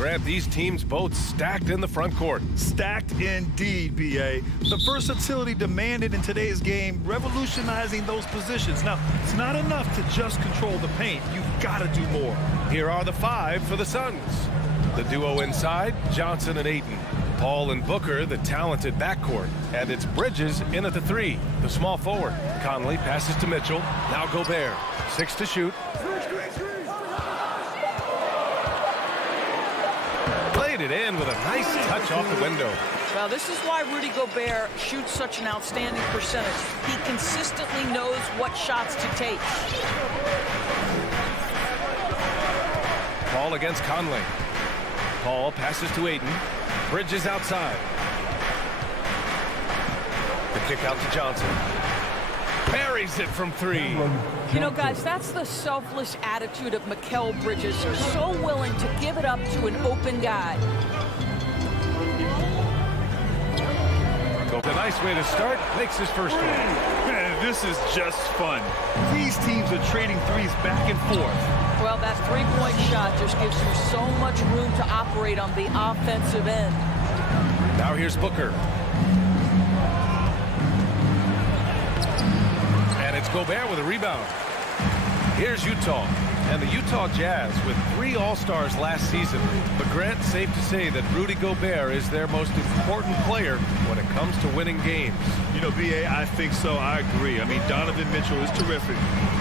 Grant, these teams both stacked in the front court. Stacked indeed, B.A. The versatility demanded in today's game, revolutionizing those positions. Now, it's not enough to just control the paint. You've got to do more. Here are the 5 for the Suns. The duo inside, Johnson and Ayton. Paul and Booker, the talented backcourt. And it's Bridges in at the 3, the small forward. Conley passes to Mitchell. Now Gobert. 6 to shoot. Played it in with a nice touch off the window. Well, this is why Rudy Gobert shoots such an outstanding percentage. He consistently knows what shots to take. Paul against Conley. Paul passes to Ayton. Bridges outside. The kick out to Johnson. Buries it from 3. You know, guys, that's the selfless attitude of Mikal Bridges. They're so willing to give it up to an open guy. A nice way to start. Makes his first one. Man, this is just fun. These teams are trading threes back and forth. Well, that three-point shot just gives you so much room to operate on the offensive end. Now here's Booker. And it's Gobert with a rebound. Here's Utah. And the Utah Jazz with 3 All-Stars last season. But Grant, safe to say that Rudy Gobert is their most important player when it comes to winning games. You know, B.A., I think so. I agree. I mean, Donovan Mitchell is terrific.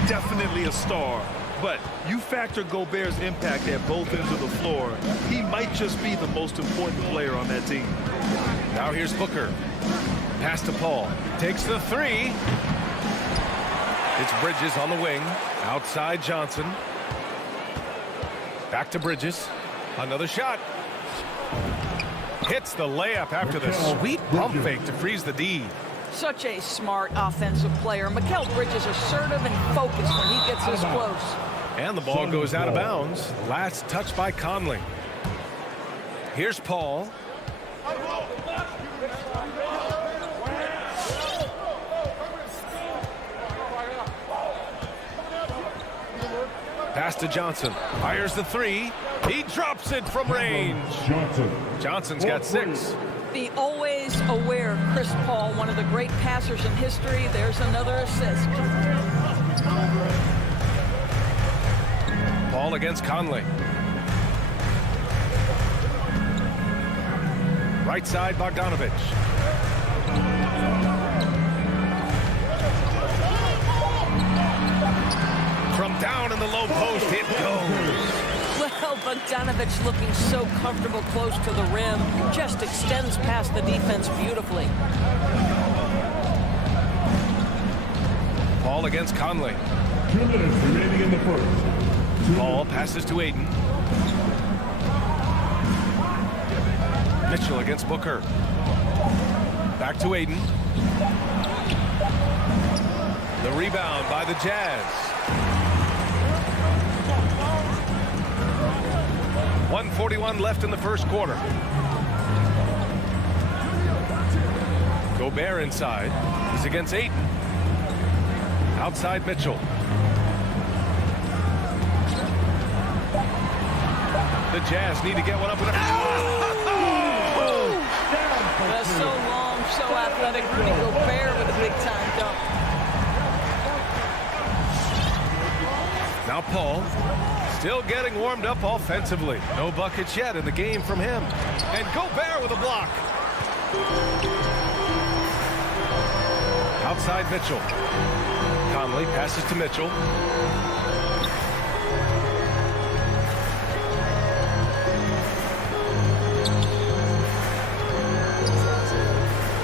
Definitely a star. But you factor Gobert's impact at both ends of the floor, he might just be the most important player on that team. Now here's Booker. Pass to Paul. Takes the 3. It's Bridges on the wing. Outside Johnson. Back to Bridges. Another shot. Hits the layup after the sweet pump fake to freeze the D. Such a smart offensive player. Mikal Bridges assertive and focused when he gets this close. And the ball goes out of bounds. Last touch by Conley. Here's Paul. Pass to Johnson. Fires the 3. He drops it from range. Johnson's got 6. The always aware Chris Paul, one of the great passers in history. There's another assist. Paul against Conley. Right side, Bogdanovic. From down in the low post, it goes. Well, Bogdanovic looking so comfortable close to the rim. Just extends past the defense beautifully. Paul against Conley. 2 minutes remaining in the first. Paul passes to Ayton. Mitchell against Booker. Back to Ayton. The rebound by the Jazz. 1:41 left in the first quarter. Gobert inside. He's against Ayton. Outside Mitchell. The Jazz need to get one up. That's so long, so athletic. Rudy Gobert with a big-time dunk. Now Paul. Still getting warmed up offensively. No buckets yet in the game from him. And Gobert with a block. Outside Mitchell. Conley passes to Mitchell.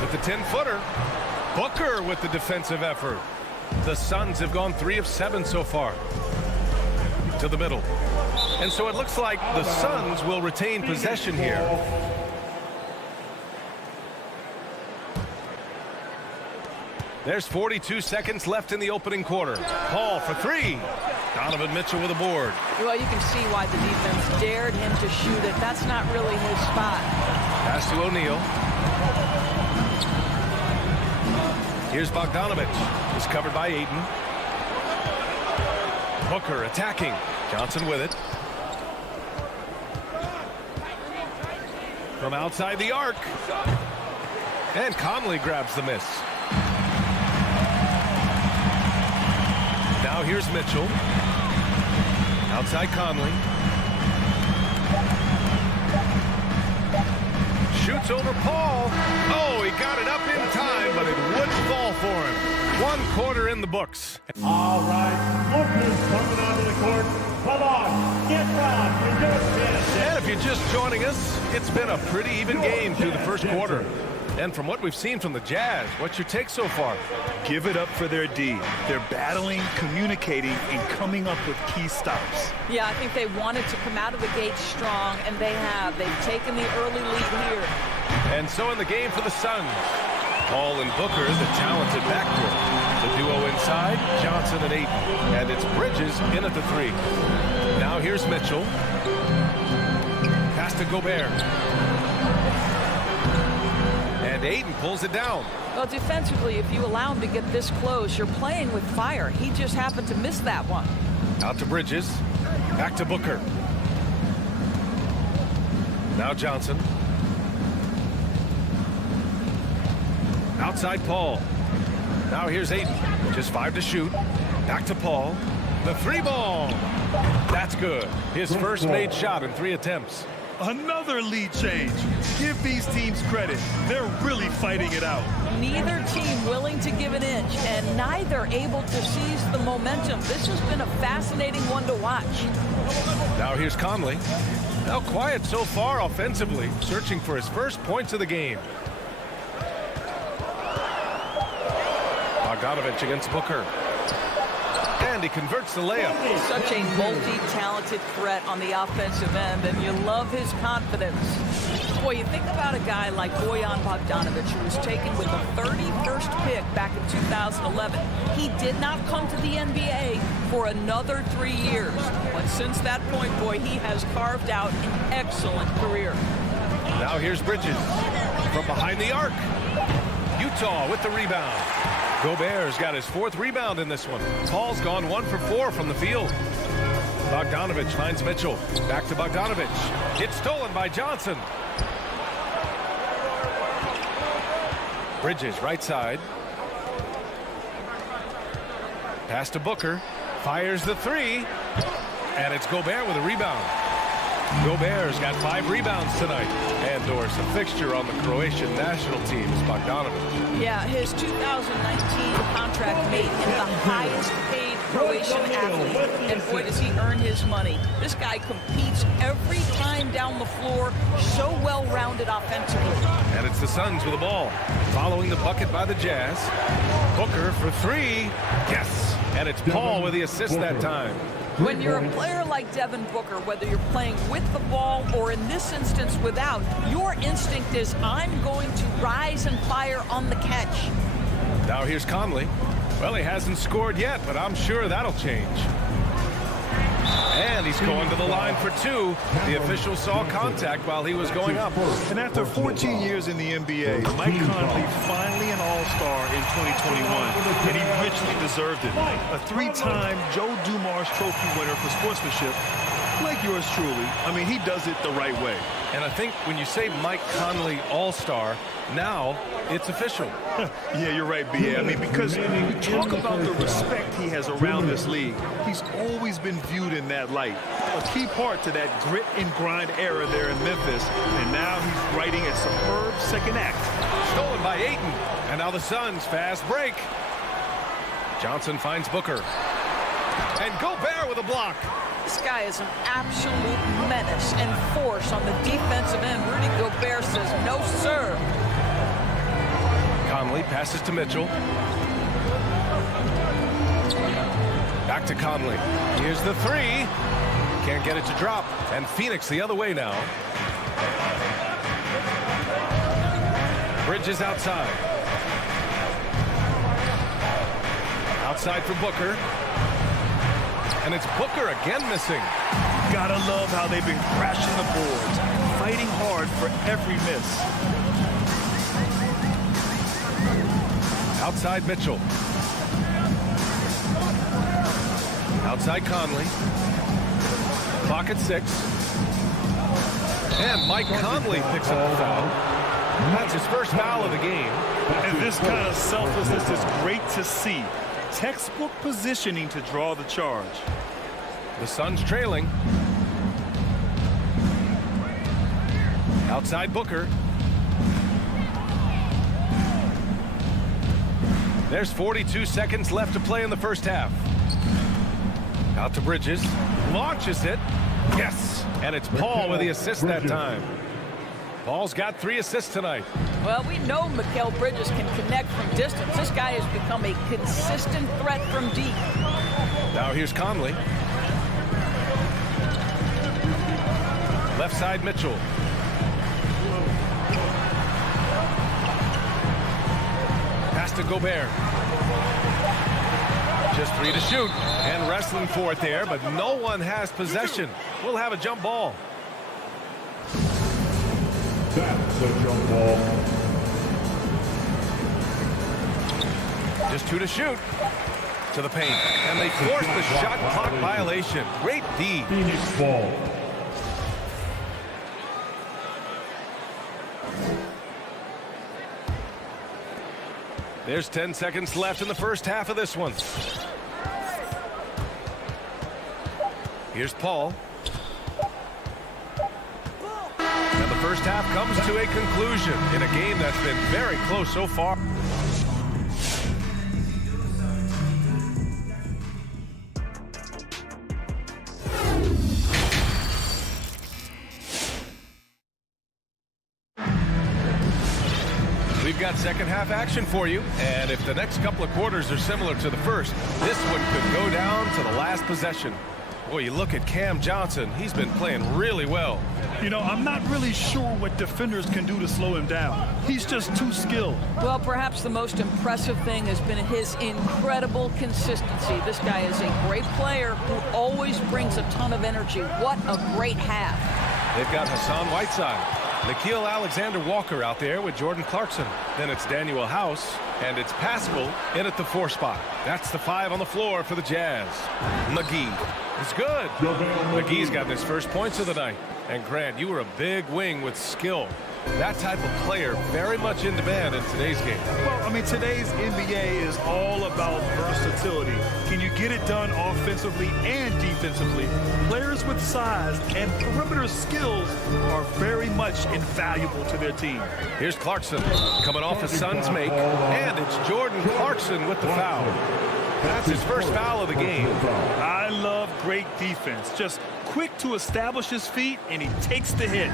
With the 10-footer. Booker with the defensive effort. The Suns have gone 3 of 7 so far. To the middle. And so it looks like the Suns will retain possession here. There's 42 seconds left in the opening quarter. Paul for 3. Donovan Mitchell with a board. Well, you can see why the defense dared him to shoot it. That's not really his spot. Pass to O'Neal. Here's Bogdanovic. He's covered by Ayton. Booker attacking. Johnson with it. from outside the arc. And Conley grabs the miss. Now here's Mitchell. Outside Conley. Shoots over Paul. Oh, he got it up in time, but it wouldn't fall for him. 1 quarter in the books. All right, Booker's coming onto the court. Come on, get round. You're just finished. And if you're just joining us, it's been a pretty even game through the first quarter. And from what we've seen from the Jazz, what's your take so far? Give it up for their D. They're battling, communicating, and coming up with key stops. Yeah, I think they wanted to come out of the gate strong, and they have. They've taken the early lead here. And so in the game for the Suns, Paul and Booker, the talented backcourt. The duo inside, Johnson and Ayton. And it's Bridges in at the 3. Now here's Mitchell. Pass to Gobert. And Ayton pulls it down. Well, defensively, if you allow him to get this close, you're playing with fire. He just happened to miss that one. Out to Bridges. Back to Booker. Now Johnson. Outside Paul. Now here's Ayton. Just 5 to shoot. Back to Paul. The 3 ball. That's good. His first made shot in 3 attempts. Another lead change. Give these teams credit. They're really fighting it out. Neither team willing to give an inch, and neither able to seize the momentum. This has been a fascinating one to watch. Now here's Conley. Now quiet so far offensively, searching for his first points of the game. Bogdanovic against Booker. And he converts the layup. Such a multi-talented threat on the offensive end, and you love his confidence. Boy, you think about a guy like Bojan Bogdanovic, who was taken with the 31st pick back in 2011. He did not come to the NBA for another 3 years. But since that point, boy, he has carved out an excellent career. Now here's Bridges from behind the arc. Utah with the rebound. Gobert's got his 4th rebound in this one. Paul's gone 1 for 4 from the field. Bogdanovic finds Mitchell. Back to Bogdanovic. It's stolen by Johnson. Bridges right side. Pass to Booker. Fires the 3. And it's Gobert with a rebound. Gobert's got 5 rebounds tonight. And Doris, a fixture on the Croatian national team is Bogdanovic. Yeah, his 2019 contract made him the highest paid Croatian athlete. And boy, does he earn his money. This guy competes every time down the floor, so well-rounded offensively. And it's the Suns with the ball. Following the bucket by the Jazz. Booker for 3. Yes. And it's Paul with the assist that time. When you're a player like Devin Booker, whether you're playing with the ball or in this instance without, your instinct is, I'm going to rise and fire on the catch. Now here's Conley. Well, he hasn't scored yet, but I'm sure that'll change. And he's going to the line for 2. The official saw contact while he was going up. And after 14 years in the NBA, Mike Conley finally an all-star in 2021, and he richly deserved it. A 3-time Joe Dumars Trophy winner for sportsmanship, like yours truly. I mean, he does it the right way. And I think when you say Mike Conley all-star, now it's official. Yeah, you're right, B.A. I mean, because we talk about the respect he has around this league. He's always been viewed in that light. A key part to that grit and grind era there in Memphis. And now he's writing a superb second act. Stolen by Ayton. And now the Suns fast break. Johnson finds Booker. And Gobert with a block. This guy is an absolute menace and force on the defensive end. Rudy Gobert says, no, sir. Conley passes to Mitchell. Back to Conley. Here's the 3. Can't get it to drop. And Phoenix the other way now. Bridges outside. Outside for Booker. And it's Booker again missing. Gotta love how they've been crashing the boards, fighting hard for every miss. Outside Mitchell. Outside Conley. Clock at 6. And Mike Conley picks up the foul. That's his first foul of the game. And this kind of selflessness is great to see. Textbook positioning to draw the charge. The Suns trailing. Outside Booker. There's 42 seconds left to play in the first half. Out to Bridges. Launches it. Yes. And it's Paul with the assist that time. Paul's got 3 assists tonight. Well, we know Mikal Bridges can connect from distance. This guy has become a consistent threat from deep. Now here's Conley. Left side Mitchell. Pass to Gobert. Just 3 to shoot. And wrestling for it there, but no one has possession. We'll have a jump ball. That's a jump ball. Just 2 to shoot. To the paint. And they force the shot clock violation. Great D. Phoenix ball. There's 10 seconds left in the first half of this one. Here's Paul. And the first half comes to a conclusion in a game that's been very close so far. We've got second half action for you, and if the next couple of quarters are similar to the first, this one could go down to the last possession. Boy, you look at Cam Johnson, he's been playing really well. You know, I'm not really sure what defenders can do to slow him down. He's just too skilled. Well, perhaps the most impressive thing has been his incredible consistency. This guy is a great player who always brings a ton of energy. What a great half. They've got Hassan Whiteside. Nickeil Alexander-Walker out there with Jordan Clarkson. Then it's Daniel House, and it's Pascal in at the 4 spot. That's the 5 on the floor for the Jazz. McGee is good. McGee's gotten his first points of the night. And Grant, you were a big wing with skill. That type of player very much in demand in today's game. Well, I mean, today's NBA is all about versatility. Can you get it done offensively and defensively? Players with size and perimeter skills are very much invaluable to their team. Here's Clarkson coming off a Suns make, and it's Jordan Clarkson with the foul. That's his first foul of the game. I love great defense. Just quick to establish his feet, and he takes the hit.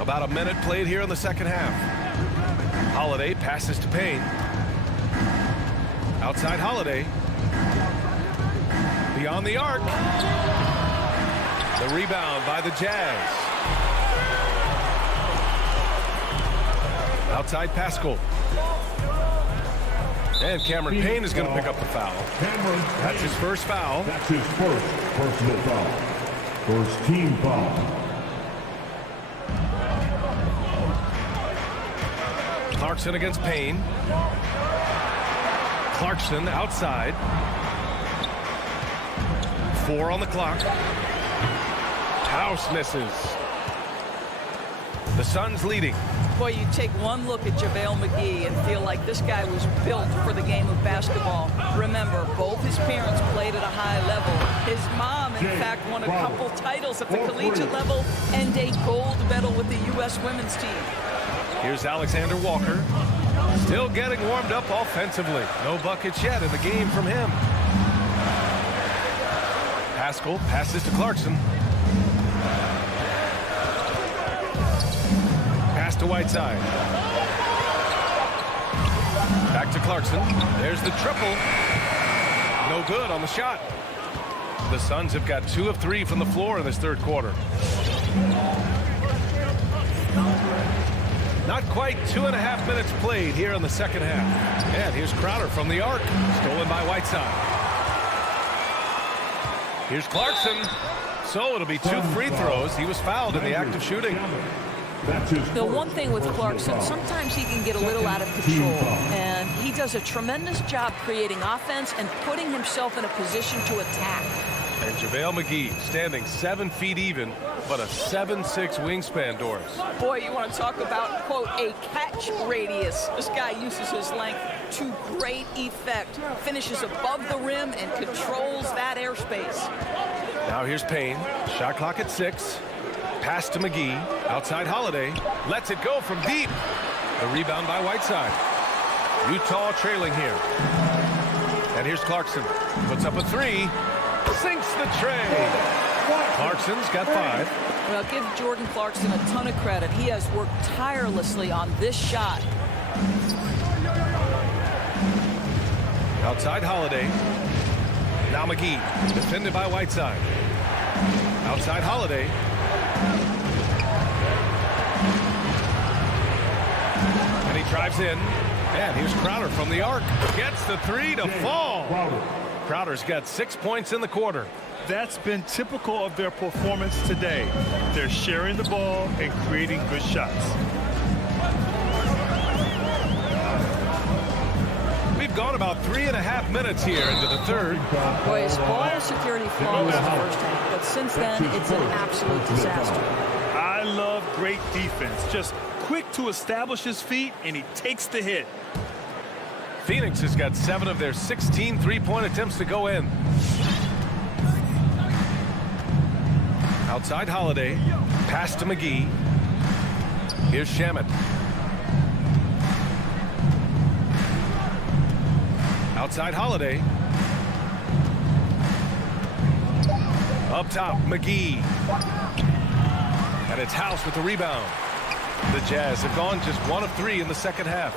About a minute played here in the second half. Holiday passes to Payne. Outside Holiday. Beyond the arc. The rebound by the Jazz. Outside Pascal. And Cameron Payne is going to pick up the foul. That's his first foul. That's his first personal foul. First team foul. Clarkson against Payne. Clarkson outside. 4 on the clock. House misses. The Suns leading. Boy, you take one look at JaVale McGee and feel like this guy was built for the game of basketball. Remember, both his parents played at a high level. His mom, in fact, won a couple titles at the collegiate level and a gold medal with the U.S. women's team. Here's Alexander Walker. Still getting warmed up offensively. No buckets yet in the game from him. Pascal passes to Clarkson. Pass to Whiteside. Back to Clarkson. There's the triple. No good on the shot. The Suns have got 2 of 3 from the floor in this third quarter. Not quite 2.5 minutes played here in the second half. And here's Crowder from the arc. Stolen by Whiteside. Here's Clarkson. So it'll be 2 free throws. He was fouled in the act of shooting. The one thing with Clarkson, sometimes he can get a little out of control, and he does a tremendous job creating offense and putting himself in a position to attack. And JaVale McGee standing 7 feet even, but a 7'6" wingspan, Doris. Boy, you want to talk about, quote, a catch radius. This guy uses his length to great effect. Finishes above the rim and controls that airspace. Now here's Payne. Shot clock at 6. Pass to McGee. Outside Holiday. Lets it go from deep. The rebound by Whiteside. Utah trailing here. And here's Clarkson. Puts up a 3. Sinks the tray. Clarkson's got 5. Well, give Jordan Clarkson a ton of credit. He has worked tirelessly on this shot. Outside Holiday. Now McGee. Defended by Whiteside. Outside Holiday. And he drives in. And here's Crowder from the arc. Gets the 3 to fall. Crowder's got 6 points in the quarter. That's been typical of their performance today. They're sharing the ball and creating good shots. We've gone about 3.5 minutes here into the third. Boy, his ball security flawless in the first half, but since then, it's an absolute disaster. I love great defense. Just quick to establish his feet, and he takes the hit. Phoenix has got 7 of their 16 three-point attempts to go in. Outside Holiday. Pass to McGee. Here's Shamet. Outside Holiday. Up top, McGee. And it's House with the rebound. The Jazz have gone just 1 of 3 in the second half.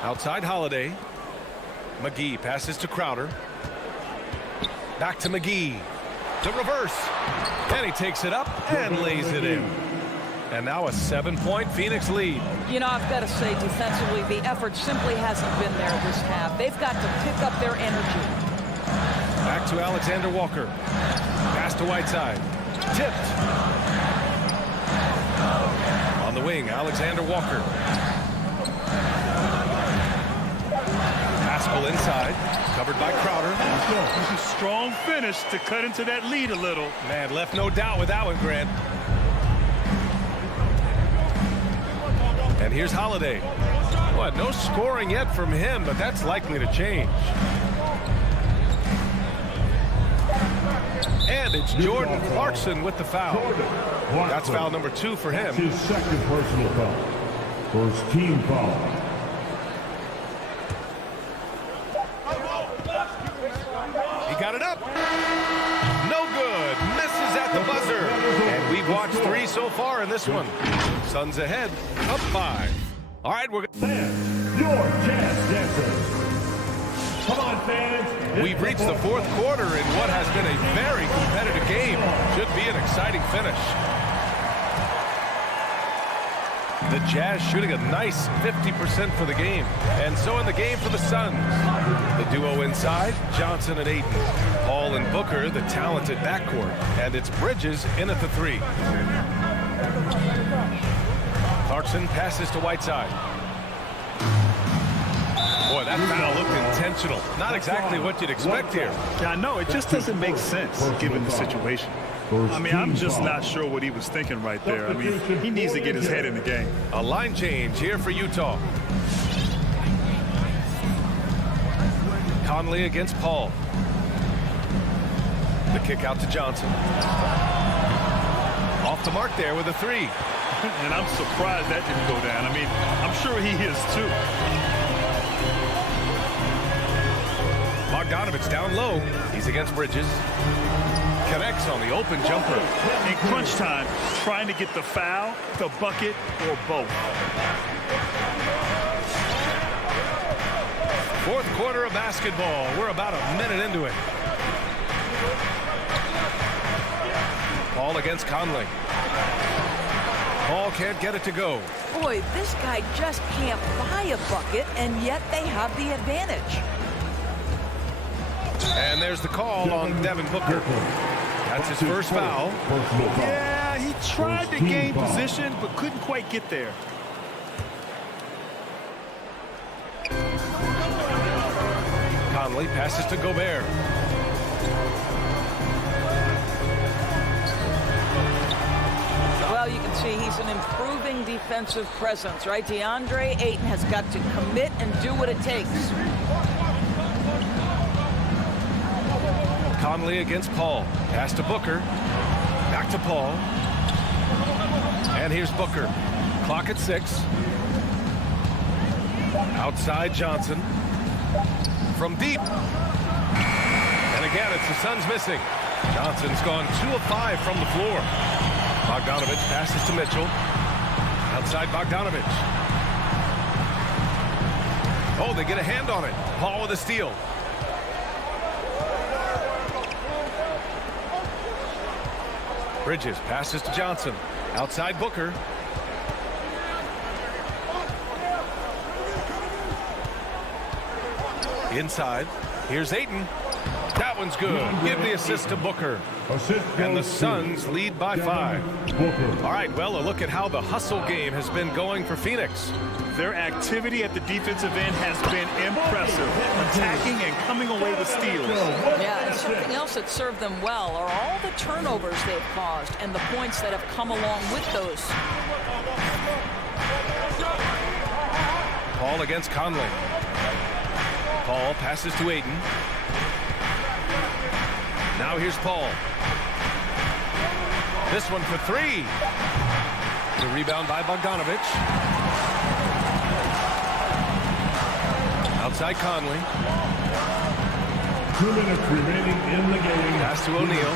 Outside Holiday. McGee passes to Crowder. Back to McGee. The reverse. And he takes it up and lays it in. And now a 7-point Phoenix lead. You know, I've got to say, defensively, the effort simply hasn't been there this half. They've got to pick up their energy. Back to Alexander Walker. Pass to Whiteside. Tipped. On the wing, Alexander Walker. Haskell inside. Covered by Crowder. Strong finish to cut into that lead a little. Man, left no doubt with that one, Grant. And here's Holiday. What, no scoring yet from him, but that's likely to change. And it's Jordan Clarkson with the foul. That's foul number 2 for him. His second personal foul. First team foul. He got it up. No good. Misses at the buzzer. And we've watched 3 so far in this one. Suns ahead, up 5. All right, we're Fans, your Jazz dancers. Come on, fans. We've reached the 4th quarter in what has been a very competitive game. Should be an exciting finish. The Jazz shooting a nice 50% for the game. And so in the game for the Suns. The duo inside, Johnson and Ayton. Paul and Booker, the talented backcourt. And it's Bridges in at the 3. Clarkson passes to Whiteside. Boy, that foul looked intentional. Not exactly what you'd expect here. Yeah, I know. It just doesn't make sense given the situation. I mean, I'm just not sure what he was thinking right there. I mean, he needs to get his head in the game. A line change here for Utah. Conley against Paul. The kick out to Johnson. Off the mark there with a 3. And I'm surprised that didn't go down. I mean, I'm sure he is too. Bogdanovic down low. He's against Bridges. Connects on the open jumper. In crunch time, trying to get the foul, the bucket, or both. 4th quarter of basketball. We're about a minute into it. Paul against Conley. Paul can't get it to go. Boy, this guy just can't buy a bucket, and yet they have the advantage. And there's the call on Devin Booker. That's his first foul. Yeah, he tried to gain position, but couldn't quite get there. Conley passes to Gobert. Well, you can see he's an improving defensive presence, right? DeAndre Ayton has got to commit and do what it takes. Conley against Paul. Pass to Booker. Back to Paul. And here's Booker. Clock at 6. Outside Johnson. From deep. And again, it's the Suns missing. Johnson's gone 2 of 5 from the floor. Bogdanovic passes to Mitchell. Outside Bogdanovic. Oh, they get a hand on it. Paul with a steal. Bridges passes to Johnson. Outside Booker. Inside. Here's Ayton. That one's good. Give the assist to Booker. And the Suns lead by 5. All right, well, a look at how the hustle game has been going for Phoenix. Their activity at the defensive end has been impressive, attacking and coming away with steals. Yeah, and something else that served them well are all the turnovers they've caused and the points that have come along with those. Paul against Conley. Paul passes to Ayton. Now here's Paul. This one for 3. The rebound by Bogdanovic. Outside Conley. 2 minutes remaining in the game. Pass to O'Neal.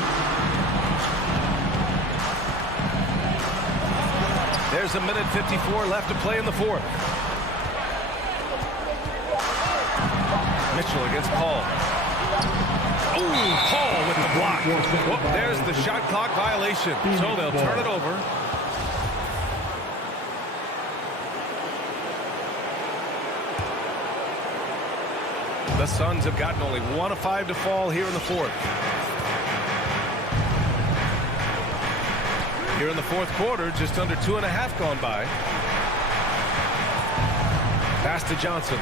There's 1:54 left to play in the 4th. Mitchell against Paul. Oh, Paul with the block. Oh, there's the shot clock violation. So they'll turn it over. The Suns have gotten only 1 of 5 to fall here in the 4th. Here in the 4th quarter, just under 2.5 gone by. Pass to Johnson.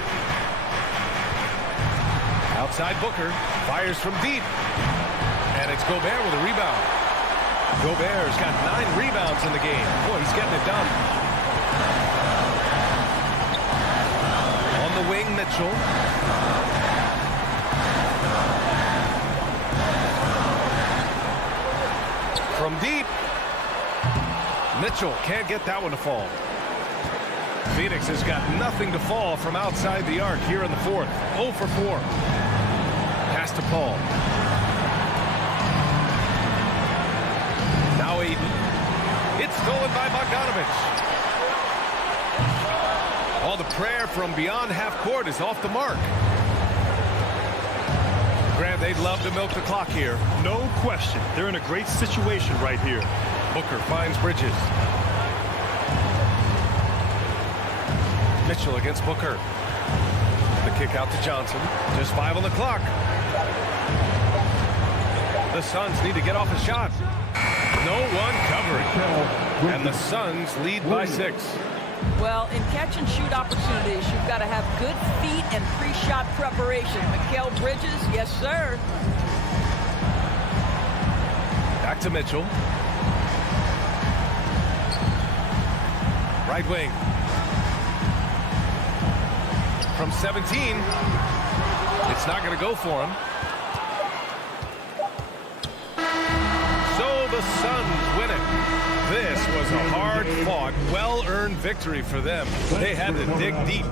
Outside Booker. Fires from deep. And it's Gobert with a rebound. Gobert's got 9 rebounds in the game. Boy, he's getting it done. On the wing, Mitchell. From deep. Mitchell can't get that one to fall. Phoenix has got nothing to fall from outside the arc here in the 4th. 0 for 4. Pass to Paul. Now Ayton. It's stolen by Bogdanovic. Oh, the prayer from beyond half court is off the mark. Grant, they'd love to milk the clock here. No question. They're in a great situation right here. Booker finds Bridges. Mitchell against Booker. The kick out to Johnson. Just 5 on the clock. The Suns need to get off a shot. No one covering. And the Suns lead by 6. Well, in catch-and-shoot opportunities, you've got to have good feet and pre-shot preparation. Mikal Bridges, yes, sir. Back to Mitchell. Right wing. From 17. It's not going to go for him. So the Suns win it. This was a hard-fought, well-earned victory for them. They had to dig deep.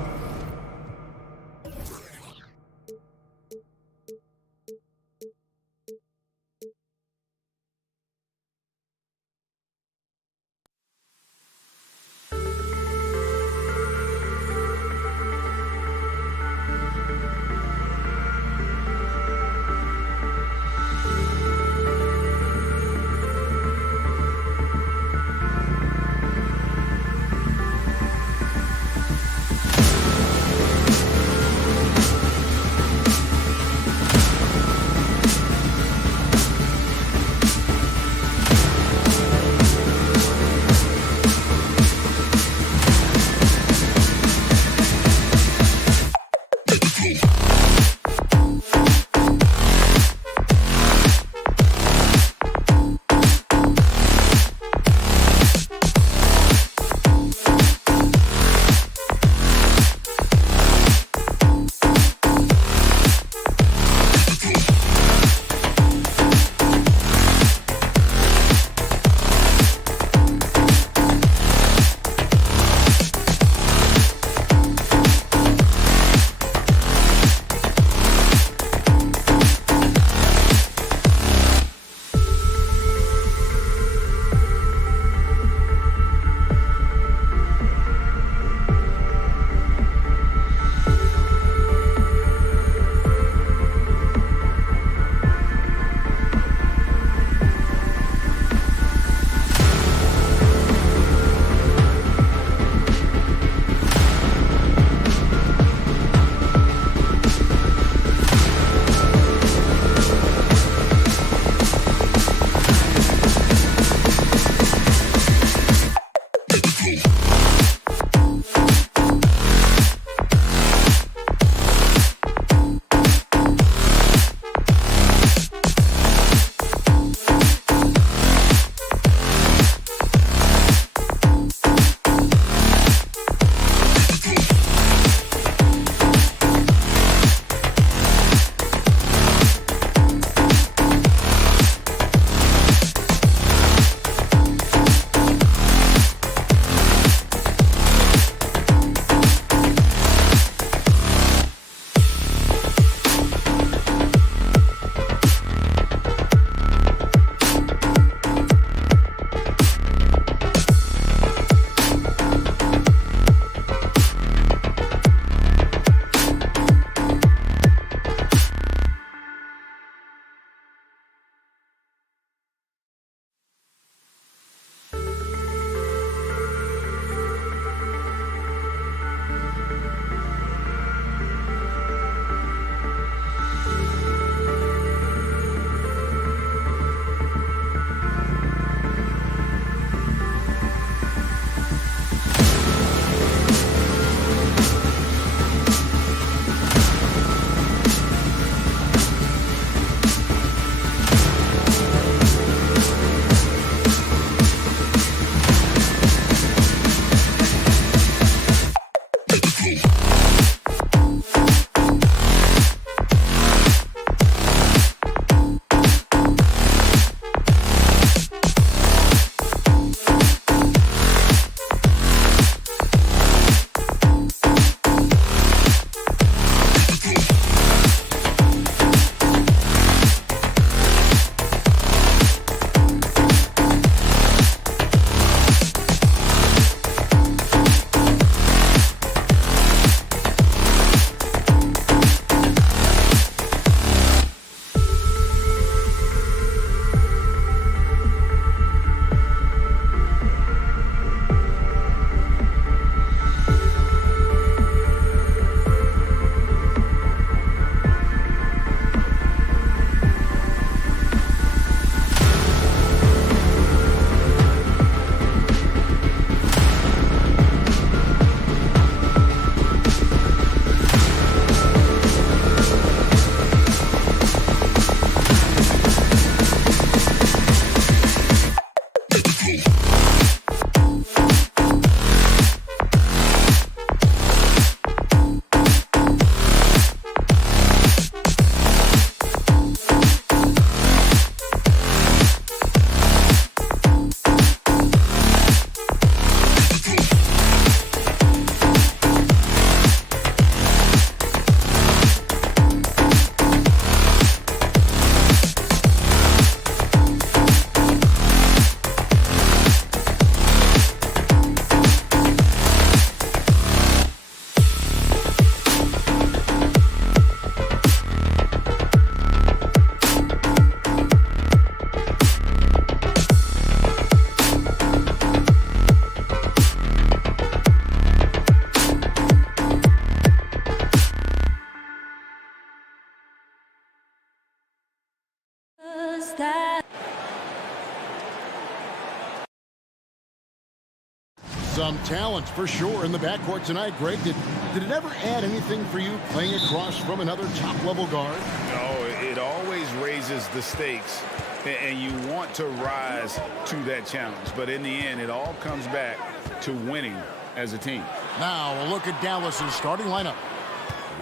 Some talent for sure in the backcourt tonight, Greg. Did it ever add anything for you playing across from another top-level guard? No, it always raises the stakes, and you want to rise to that challenge. But in the end, it all comes back to winning as a team. Now, a look at Dallas's starting lineup.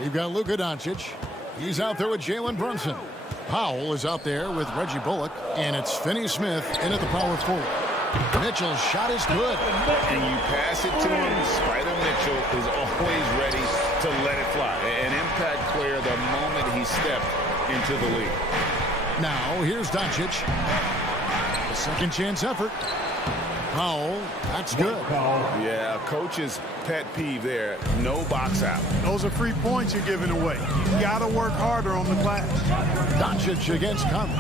We've got Luka Doncic. He's out there with Jalen Brunson. Powell is out there with Reggie Bullock, and it's Finney-Smith in at the power forward. Mitchell's shot is good. And you pass it to him, Spider Mitchell is always ready to let it fly. An impact player the moment he stepped into the league. Now, here's Doncic. A second chance effort. Powell, that's good. Yeah, coach's pet peeve there. No box out. Those are free points you're giving away. You got to work harder on the glass. Doncic against Conley.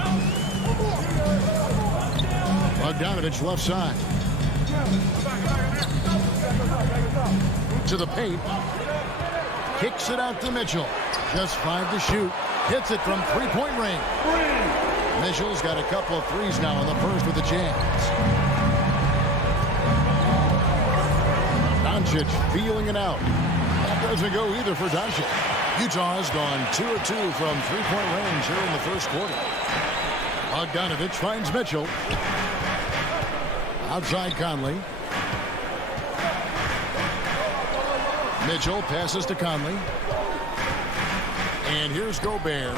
Bogdanovic left side. To the paint. Kicks it out to Mitchell. Just 5 to shoot. Hits it from three-point range. Mitchell's got a couple of threes now in the first with the Jazz. Doncic feeling it out. That doesn't go either for Doncic. Utah's gone 2 of 2 from three-point range here in the first quarter. Bogdanovic finds Mitchell. Outside Conley. Mitchell passes to Conley. And here's Gobert.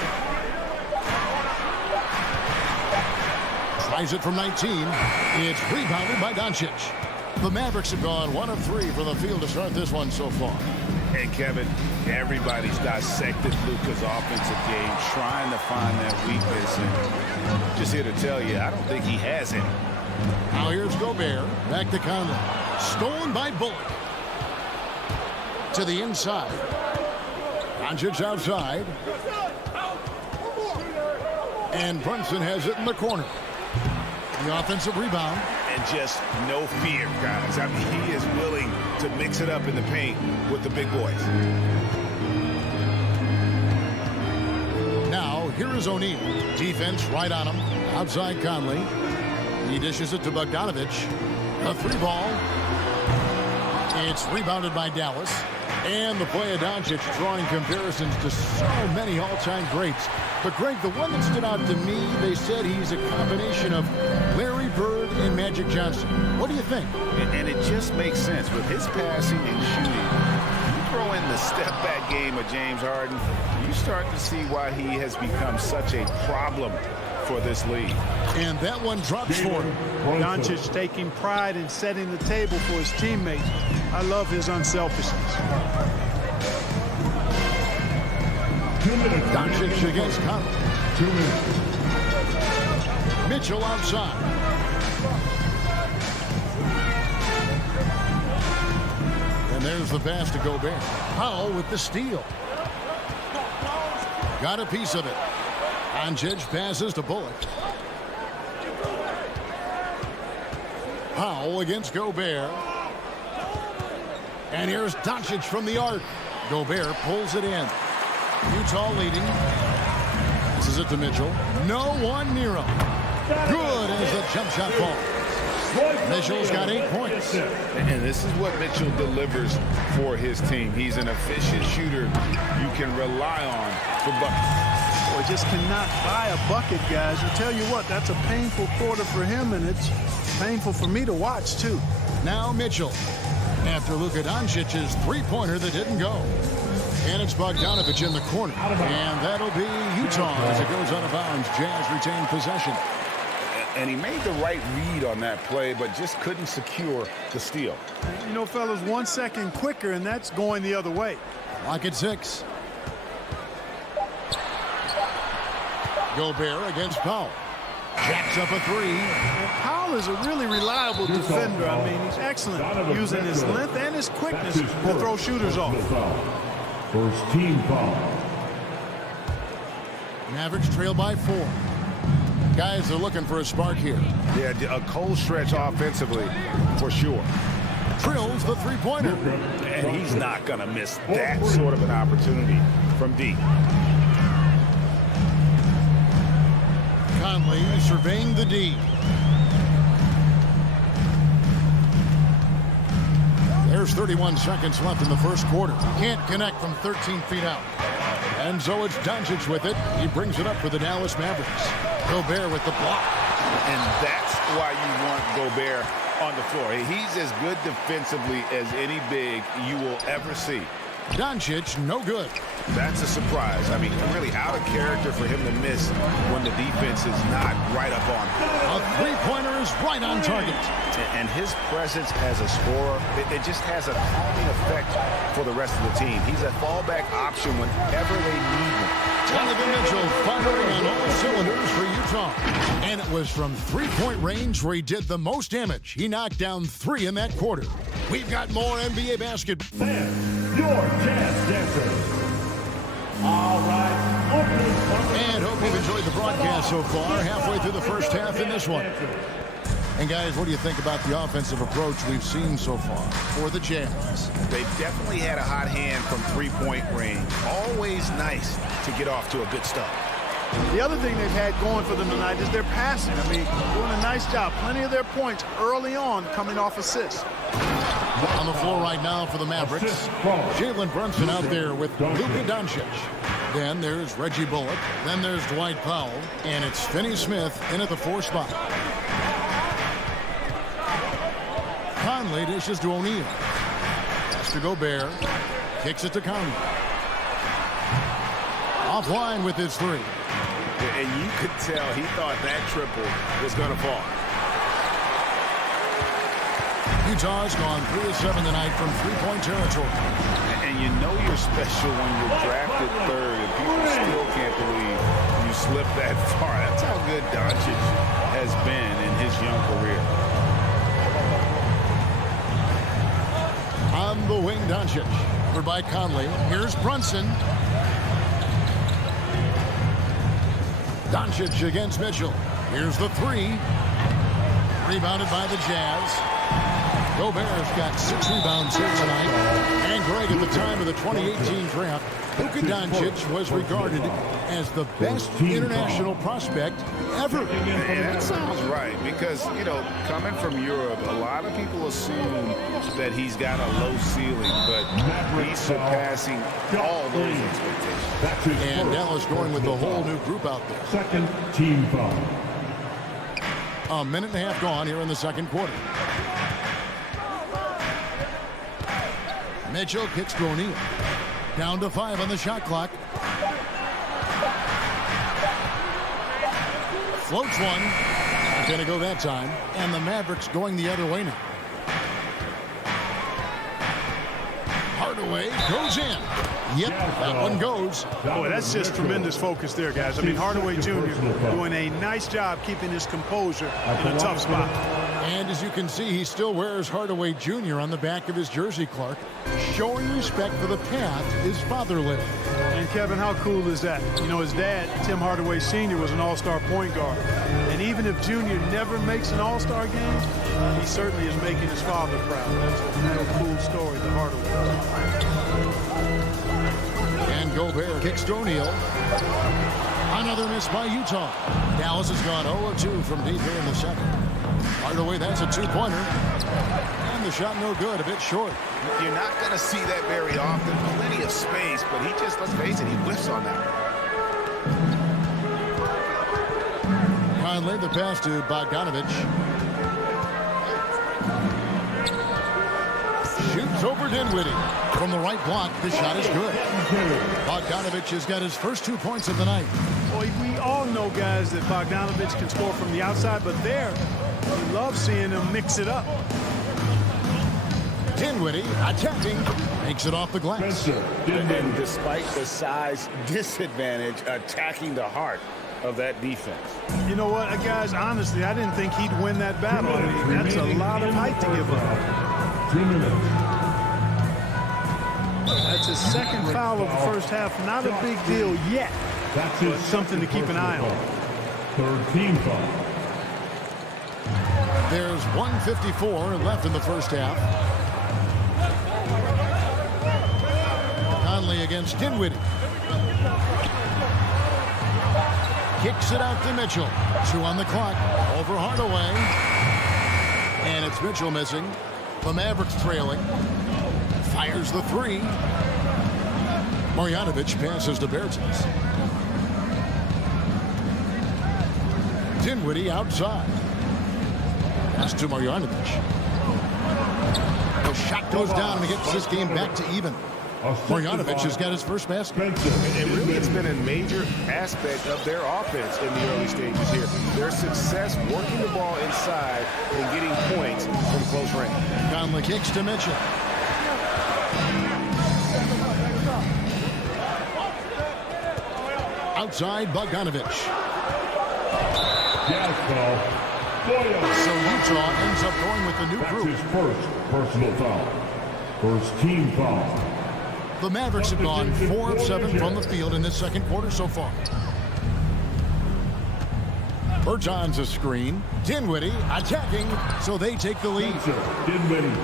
Tries it from 19. It's rebounded by Doncic. The Mavericks have gone 1 of 3 from the field to start this one so far. Hey, Kevin, everybody's dissected Luka's offensive game, trying to find that weakness. And just here to tell you, I don't think he has any. Now here's Gobert. Back to Conley. Stolen by Bullock. To the inside. Doncic outside. And Brunson has it in the corner. The offensive rebound. And just no fear, guys. I mean, he is willing to mix it up in the paint with the big boys. Now, here is O'Neal. Defense right on him. Outside Conley. He dishes it to Bogdanovic. A 3-ball. It's rebounded by Dallas. And the play of Doncic drawing comparisons to so many all-time greats. But, Greg, the one that stood out to me, they said he's a combination of Larry Bird and Magic Johnson. What do you think? And it just makes sense. With his passing and shooting, you throw in the step-back game of James Harden, you start to see why he has become such a problem for this league. And that one drops for him. Doncic taking pride in setting the table for his teammates. I love his unselfishness. Doncic against Conley. 2 minutes. Mitchell outside. And there's the pass to Gobert. Powell with the steal. Got a piece of it. Doncic passes to Bullock. Powell against Gobert. And here's Doncic from the arc. Gobert pulls it in. Utah leading. This is it to Mitchell. No one near him. Good as the jump shot falls. Mitchell's got 8 points. And this is what Mitchell delivers for his team. He's an efficient shooter you can rely on for buckets. Boy, just cannot buy a bucket, guys. I tell you what, that's a painful quarter for him, and it's painful for me to watch, too. Now Mitchell. After Luka Doncic's three-pointer that didn't go. And it's Bogdanovic in the corner. And that'll be Utah as it goes out of bounds. Jazz retain possession. And he made the right read on that play, but just couldn't secure the steal. You know, fellas, 1 second quicker, and that's going the other way. Lock at 6. Gobert against Powell. Jacks up a 3. And Powell is a really reliable defender. I mean, he's excellent using his length and his quickness to throw shooters off. First team foul. Mavericks trail by 4. Guys are looking for a spark here. Yeah, a cold stretch offensively for sure. Drills the three-pointer. And he's not going to miss that sort of an opportunity from deep. Conley surveying the D. There's 31 seconds left in the first quarter. Can't connect from 13 feet out. And so it's Doncic with it. He brings it up for the Dallas Mavericks. Gobert with the block. And that's why you want Gobert on the floor. He's as good defensively as any big you will ever see. Doncic, no good. That's a surprise. I mean, really out of character for him to miss when the defense is not right up on him. A three-pointer is right on target. And his presence as a scorer, it just has a calming effect for the rest of the team. He's a fallback option whenever they need him. Donovan Mitchell firing on all cylinders for Utah. And it was from three-point range where he did the most damage. He knocked down 3 in that quarter. We've got more NBA basketball. Your Jazz Dancer. All right. And hope you've enjoyed the broadcast so far. Halfway through the first half in this one. And guys, what do you think about the offensive approach we've seen so far for the Jazz? They've definitely had a hot hand from three-point range. Always nice to get off to a good start. The other thing they've had going for them tonight is their passing. I mean, doing a nice job. Plenty of their points early on coming off assists. On the floor right now for the Mavericks, Jalen Brunson out there with Luka Doncic. Then there's Reggie Bullock. Then there's Dwight Powell. And it's Finney Smith in at the 4 spot. Conley dishes to O'Neal. Pass to Gobert. Kicks it to Conley. Offline with his 3. And you could tell he thought that triple was going to fall. Utah's gone 3 of 7 tonight from three-point territory. And you know you're special when you're drafted 3rd, and people still can't believe you slipped that far. That's how good Doncic has been in his young career. On the wing, Doncic. Covered by Conley. Here's Brunson. Doncic against Mitchell. Here's the 3. Rebounded by the Jazz. Gobert's got 6 rebounds here tonight. And Greg, at the time of the 2018 draft, Luka Doncic was regarded as the best international prospect ever. And that sounds right, because, you know, coming from Europe, a lot of people assume that he's got a low ceiling, but he's surpassing all those expectations. And Dallas going with the whole new group out there. Second team foul. A minute and a half gone here in the second quarter. Mitchell kicks to O'Neal. Down to 5 on the shot clock. Floats one. Not going to go that time. And the Mavericks going the other way now. Hardaway goes in. Yep, that one goes. Boy, that's just tremendous focus there, guys. I mean, Hardaway Jr. doing a nice job keeping his composure in a tough spot. And as you can see, he still wears Hardaway Jr. on the back of his jersey, Clark, showing respect for the path his father lived. And Kevin, how cool is that? You know, his dad, Tim Hardaway Sr., was an all-star point guard. And even if Jr. never makes an all-star game, he certainly is making his father proud. That's a real cool story, the Hardaway. And Gobert kicks to O'Neal. Another miss by Utah. Dallas has gone 0-2 from deep here in the second. Hardaway, that's a 2-pointer. And the shot no good, a bit short. You're not going to see that very often. Plenty of space, but he just, let's face it, he whiffs on that one. Conley, the pass to Bogdanovic. Shoots over Dinwiddie. From the right block, the shot is good. Bogdanovic has got his first 2 points of the night. Well, we all know, guys, that Bogdanovic can score from the outside, but there, we love seeing him mix it up. Dinwiddie attacking, makes it off the glass. And despite the size disadvantage, attacking the heart of that defense. You know what, guys, honestly, I didn't think he'd win that battle. I mean, that's a lot of height to give up. 2 minutes. That's his second foul of the first half. Not a big deal yet, but something to keep an eye on. Third team foul. There's 1:54 left in the first half. Conley against Dinwiddie. Kicks it out to Mitchell. 2 on the clock. Over Hardaway. And it's Mitchell missing. The Mavericks trailing. Fires the three. Bogdanovic passes to Bertans. Dinwiddie outside. Pass to Bogdanovic. The shot goes down and he gets this game back to even. Bogdanovic has got his first basket. And really, it's been a major aspect of their offense in the early stages here. Their success working the ball inside and getting points from close range. Conley kicks to Mitchell. Outside, Bogdanovic. So Utah ends up going with the new That's group. his first personal foul. First team foul. The Mavericks have gone 4 of 7 from the field in this second quarter so far. Bertans a screen. Dinwiddie attacking, so they take the lead.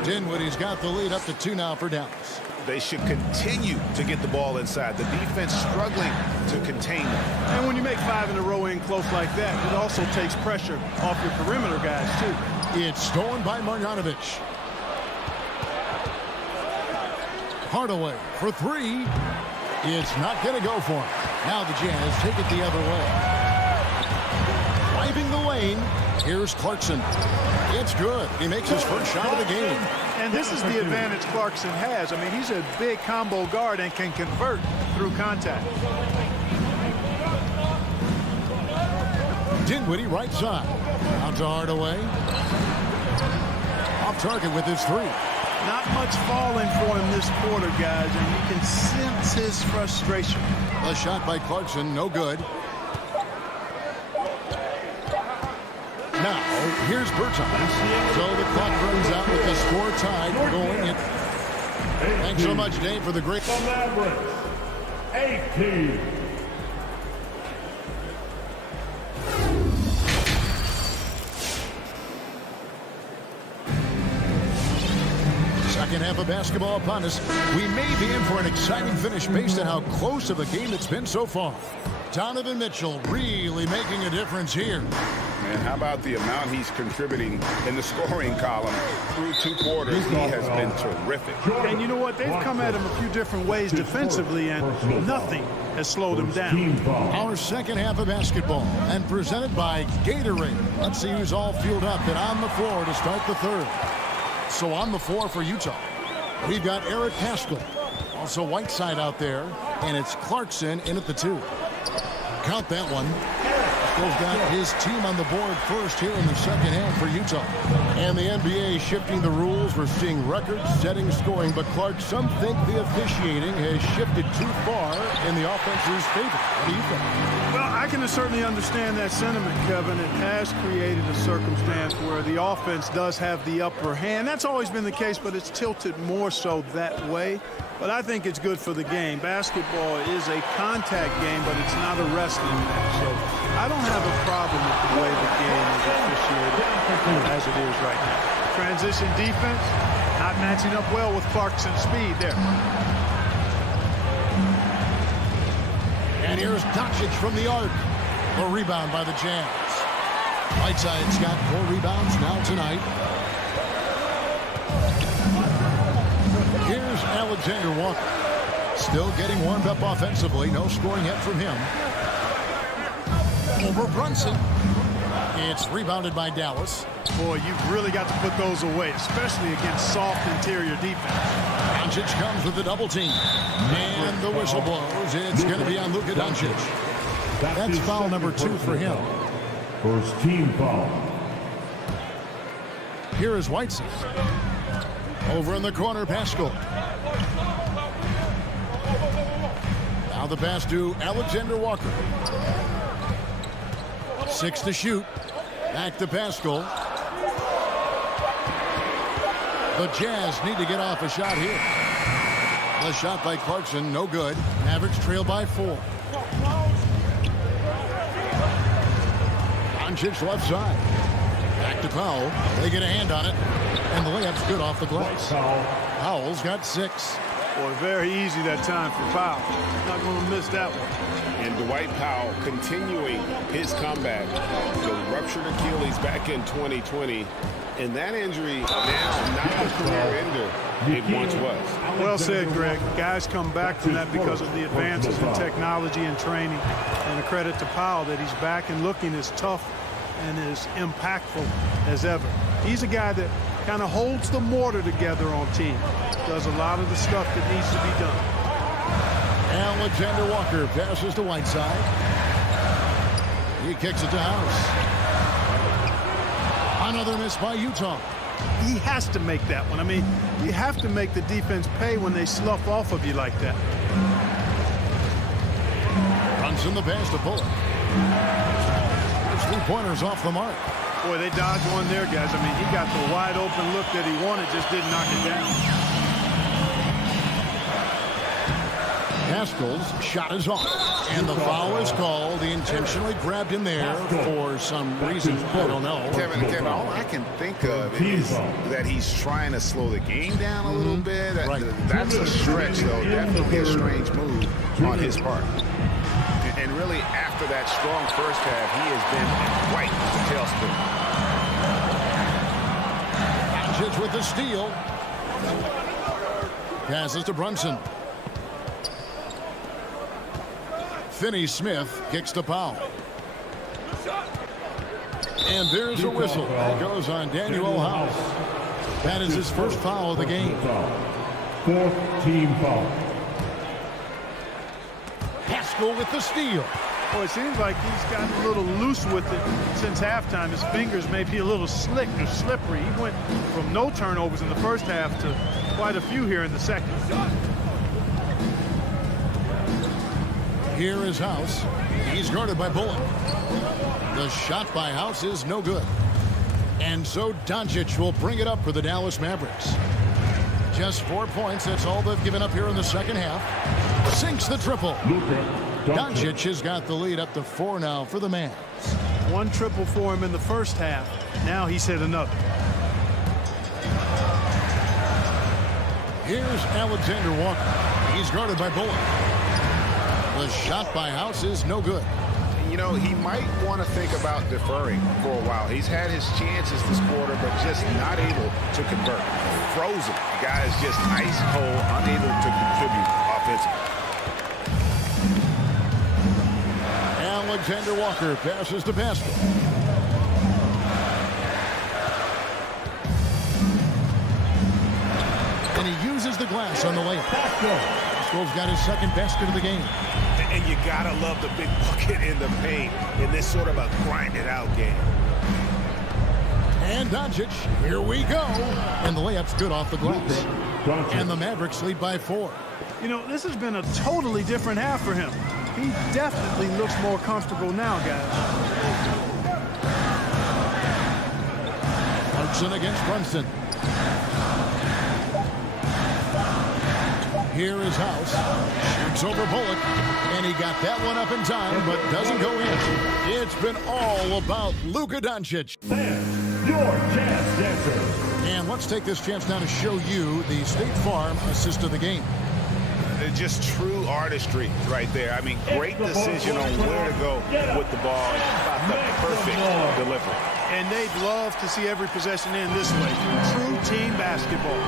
Dinwiddie's got the lead up to 2 now for Dallas. They should continue to get the ball inside. The defense struggling to contain them. And when you make 5 in a row in close like that, it also takes pressure off your perimeter guys, too. It's stolen by Bogdanovic. Hardaway for 3. It's not going to go for him. Now the Jazz take it the other way. Driving the lane. Here's Clarkson. It's good. He makes his first shot of the game. And this is the advantage Clarkson has. I mean, he's a big combo guard and can convert through contact. Dinwiddie right side. Out to Hardaway. Off target with his 3. Not much falling for him this quarter, guys, and you can sense his frustration. A shot by Clarkson, no good. Now, here's Bertans. So the clock runs out with the score tied going in. Thanks so much, Dave, for the great... The Mavericks, 18. Second half of basketball upon us. We may be in for an exciting finish based on how close of a game it's been so far. Donovan Mitchell really making a difference here. Man, how about the amount he's contributing in the scoring column through 2 quarters? He has been terrific. And you know what? They've come at him a few different ways defensively, and nothing has slowed him down. Our second half of basketball, and presented by Gatorade. Let's see who's all fueled up and on the floor to start the third. So on the floor for Utah, we've got Eric Paschall. Also Whiteside out there, and it's Clarkson in at the 2. Count that one. Paschall's got his team on the board first here in the second half for Utah. And the NBA shifting the rules. We're seeing record-setting scoring, but Clark, some think the officiating has shifted too far in the offense's favor. What do you think? Well, I can certainly understand that sentiment, Kevin. It has created a circumstance where the offense does have the upper hand. That's always been the case, but it's tilted more so that way. But I think it's good for the game. Basketball is a contact game, but it's not a wrestling match. So I don't have a problem with the way the game is officiated as it is right now. Transition defense, not matching up well with Clarkson's speed there. And here's Doncic from the arc. A rebound by the Jazz. Whiteside's got 4 rebounds now tonight. Here's Alexander Walker. Still getting warmed up offensively. No scoring yet from him. Over Brunson. It's rebounded by Dallas. Boy, you've really got to put those away, especially against soft interior defense. Doncic comes with the double team. And the whistle blows. It's going to be on Luka Doncic. That's foul number 2 for him. First team foul. Here is Whiteside. Over in the corner, Paschall. Now the pass to Alexander Walker. 6 to shoot. Back to Paschall. The Jazz need to get off a shot here. The shot by Clarkson, no good. Mavericks trail by 4. Doncic left side. Back to Powell. They get a hand on it. And the layup's good off the glass. Powell's got 6. Boy, very easy that time for Powell. Not going to miss that one. And Dwight Powell continuing his comeback. The ruptured Achilles back in 2020. And that injury now not a career ender it once was. Well said, Greg. Guys come back from that because of the advances in technology and training. And a credit to Powell that he's back and looking as tough and as impactful as ever. He's a guy that kind of holds the mortar together on team. Does a lot of the stuff that needs to be done. Alexander Walker passes to Whiteside. He kicks it to House. Another miss by Utah. He has to make that one. I mean, you have to make the defense pay when they slough off of you like that. Runs in the pass to Bullock. 3-pointers off the mark. Boy, they dodged one there, guys. I mean, he got the wide open look that he wanted, just didn't knock it down. Haskell's shot is off. And the foul is called. He intentionally grabbed him there for some reason. I don't know. Kevin, all I can think of is that he's trying to slow the game down a little bit. Right. That's a stretch, though. Definitely a strange move on his part. And really, after that strong first half, he has been quite the tailspin. Doncic with the steal. Passes to Brunson. Finney-Smith kicks to Powell. And there's a whistle. That goes on Daniel House. That is his first foul of the game. Fourth team foul. Haskell with the steal. Boy, it seems like he's gotten a little loose with it since halftime. His fingers may be a little slick or slippery. He went from no turnovers in the first half to quite a few here in the second. Here is House. He's guarded by Bullock. The shot by House is no good. And so Doncic will bring it up for the Dallas Mavericks. Just 4 points. That's all they've given up here in the second half. Sinks the triple. Doncic has got the lead up to 4 now for the Mavs. One triple for him in the first half. Now he's hit another. Here's Alexander Walker. He's guarded by Bullock. The shot by House is no good. You know, he might want to think about deferring for a while. He's had his chances this quarter, but just not able to convert. Frozen. The guy is just ice cold, unable to contribute offensively. Alexander Walker passes to Pascal. And he uses the glass on the layup. Pascal's got his second basket of the game. And you gotta love the big bucket in the paint in this sort of a grind-it-out game. And Doncic, here we go. And the layup's good off the glass. And the Mavericks lead by 4. You know, this has been a totally different half for him. He definitely looks more comfortable now, guys. Clarkson against Brunson. Here is House. Shoots over Bullock. And he got that one up in time, but doesn't go in. It's been all about Luka Doncic. Your chance dancer. And let's take this chance now to show you the State Farm assist of the game. Just true artistry right there. I mean, great decision on where to go with the ball. About the perfect delivery. And they'd love to see every possession end this way. True team basketball.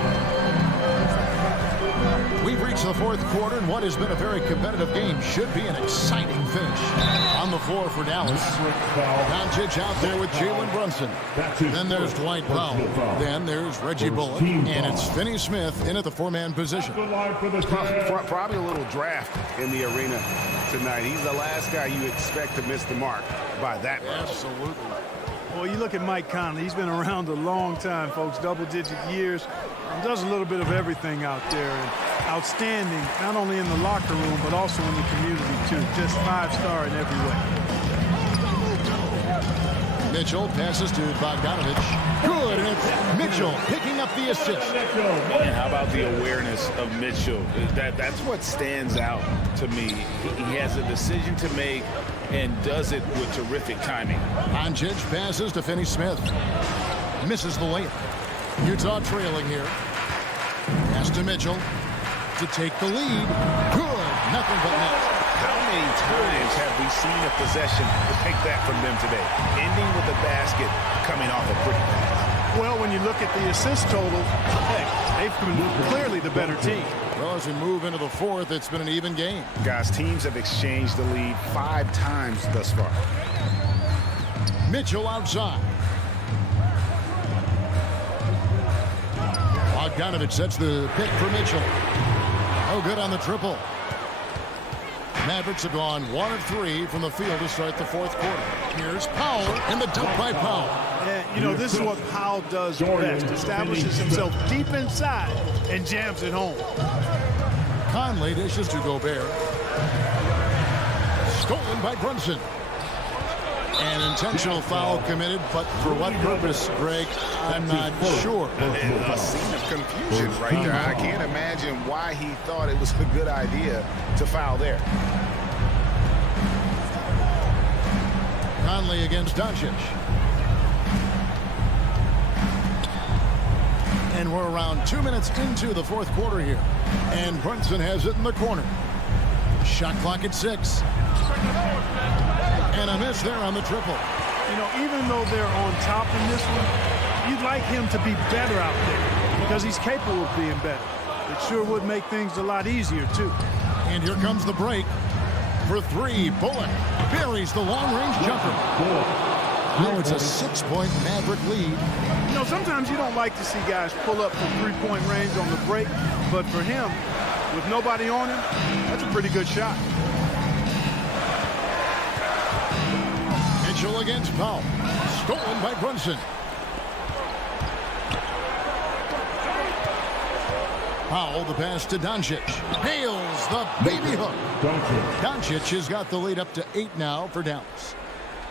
We've reached the fourth quarter, and what has been a very competitive game should be an exciting finish. On the floor for Dallas, Doncic out there with Jalen Brunson. Then there's Dwight Powell. Then there's Reggie Bullock. And it's Finney-Smith in at the 4-man position. Probably a little draft in the arena tonight. He's the last guy you expect to miss the mark by that much. Absolutely. Well, you look at Mike Conley. He's been around a long time, folks, double-digit years. Does a little bit of everything out there. And outstanding, not only in the locker room, but also in the community, too. Just 5-star in every way. Mitchell passes to Bogdanovic. Good, and it's Mitchell picking up the assist. And how about the awareness of Mitchell? That's what stands out to me. He has a decision to make and does it with terrific timing. Doncic passes to Finney-Smith. Misses the layup. Utah trailing here. Pass to Mitchell. to take the lead. Good. Nothing but net. How many times have we seen a possession like that from them today? Ending with a basket coming off a pretty pass. Well, when you look at the assist total, heck, they've been clearly the better team. Well, as we move into the fourth, it's been an even game. Guys, teams have exchanged the lead 5 times thus far. Mitchell outside. Bogdanovic sets the pick for Mitchell. Oh, good on the triple. Mavericks have gone 1 of 3 from the field to start the fourth quarter. Here's Powell, and the dunk by Powell. And, you know, this is what Powell does best. Establishes himself deep inside and jams it home. Conley dishes to Gobert. Stolen by Brunson. An intentional foul committed, but for what purpose, Greg, I'm not sure. A scene of confusion right there. I can't imagine why he thought it was a good idea to foul there. Conley against Doncic. And we're around 2 minutes into the fourth quarter here. And Brunson has it in the corner. Shot clock at 6. And a miss there on the triple. You know, even though they're on top in this one, you'd like him to be better out there because he's capable of being better. It sure would make things a lot easier, too. And here comes the break. For 3, Bullock buries the long-range jumper. Now it's a 6-point Maverick lead. You know, sometimes you don't like to see guys pull up from three-point range on the break, but for him, with nobody on him, that's a pretty good shot. Mitchell against Powell. Stolen by Brunson. Powell, the pass to Doncic. Nails the baby hook. Doncic has got the lead up to 8 now for Dallas.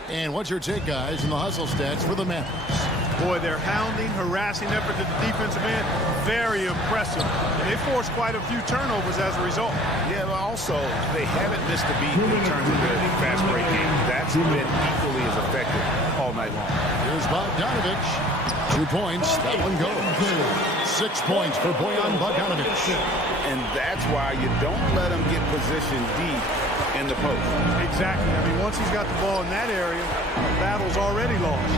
And what's your take, guys, in the hustle stats for the Mavericks? Boy, their hounding, harassing effort at the defensive end, very impressive. And they forced quite a few turnovers as a result. Yeah, but also, they haven't missed a beat in terms of the fast break game. That's been equally as effective all night long. Here's Bogdanovic. 2 points. That one goes. 6 points for Bojan Bogdanovic. And that's why you don't let him get positioned deep in the post. Exactly. I mean, once he's got the ball in that area, the battle's already lost.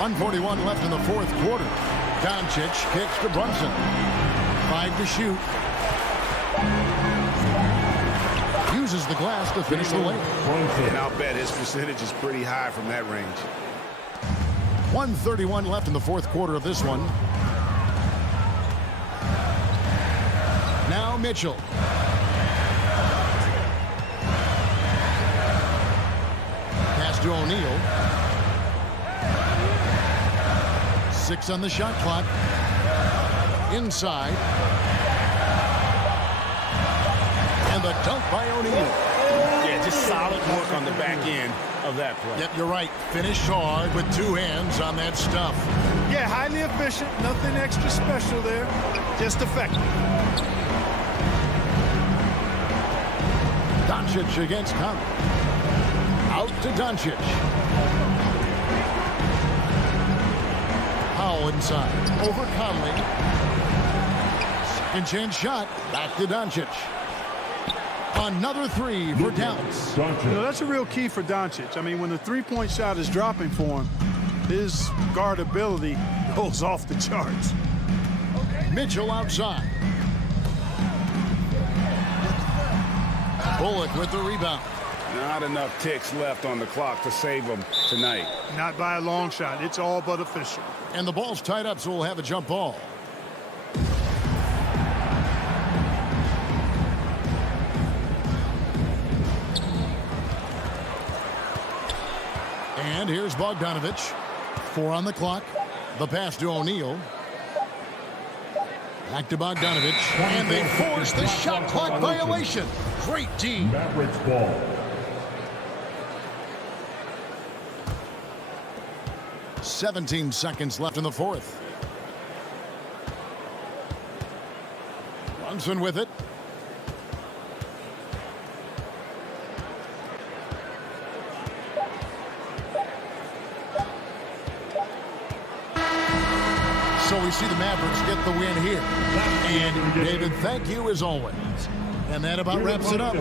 1:41 left in the fourth quarter. Doncic kicks to Brunson. 5 to shoot. Uses the glass to finish the lane. And I'll bet his percentage is pretty high from that range. 1:31 left in the fourth quarter of this one. Now Mitchell. Pass to O'Neal. 6 on the shot clock. Inside. And the dunk by O'Neal. Yeah, just solid work on the back end of that play. Yep, you're right. Finished hard with 2 hands on that stuff. Yeah, highly efficient. Nothing extra special there. Just effective. Doncic against Conley. Out to Doncic. Powell inside. Over Conley. Second chance shot. Back to Doncic. Another 3 for Dallas. You know, that's a real key for Doncic. I mean, when the three-point shot is dropping for him, his guardability goes off the charts. Mitchell outside. Bullock with the rebound. Not enough ticks left on the clock to save them tonight. Not by a long shot. It's all but official. And the ball's tied up, so we'll have a jump ball. And here's Bogdanovic. 4 on the clock. The pass to O'Neal. Back to Bogdanovic. And they force the shot clock violation. Great team. Mavericks ball. "17 seconds left in the fourth. Brunson with it. So he see the Mavericks get the win here. And, David, thank you as always. And that about wraps it up.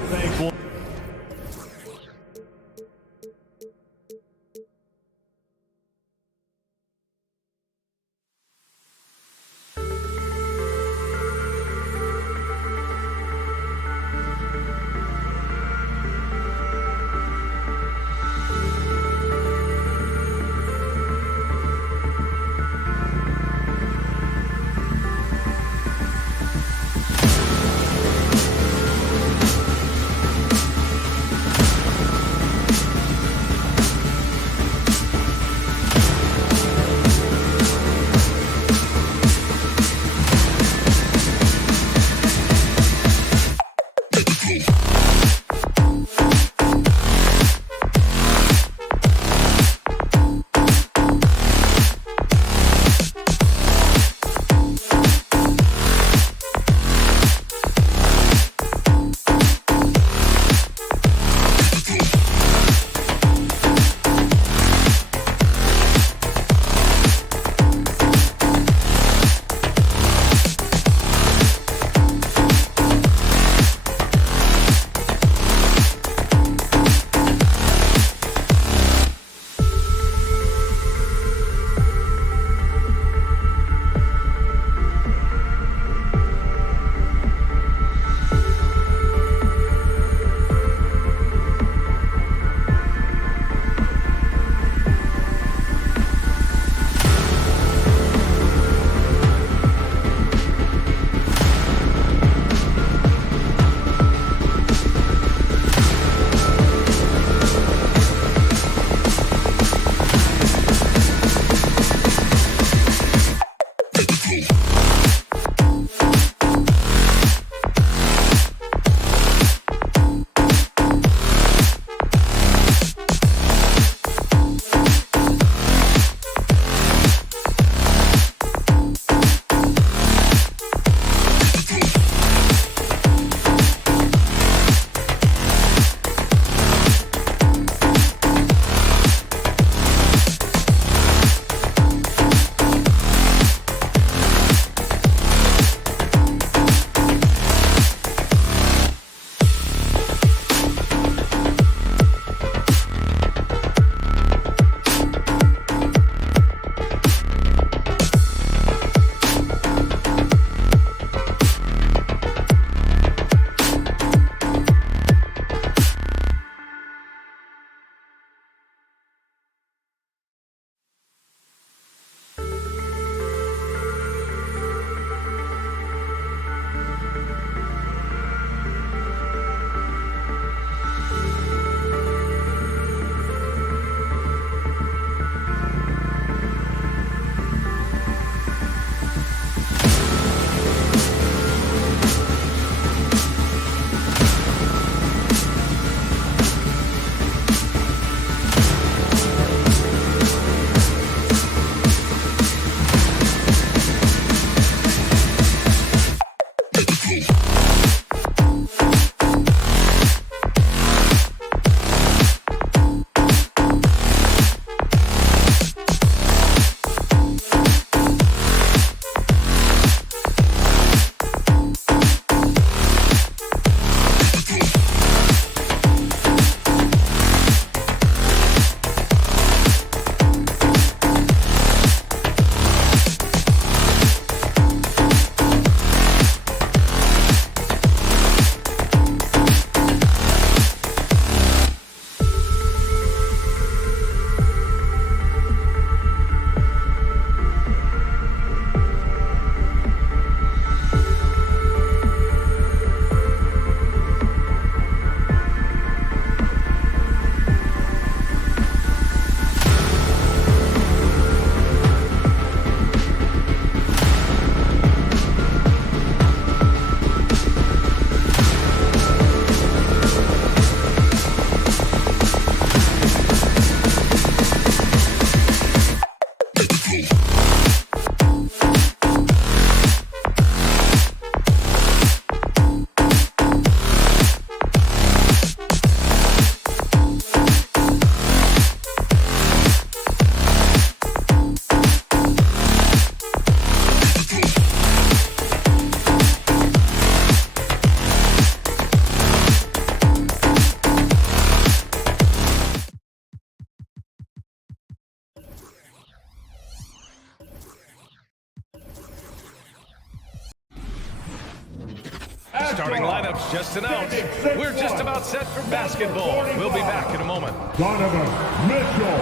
Starting lineups just announced. We're just about set for basketball. We'll be back in a moment. Donovan Mitchell.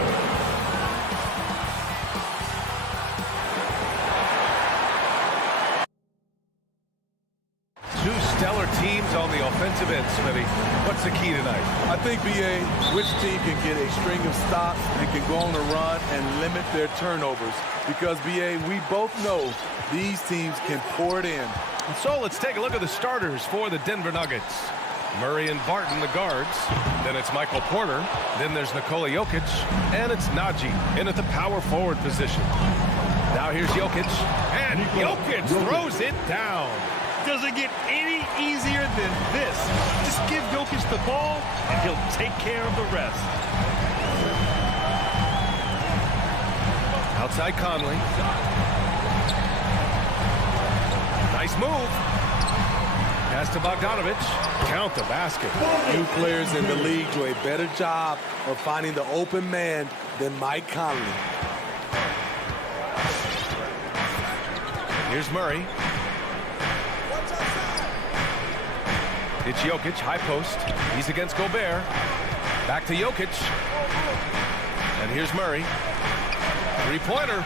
Two stellar teams on the offensive end, Smitty. What's the key tonight? I think, B.A., which team can get a string of stops and can go on a run and limit their turnovers. Because, B.A., we both know these teams can pour it in. So let's take a look at the starters for the Denver Nuggets. Murray and Barton, the guards. Then it's Michael Porter. Then there's Nikola Jokic. And it's Najee in at the power forward position. Now here's Jokic. And Jokic throws it down. Doesn't get any easier than this. Just give Jokic the ball, and he'll take care of the rest. Outside Conley. Nice move. Pass to Bogdanovic. Count the basket. Few players in the league do a better job of finding the open man than Mike Conley. Here's Murray. It's Jokic, high post. He's against Gobert. Back to Jokic. And here's Murray. Three-pointer.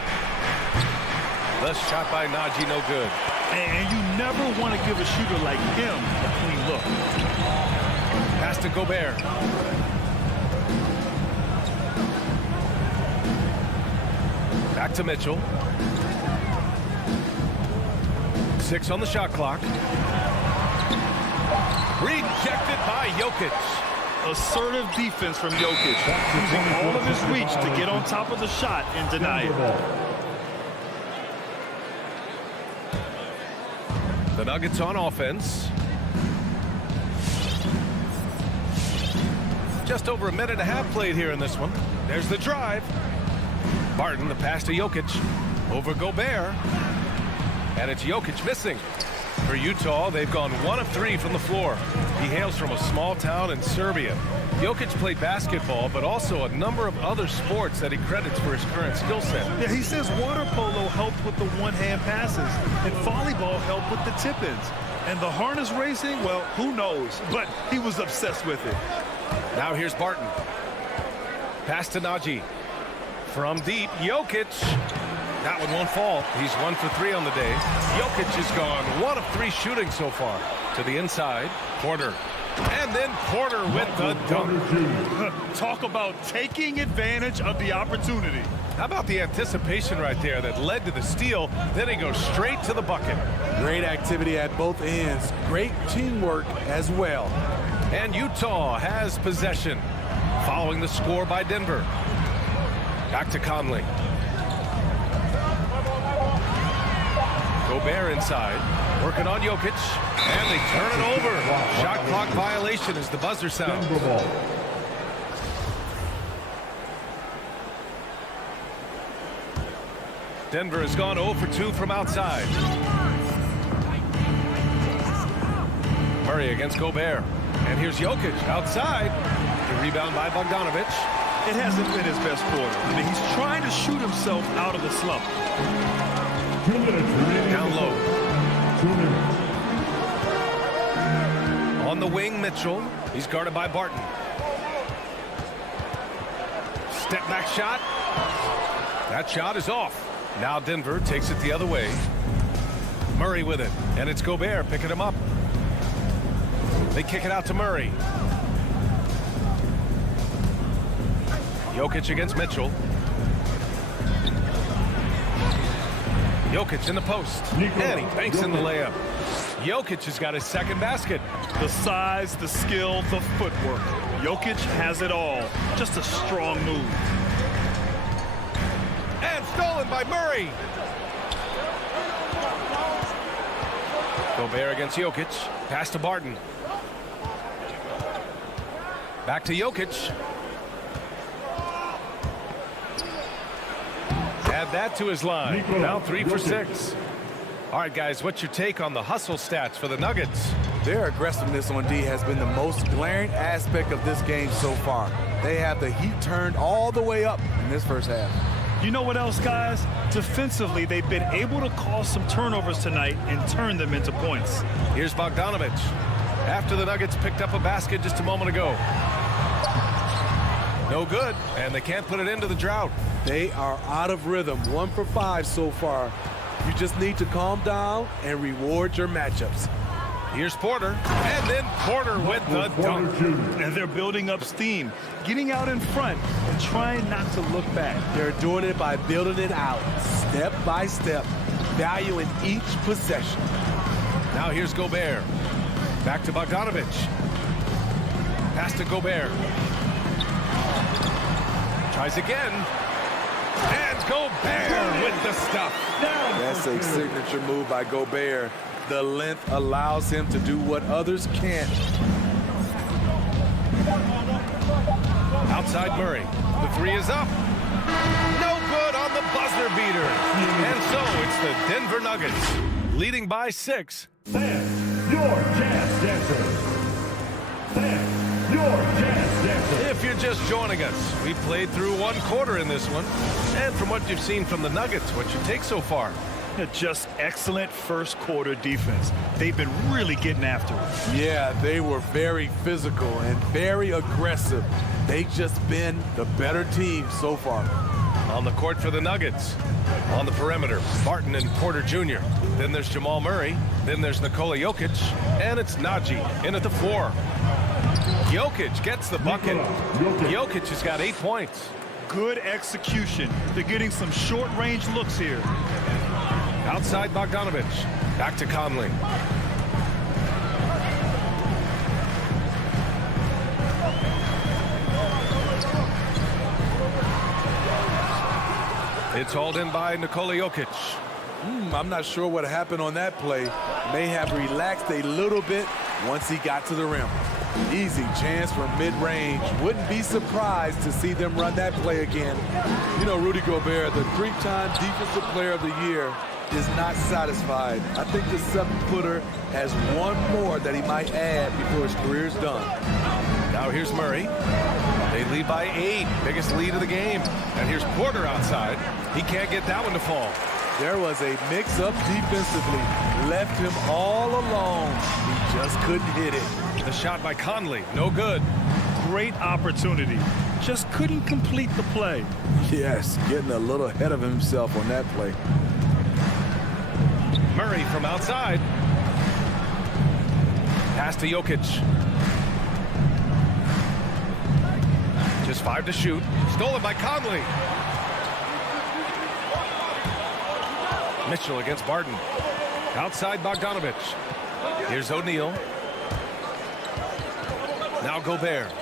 The shot by Najee, no good. And you never want to give a shooter like him a clean look. Pass to Gobert. Back to Mitchell. 6 on the shot clock. Rejected by Jokic. Assertive defense from Jokic, using all of his reach to get on top of the shot and deny it. The Nuggets on offense. Just over a minute and a half played here in this one. There's the drive. Barton, the pass to Jokic. Over Gobert. And it's Jokic missing. For Utah, they've gone 1 of 3 from the floor. He hails from a small town in Serbia. Jokic played basketball, but also a number of other sports that he credits for his current skill set. Yeah, he says water polo helped with the one-hand passes, and volleyball helped with the tip-ins. And the harness racing, well, who knows? But he was obsessed with it. Now here's Barton. Pass to Najee. From deep, Jokic. That one won't fall. He's 1 for 3 on the day. Jokic has gone 1 of 3 shooting so far. To the inside, Porter. And then Porter with the dunk. Talk about taking advantage of the opportunity. How about the anticipation right there that led to the steal? Then he goes straight to the bucket. Great activity at both ends. Great teamwork as well. And Utah has possession following the score by Denver. Back to Conley. Gobert inside, working on Jokic, and they turn it over. Shot clock violation as the buzzer sounds. Denver has gone 0 for 2 from outside. Murray against Gobert. And here's Jokic outside. The rebound by Bogdanovic. It hasn't been his best quarter. I mean, he's trying to shoot himself out of the slump. 2 minutes remaining. Down low. 2 minutes. On the wing, Mitchell. He's guarded by Barton. Step back shot. That shot is off. Now Denver takes it the other way. Murray with it. And it's Gobert picking him up. They kick it out to Murray. Jokic against Mitchell. Jokic in the post. And he banks in the layup. Jokic has got his second basket. The size, the skill, the footwork. Jokic has it all. Just a strong move. And stolen by Murray. Gobert against Jokic. Pass to Barton. Back to Jokic. Add that to his line. Now 3 for 6. All right, guys, what's your take on the hustle stats for the Nuggets? Their aggressiveness on D has been the most glaring aspect of this game so far. They have the heat turned all the way up in this first half. You know what else, guys? Defensively, they've been able to cause some turnovers tonight and turn them into points. Here's Bogdanovic. After the Nuggets picked up a basket just a moment ago. No good, and they can't put it into the drought. They are out of rhythm. 1 for 5 so far. You just need to calm down and reward your matchups. Here's Porter, and then Porter with the dunk. And they're building up steam, getting out in front and trying not to look back. They're doing it by building it out, step by step, valuing each possession. Now here's Gobert. Back to Bogdanovic. Pass to Gobert. Tries again. And Gobert with the stuff. That's a signature move by Gobert. The length allows him to do what others can't. Outside Murray. The three is up. No good on the buzzer beater. And so it's the Denver Nuggets leading by 6. Sam, your jazz dancer. Sam, your jazz dancer. If you're just joining us, we played through 1 quarter in this one. And from what you've seen from the Nuggets, what's your take so far? Just excellent first quarter defense. They've been really getting after it. Yeah, they were very physical and very aggressive. They've just been the better team so far. On the court for the Nuggets. On the perimeter, Barton and Porter Jr. Then there's Jamal Murray. Then there's Nikola Jokic. And it's Najee in at the 4. Jokic gets the bucket. Jokic has got 8 points. Good execution. They're getting some short-range looks here. Outside Bogdanovic. Back to Conley. It's hauled in by Nikola Jokic. I'm not sure what happened on that play. May have relaxed a little bit once he got to the rim. Easy chance from mid-range. Wouldn't be surprised to see them run that play again. You know, Rudy Gobert, the 3-time Defensive Player of the Year, is not satisfied. I think the 7-footer has one more that he might add before his career's done. Now here's Murray. They lead by 8. Biggest lead of the game. And here's Porter outside. He can't get that one to fall. There was a mix-up defensively. Left him all alone. He just couldn't hit it. The shot by Conley. No good. Great opportunity. Just couldn't complete the play. Yes, getting a little ahead of himself on that play. Murray from outside. Pass to Jokic. Just 5 to shoot. Stolen by Conley. Mitchell against Barton. Outside Bogdanovic. Here's O'Neal. Now Gobert.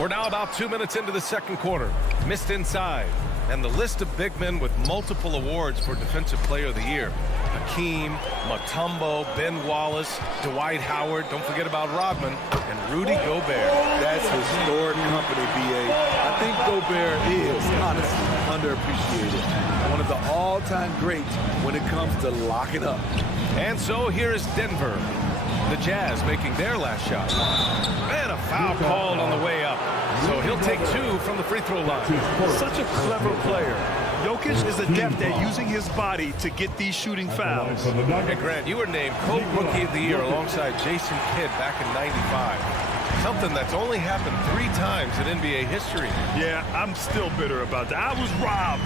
We're now about 2 minutes into the second quarter. Missed inside. And the list of big men with multiple awards for Defensive Player of the Year. Hakeem, Mutombo, Ben Wallace, Dwight Howard, don't forget about Rodman, and Rudy Gobert. That's historic company, B.A. I think Gobert is, honestly, underappreciated. One of the all-time greats when it comes to locking up. And so here is Denver. The Jazz making their last shot. And a foul called on the way up. So he'll take 2 from the free throw line. Such a clever player. Jokic is adept at using his body to get these shooting fouls. Hey, Grant, you were named co-rookie of the year alongside Jason Kidd back in '95. Something that's only happened 3 times in NBA history. Yeah, I'm still bitter about that. I was robbed.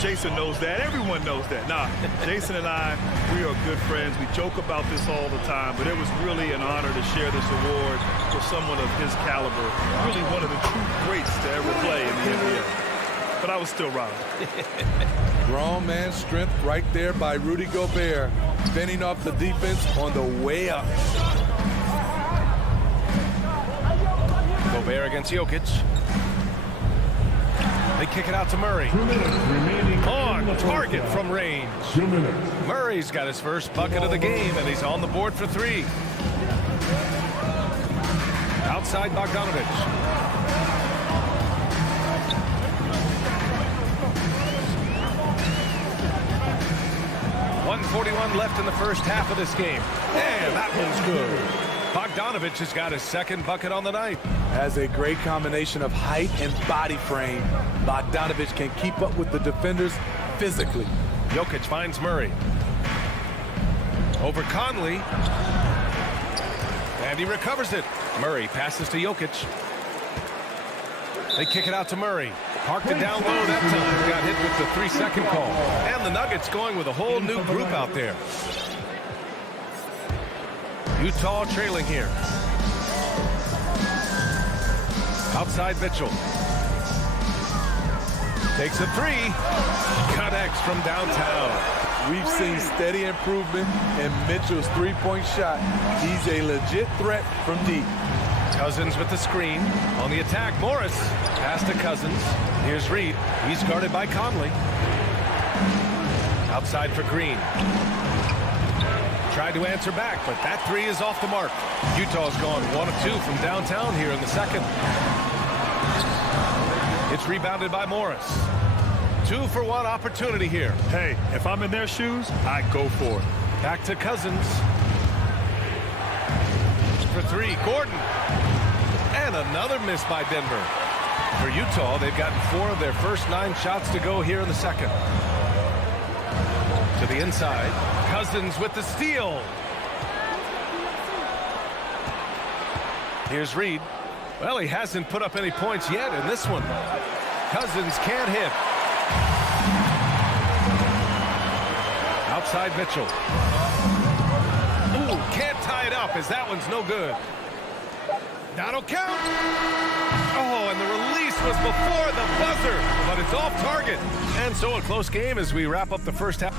Jason knows that. Everyone knows that. Nah, Jason and I, we are good friends. We joke about this all the time, but it was really an honor to share this award with someone of his caliber. Really one of the true greats to ever play in the NBA. But I was still robbed. Grown man strength right there by Rudy Gobert, fending off the defense on the way up. Gobert against Jokic. They kick it out to Murray. 2 minutes remaining. On target from range. 2 minutes. Murray's got his first bucket of the game, and he's on the board for 3. Outside Bogdanovic. 1:41 left in the first half of this game. And that one's good. Bogdanovic has got his second bucket on the night. Has a great combination of height and body frame. Bogdanovic can keep up with the defenders physically. Jokic finds Murray. Over Conley. And he recovers it. Murray passes to Jokic. They kick it out to Murray. Parked it down low that time. Got hit with the 3-second call. And the Nuggets going with a whole new group out there. Utah trailing here. Outside Mitchell. Takes a three. Connects from downtown. We've seen steady improvement in Mitchell's three-point shot. He's a legit threat from deep. Cousins with the screen. On the attack, Morris. Pass to Cousins. Here's Reed. He's guarded by Conley. Outside for Green. Tried to answer back, but that three is off the mark. Utah's gone 1 of 2 from downtown here in the second. It's rebounded by Morris. 2-for-1 opportunity here. Hey, if I'm in their shoes, I go for it. Back to Cousins. For three, Gordon. And another miss by Denver. For Utah, they've gotten 4 of their first 9 shots to go here in the second. To the inside. Cousins with the steal. Here's Reed. Well, he hasn't put up any points yet in this one. Cousins can't hit. Outside Mitchell. Ooh, can't tie it up as that one's no good. That'll count. Oh, and the release was before the buzzer, but it's off target. And so a close game as we wrap up the first half.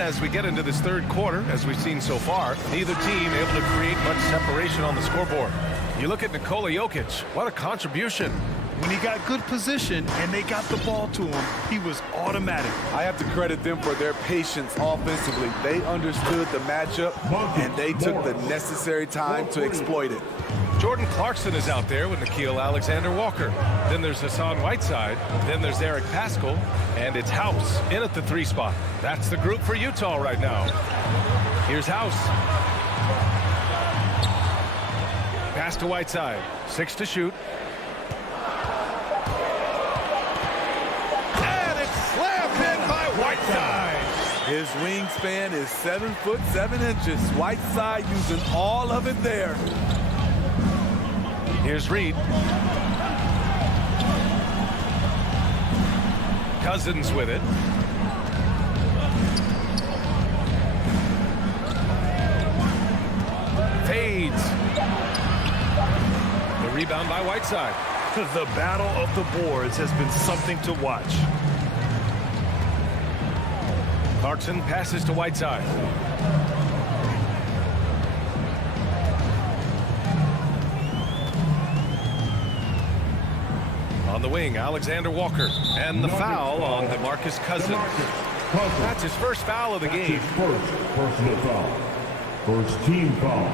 As we get into this third quarter, as we've seen so far, neither team able to create much separation on the scoreboard. You look at Nikola Jokic, what a contribution. When he got good position and they got the ball to him, he was automatic. I have to credit them for their patience offensively. They understood the matchup, and they took the necessary time to exploit it. Jordan Clarkson is out there with Nickeil Alexander-Walker. Then there's Hassan Whiteside. Then there's Eric Paschall. And it's House in at the 3 spot. That's the group for Utah right now. Here's House. Pass to Whiteside. 6 to shoot. And it's slammed in by Whiteside. His wingspan is 7 foot 7 inches. Whiteside using all of it there. Here's Reed. Cousins with it. Fades. The rebound by Whiteside. The battle of the boards has been something to watch. Clarkson passes to Whiteside. On the wing, Alexander Walker. And the foul on DeMarcus Cousins. That's his first foul of the game. First personal foul. First team foul.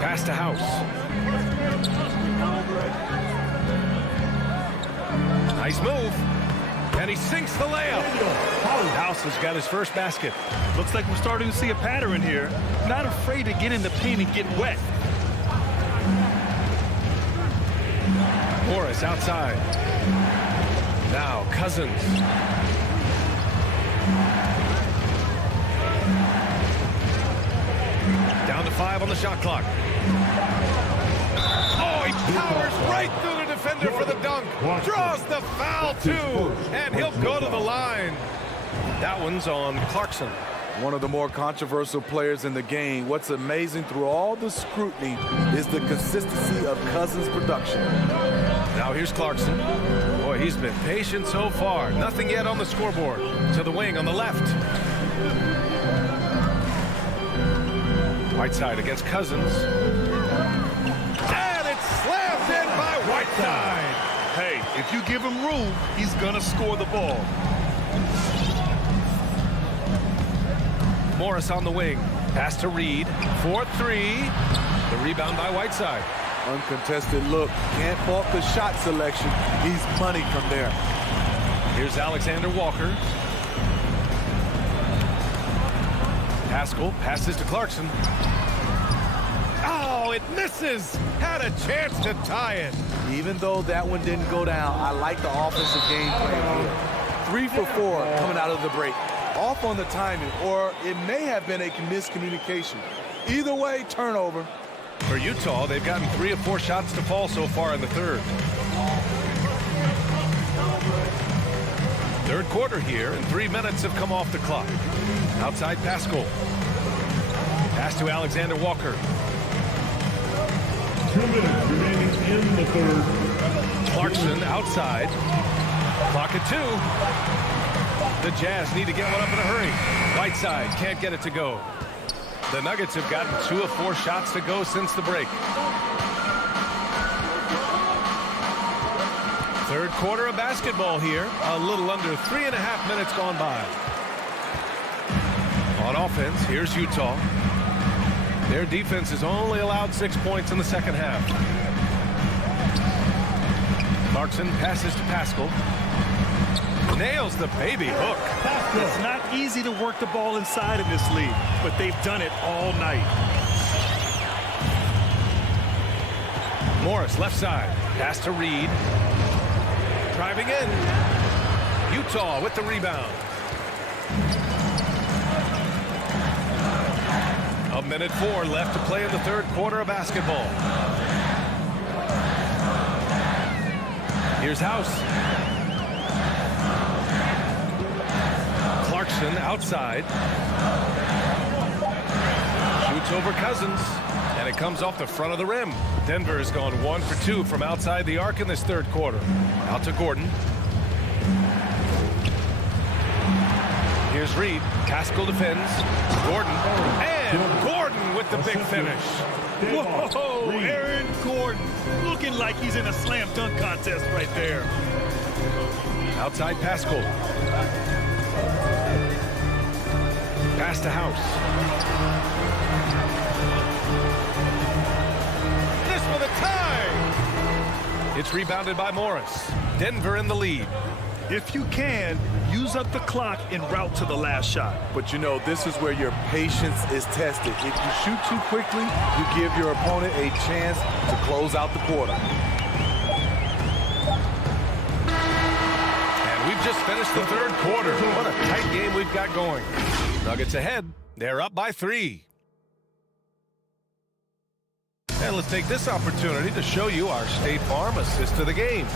Pass to House. Nice move. And he sinks the layup. House has got his first basket. Looks like we're starting to see a pattern here. Not afraid to get in the paint and get wet. Morris outside. Now Cousins. Down to 5 on the shot clock. Oh, he powers right through the defender for the dunk. Draws the foul too. And he'll go to the line. That one's on Clarkson. One of the more controversial players in the game. What's amazing through all the scrutiny is the consistency of Cousins' production. Now here's Clarkson. Boy, he's been patient so far. Nothing yet on the scoreboard. To the wing on the left. Whiteside against Cousins. And it's slammed in by Whiteside. Hey, If you give him room, he's going to score the ball. Morris on the wing. Pass to Reed. 4-3. The rebound by Whiteside. Uncontested look. Can't fault the shot selection. He's money from there. Here's Alexander Walker. Pascal passes to Clarkson. Oh, it misses. Had a chance to tie it. Even though that one didn't go down, I like the offensive game plan here. 3 for 4 coming out of the break. Off on the timing, or it may have been a miscommunication. Either way, turnover. For Utah, they've gotten 3 of 4 shots to fall so far in the third. Third quarter here, and 3 minutes have come off the clock. Outside Pascal. Pass to Alexander Walker. 2 minutes remaining in the third. Clarkson outside. Clock at 2. The Jazz need to get one up in a hurry. Whiteside can't get it to go. The Nuggets have gotten 2 of 4 shots to go since the break. Third quarter of basketball here. A little under 3.5 minutes gone by. On offense, here's Utah. Their defense has only allowed 6 points in the second half. Clarkson passes to Pascal. Nails the baby hook. It's not easy to work the ball inside in this league, but they've done it all night. Morris left side. Pass to Reed. Driving in. Utah with the rebound. A minute 4 left to play in the third quarter of basketball. Here's House. Clarkson outside. Shoots over Cousins. And it comes off the front of the rim. Denver has gone 1 for 2 from outside the arc in this third quarter. Out to Gordon. Here's Reed. Pascal defends. Gordon. And Gordon with the big finish. Whoa, Aaron Gordon looking like he's in a slam dunk contest right there. Outside Pascal. Pass to House. This for the tie. It's rebounded by Morris. Denver in the lead. If you can, use up the clock en route to the last shot. But you know, this is where your patience is tested. If you shoot too quickly, you give your opponent a chance to close out the quarter. And we've just finished the third quarter. What a tight game we've got going. Nuggets ahead. They're up by 3. And let's take this opportunity to show you our State Farm assist of the game.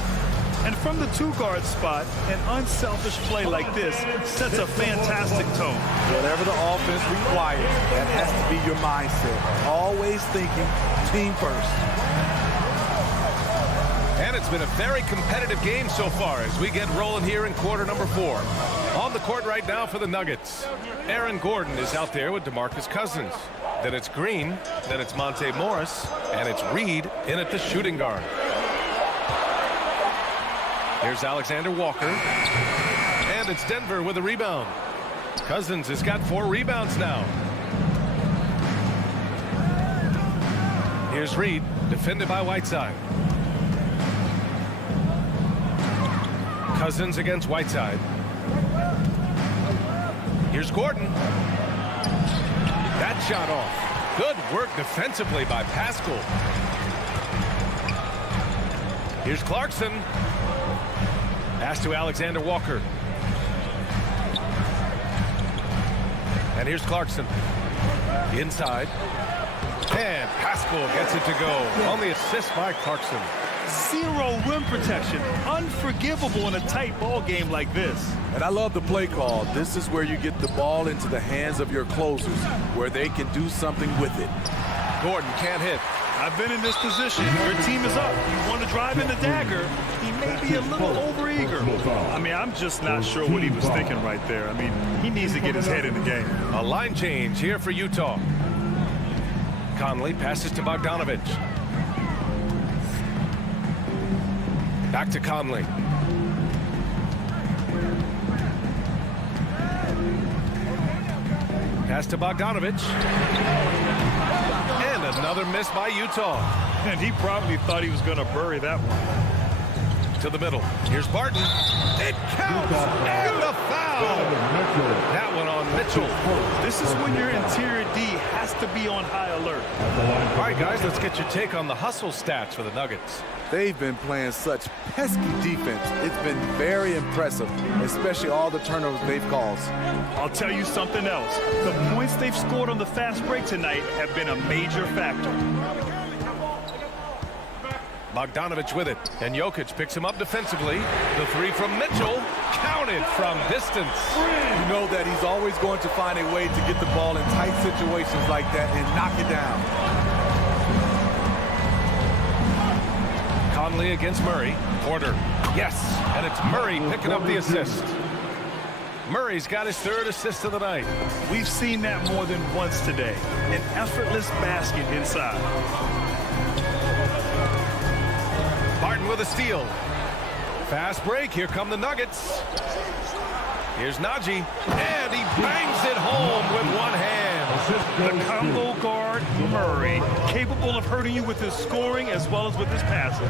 And from the 2-guard spot, an unselfish play like this sets a fantastic tone. Whatever the offense requires, that has to be your mindset. Always thinking team first. And it's been a very competitive game so far as we get rolling here in quarter number 4. On the court right now for the Nuggets. Aaron Gordon is out there with DeMarcus Cousins. Then it's Green, then it's Monte Morris, and it's Reed in at the shooting guard. Here's Alexander Walker. And it's Denver with a rebound. Cousins has got 4 rebounds now. Here's Reed, defended by Whiteside. Cousins against Whiteside. Here's Gordon. That shot off. Good work defensively by Pascal. Here's Clarkson. Pass to Alexander Walker. And here's Clarkson. Inside. And Pascal gets it to go on the assist by Clarkson. 0 rim protection. Unforgivable in a tight ball game like this. And I love the play call. This is where you get the ball into the hands of your closers, where they can do something with it. Gordon can't hit. I've been in this position. Your team is up. You want to drive in the dagger. He may be a little overeager. I mean, I'm just not sure what he was thinking right there. I mean, he needs to get his head in the game. A line change here for Utah. Conley passes to Bogdanovic. Back to Conley. Pass to Bogdanovic. And another miss by Utah. And he probably thought he was going to bury that one. To the middle. Here's Barton. It counts! And the foul! That one on Mitchell. This is when your interior D has to be on high alert. All right, guys, let's get your take on the hustle stats for the Nuggets. They've been playing such pesky defense. It's been very impressive, especially all the turnovers they've caused. I'll tell you something else. The points they've scored on the fast break tonight have been a major factor. Bogdanovic with it, and Jokic picks him up defensively. The three from Mitchell, counted from distance. You know that he's always going to find a way to get the ball in tight situations like that and knock it down. Conley against Murray. Porter, yes, and it's Murray picking up the assist. Murray's got his third assist of the night. We've seen that more than once today. An effortless basket inside. Barton with a steal. Fast break. Here come the Nuggets. Here's Najee. And he bangs it home with one hand. The combo guard, Murray, capable of hurting you with his scoring as well as with his passing.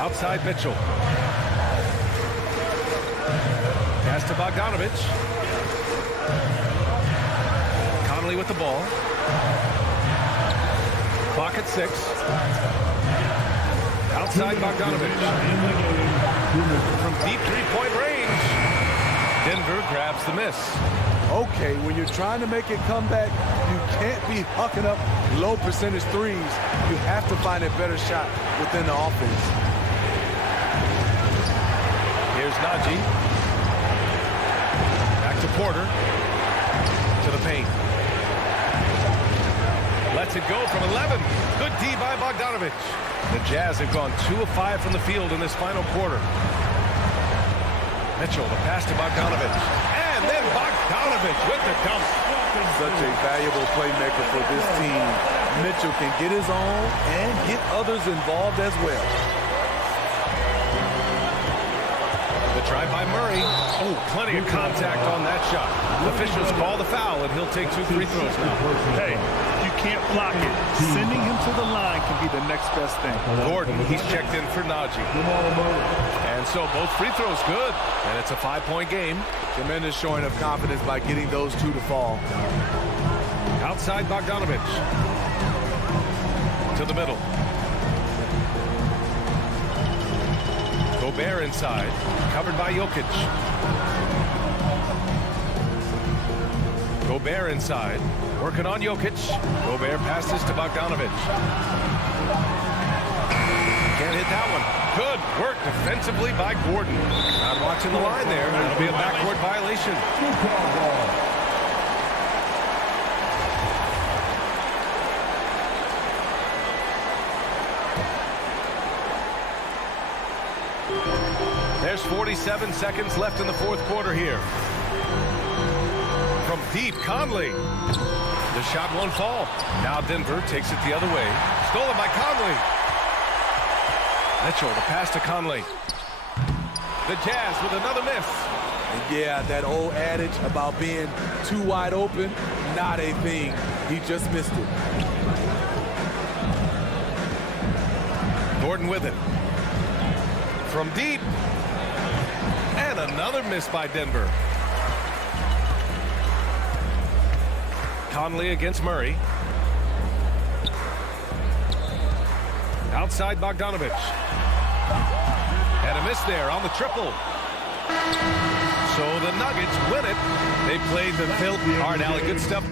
Outside Mitchell. Pass to Bogdanovic. Conley with the ball. Clock at 6. Outside Bogdanovic. From deep three-point range. Denver grabs the miss. Okay, when you're trying to make a comeback, you can't be hucking up low percentage threes. You have to find a better shot within the offense. Here's Najee. Back to Porter. To the paint. Lets it go from 11. Good D by Bogdanovic. The Jazz have gone 2 of 5 from the field in this final quarter. Mitchell, the pass to Bogdanovic. And then Bogdanovic with the dunk. Such a valuable playmaker for this team. Mitchell can get his own and get others involved as well. The try by Murray. Oh, plenty of contact on that shot. Officials call the foul, and he'll take 2 free throws now. Hey, you can't block it. Sending him to the line can be the next best thing. Gordon, he's checked in for Najee. And so both free throws good, and it's a 5-point game. Tremendous showing of confidence by getting those 2 to fall. Outside Bogdanovic. To the middle. Gobert inside, covered by Jokic. Gobert inside, working on Jokic. Gobert passes to Bogdanovic. Can't hit that one. Good work defensively by Gordon. Not watching the line there. It'll be a backcourt violation. There's 47 seconds left in the fourth quarter here. From deep, Conley. The shot won't fall. Now Denver takes it the other way. Stolen by Conley. Mitchell, the pass to Conley. The Jazz with another miss. And yeah, that old adage about being too wide open, not a thing. He just missed it. Gordon with it. From deep. And another miss by Denver. Conley against Murray. Outside Bogdanovic. And a miss there on the triple. So the Nuggets win it. They played the field. All right, Allie, good stuff.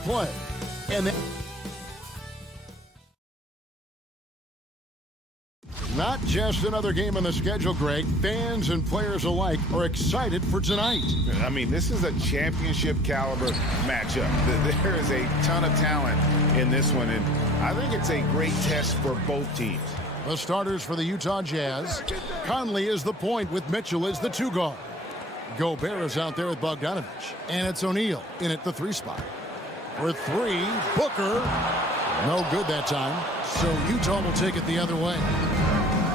play. And then not just another game on the schedule, Greg. Fans and players alike are excited for tonight. I mean, this is a championship caliber matchup. There is a ton of talent in this one, and I think it's a great test for both teams. The starters for the Utah Jazz. Conley is the point with Mitchell as the 2 guard. Gobert is out there with Bogdanovic. And it's O'Neal in at the 3 spot. For 3, Booker. No good that time. So Utah will take it the other way.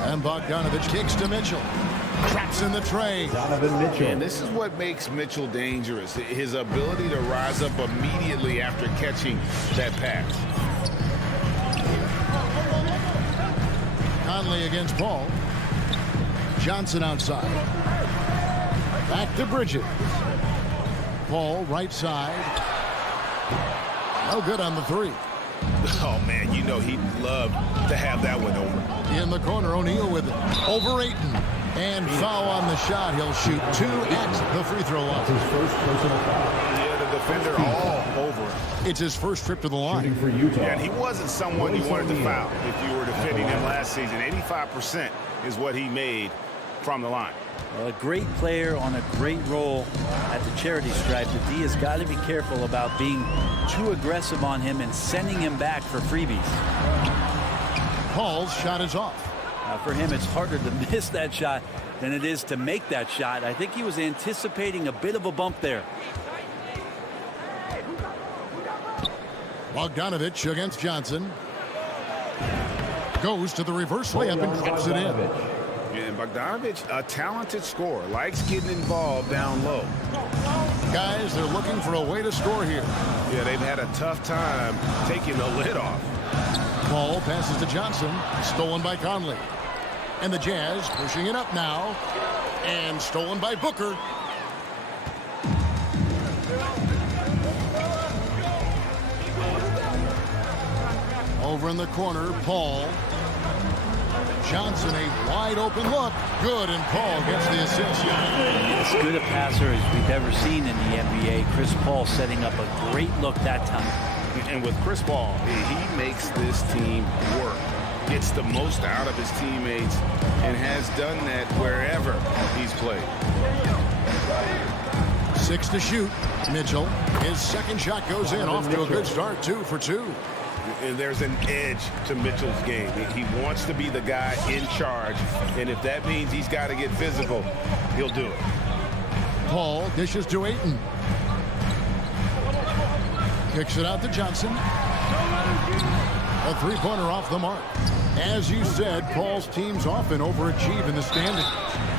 And Bogdanovic kicks to Mitchell. Traps in the tray. Donovan Mitchell. And this is what makes Mitchell dangerous. His ability to rise up immediately after catching that pass. Conley against Paul. Johnson outside. Back to Bridges. Paul right side. No good on the 3. Oh, man, you know he'd love to have that one over. In the corner, O'Neal with it. Over Ayton. And foul on the shot. He'll shoot 2 at the free throw line. His first personal foul. Yeah, the defender all over it. It's his first trip to the line. Shooting for Utah. And he wasn't someone you wanted to foul if you were defending him last season. 85% is what he made from the line. Well, a great player on a great role at the charity stripe. The D has got to be careful about being too aggressive on him and sending him back for freebies. Paul's shot is off. For him, it's harder to miss that shot than it is to make that shot. I think he was anticipating a bit of a bump there. Bogdanovic against Johnson. Goes to the reverse layup and drops it in. And Bogdanovic, a talented scorer, likes getting involved down low. Guys, they're looking for a way to score here. Yeah, they've had a tough time taking the lid off. Paul passes to Johnson. Stolen by Conley. And the Jazz pushing it up now. And stolen by Booker. Over in the corner, Paul. Johnson, a wide open look. Good, and Paul gets the assist. As good a passer as we've ever seen in the NBA. Chris Paul setting up a great look that time. And with Chris Paul, he makes this team work. Gets the most out of his teammates and has done that wherever he's played. 6 to shoot. Mitchell, his second shot goes in. Off to a good start, 2 for 2. And there's an edge to Mitchell's game. He wants to be the guy in charge, and if that means he's got to get physical, he'll do it. Paul dishes to Ayton. Kicks it out to Johnson. A 3-pointer off the mark. As you said, Paul's teams often overachieve in the standings.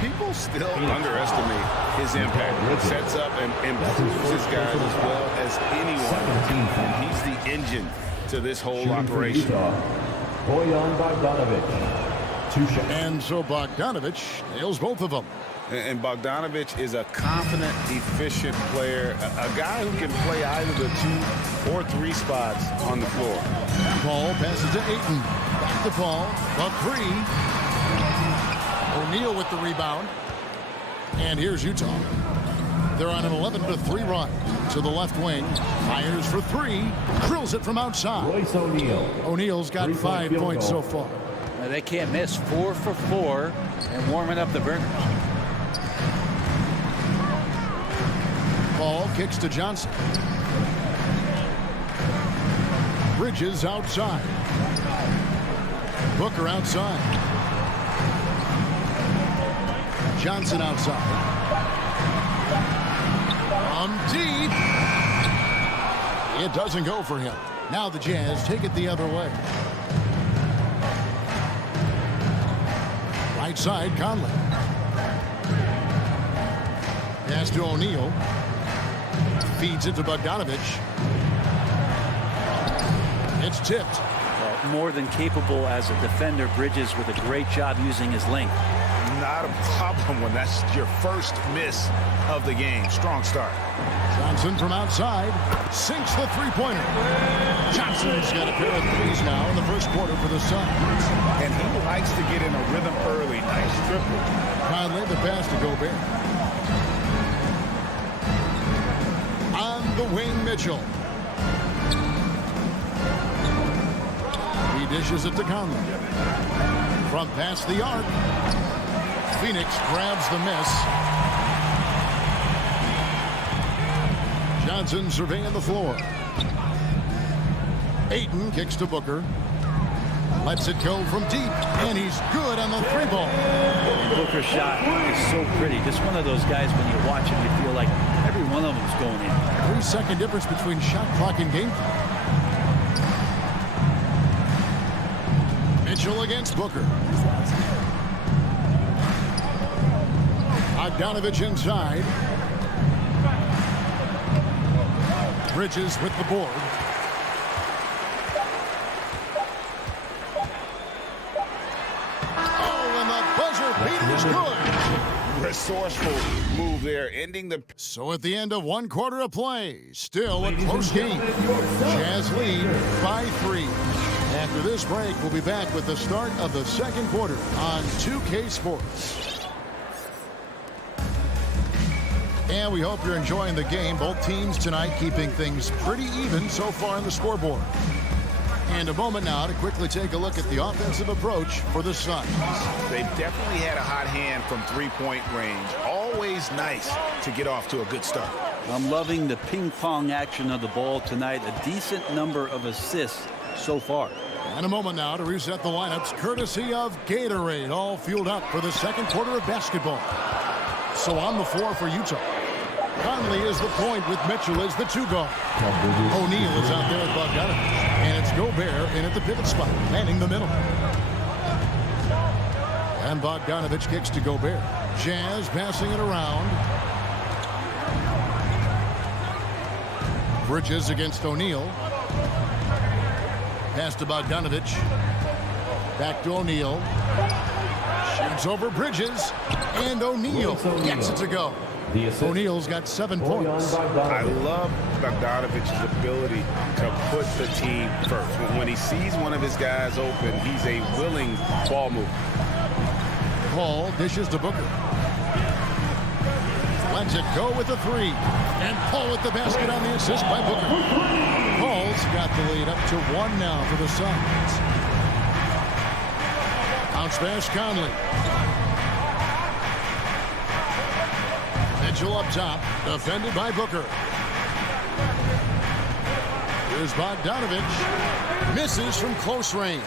People still underestimate his impact. He sets up and improves his guys as well as anyone. And he's the engine to this whole operation. Bojan Bogdanovic. 2 shots. And so Bogdanovic nails both of them. And Bogdanovic is a confident, efficient player, a guy who can play either the 2 or 3 spots on the floor. Paul passes to Ayton. Back to Paul. A 3. O'Neal with the rebound. And here's Utah. They're on an 11-3 run. To the left wing. Fires for 3. Drills it from outside. Royce O'Neal. O'Neal's got 5 points so far. Now, they can't miss. 4 for 4 and warming up the burners. Paul kicks to Johnson. Bridges outside. Booker outside. Johnson outside. Deep. It doesn't go for him. Now the Jazz take it the other way. Right side, Conley. Pass to O'Neal. Feeds it to Bogdanovic. It's tipped. Well, more than capable as a defender. Bridges with a great job using his length. Not a problem when that's your first miss of the game. Strong start. Johnson from outside sinks the 3-pointer. Johnson's got a pair of 3s now in the first quarter for the Suns. And he likes to get in a rhythm early. Nice triple. Conley, the pass to Gobert. On the wing, Mitchell. He dishes it to Conley. From past the arc. Phoenix grabs the miss. Johnson surveying the floor. Ayton kicks to Booker. Lets it go from deep, and he's good on the three ball. Booker's shot is so pretty. Just one of those guys, when you watch him, you feel like every one of them is going in. 3-second difference between shot clock and game clock. Mitchell against Booker. Bogdanovic inside. Bridges with the board. Is good. Resourceful move there, ending the... So at the end of 1 quarter of play, still a close game. Jazz lead by 3. After this break, we'll be back with the start of the second quarter on 2K Sports. And we hope you're enjoying the game. Both teams tonight keeping things pretty even so far on the scoreboard. And a moment now to quickly take a look at the offensive approach for the Suns. They've definitely had a hot hand from three-point range. Always nice to get off to a good start. I'm loving the ping-pong action of the ball tonight. A decent number of assists so far. And a moment now to reset the lineups courtesy of Gatorade. All fueled up for the second quarter of basketball. So on the floor for Utah. Conley is the point with Mitchell as the 2 guard. O'Neal is out there with Bogdanovic. And it's Gobert in at the pivot spot, manning the middle. And Bogdanovic kicks to Gobert. Jazz passing it around. Bridges against O'Neal. Pass to Bogdanovic. Back to O'Neal. Shoots over Bridges. And O'Neal gets it to go. O'Neal's got 7 points. I love Bogdanovic's ability to put the team first. When he sees one of his guys open, he's a willing ball mover. Paul dishes to Booker. Lets it go with the 3. And Paul with the basket on the assist by Booker. Paul's got the lead up to 1 now for the Suns. Bounce pass Conley. Mitchell up top, defended by Booker. Here's Bogdanovic. Misses from close range.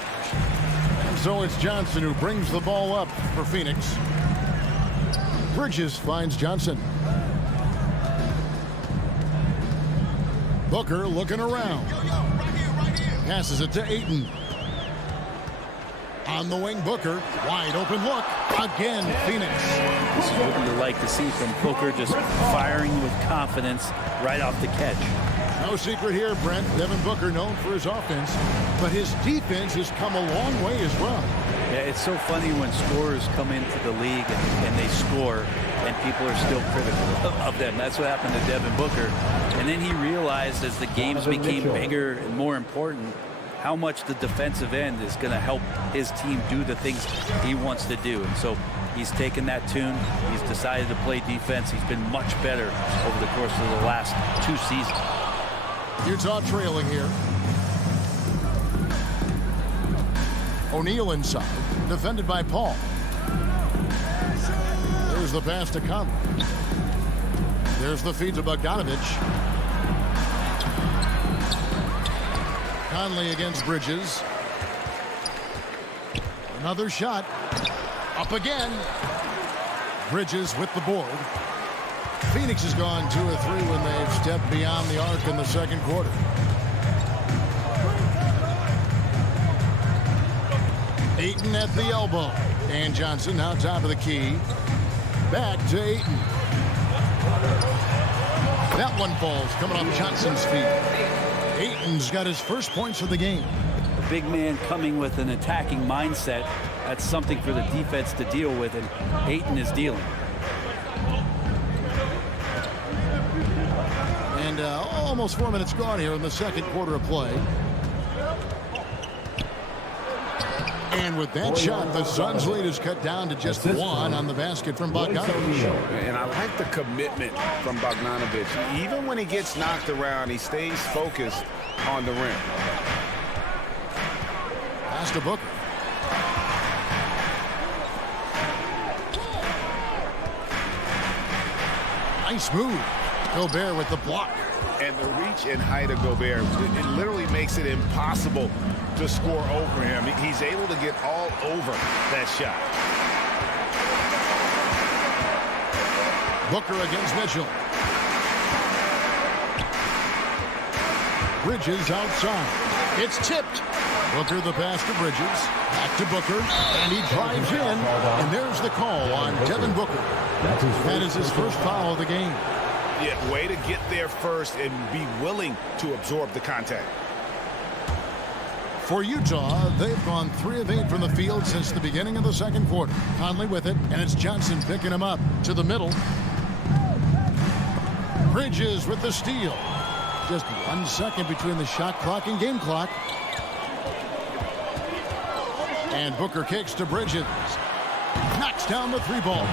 And so it's Johnson who brings the ball up for Phoenix. Bridges finds Johnson. Booker looking around. Passes it to Ayton. On the wing, Booker. Wide open look. Again, Phoenix. This is what you like to see from Booker, just firing with confidence right off the catch. No secret here, Brent. Devin Booker known for his offense, but his defense has come a long way as well. Yeah, it's so funny when scorers come into the league and they score, and people are still critical of them. That's what happened to Devin Booker. And then he realized as the games became bigger and more important, how much the defensive end is going to help his team do the things he wants to do. And so he's taken that tune. He's decided to play defense. He's been much better over the course of the last 2 seasons. Utah trailing here. O'Neal inside, defended by Paul. There's the pass to Conley. There's the feed to Bogdanovic. Conley against Bridges. Another shot. Up again. Bridges with the board. Phoenix has gone 2 or 3 when they've stepped beyond the arc in the second quarter. Ayton at the elbow. And Johnson now top of the key. Back to Ayton. That one falls coming off Johnson's feet. Ayton's got his first points of the game. A big man coming with an attacking mindset. That's something for the defense to deal with, and Ayton is dealing. And almost 4 minutes gone here in the second quarter of play. And with that shot, the Suns' lead is cut down to just 1 on the basket from Bogdanovic. And I like the commitment from Bogdanovic. Even when he gets knocked around, he stays focused on the rim. Pass to Booker. Nice move. Gobert with the block. And the reach and height of Gobert, it literally makes it impossible to score over him. He's able to get all over that shot. Booker against Mitchell. Bridges outside. It's tipped. Booker the pass to Bridges. Back to Booker. And he drives in. And there's the call on Devin Booker. That is his first foul of the game. Yeah, way to get there first and be willing to absorb the contact. For Utah, they've gone 3 of 8 from the field since the beginning of the second quarter. Conley with it, and it's Johnson picking him up to the middle. Bridges with the steal. Just 1 second between the shot clock and game clock. And Booker kicks to Bridges. Knocks down the 3-ball.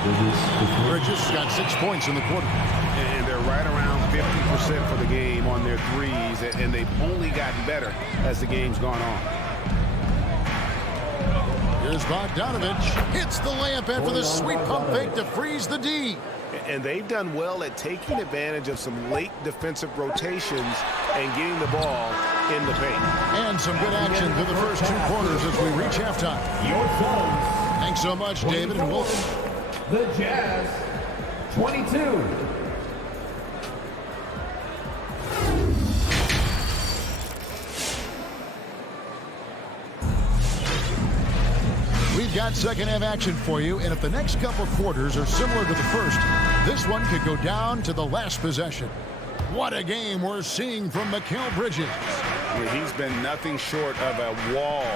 Bridges got 6 points in the quarter. And they're right around 50% for the game on their threes, and they've only gotten better as the game's gone on. Here's Bogdanovic. Hits the layup after the sweet pump fake to freeze the D. And they've done well at taking advantage of some late defensive rotations and getting the ball in the paint. And some good action through the first 2 quarters as we reach halftime. Your Suns. Thanks so much, David and Wilson. The Jazz, 22. We've got second half action for you, and if the next couple quarters are similar to the first, this one could go down to the last possession. What a game we're seeing from Mikal Bridges. He's been nothing short of a wall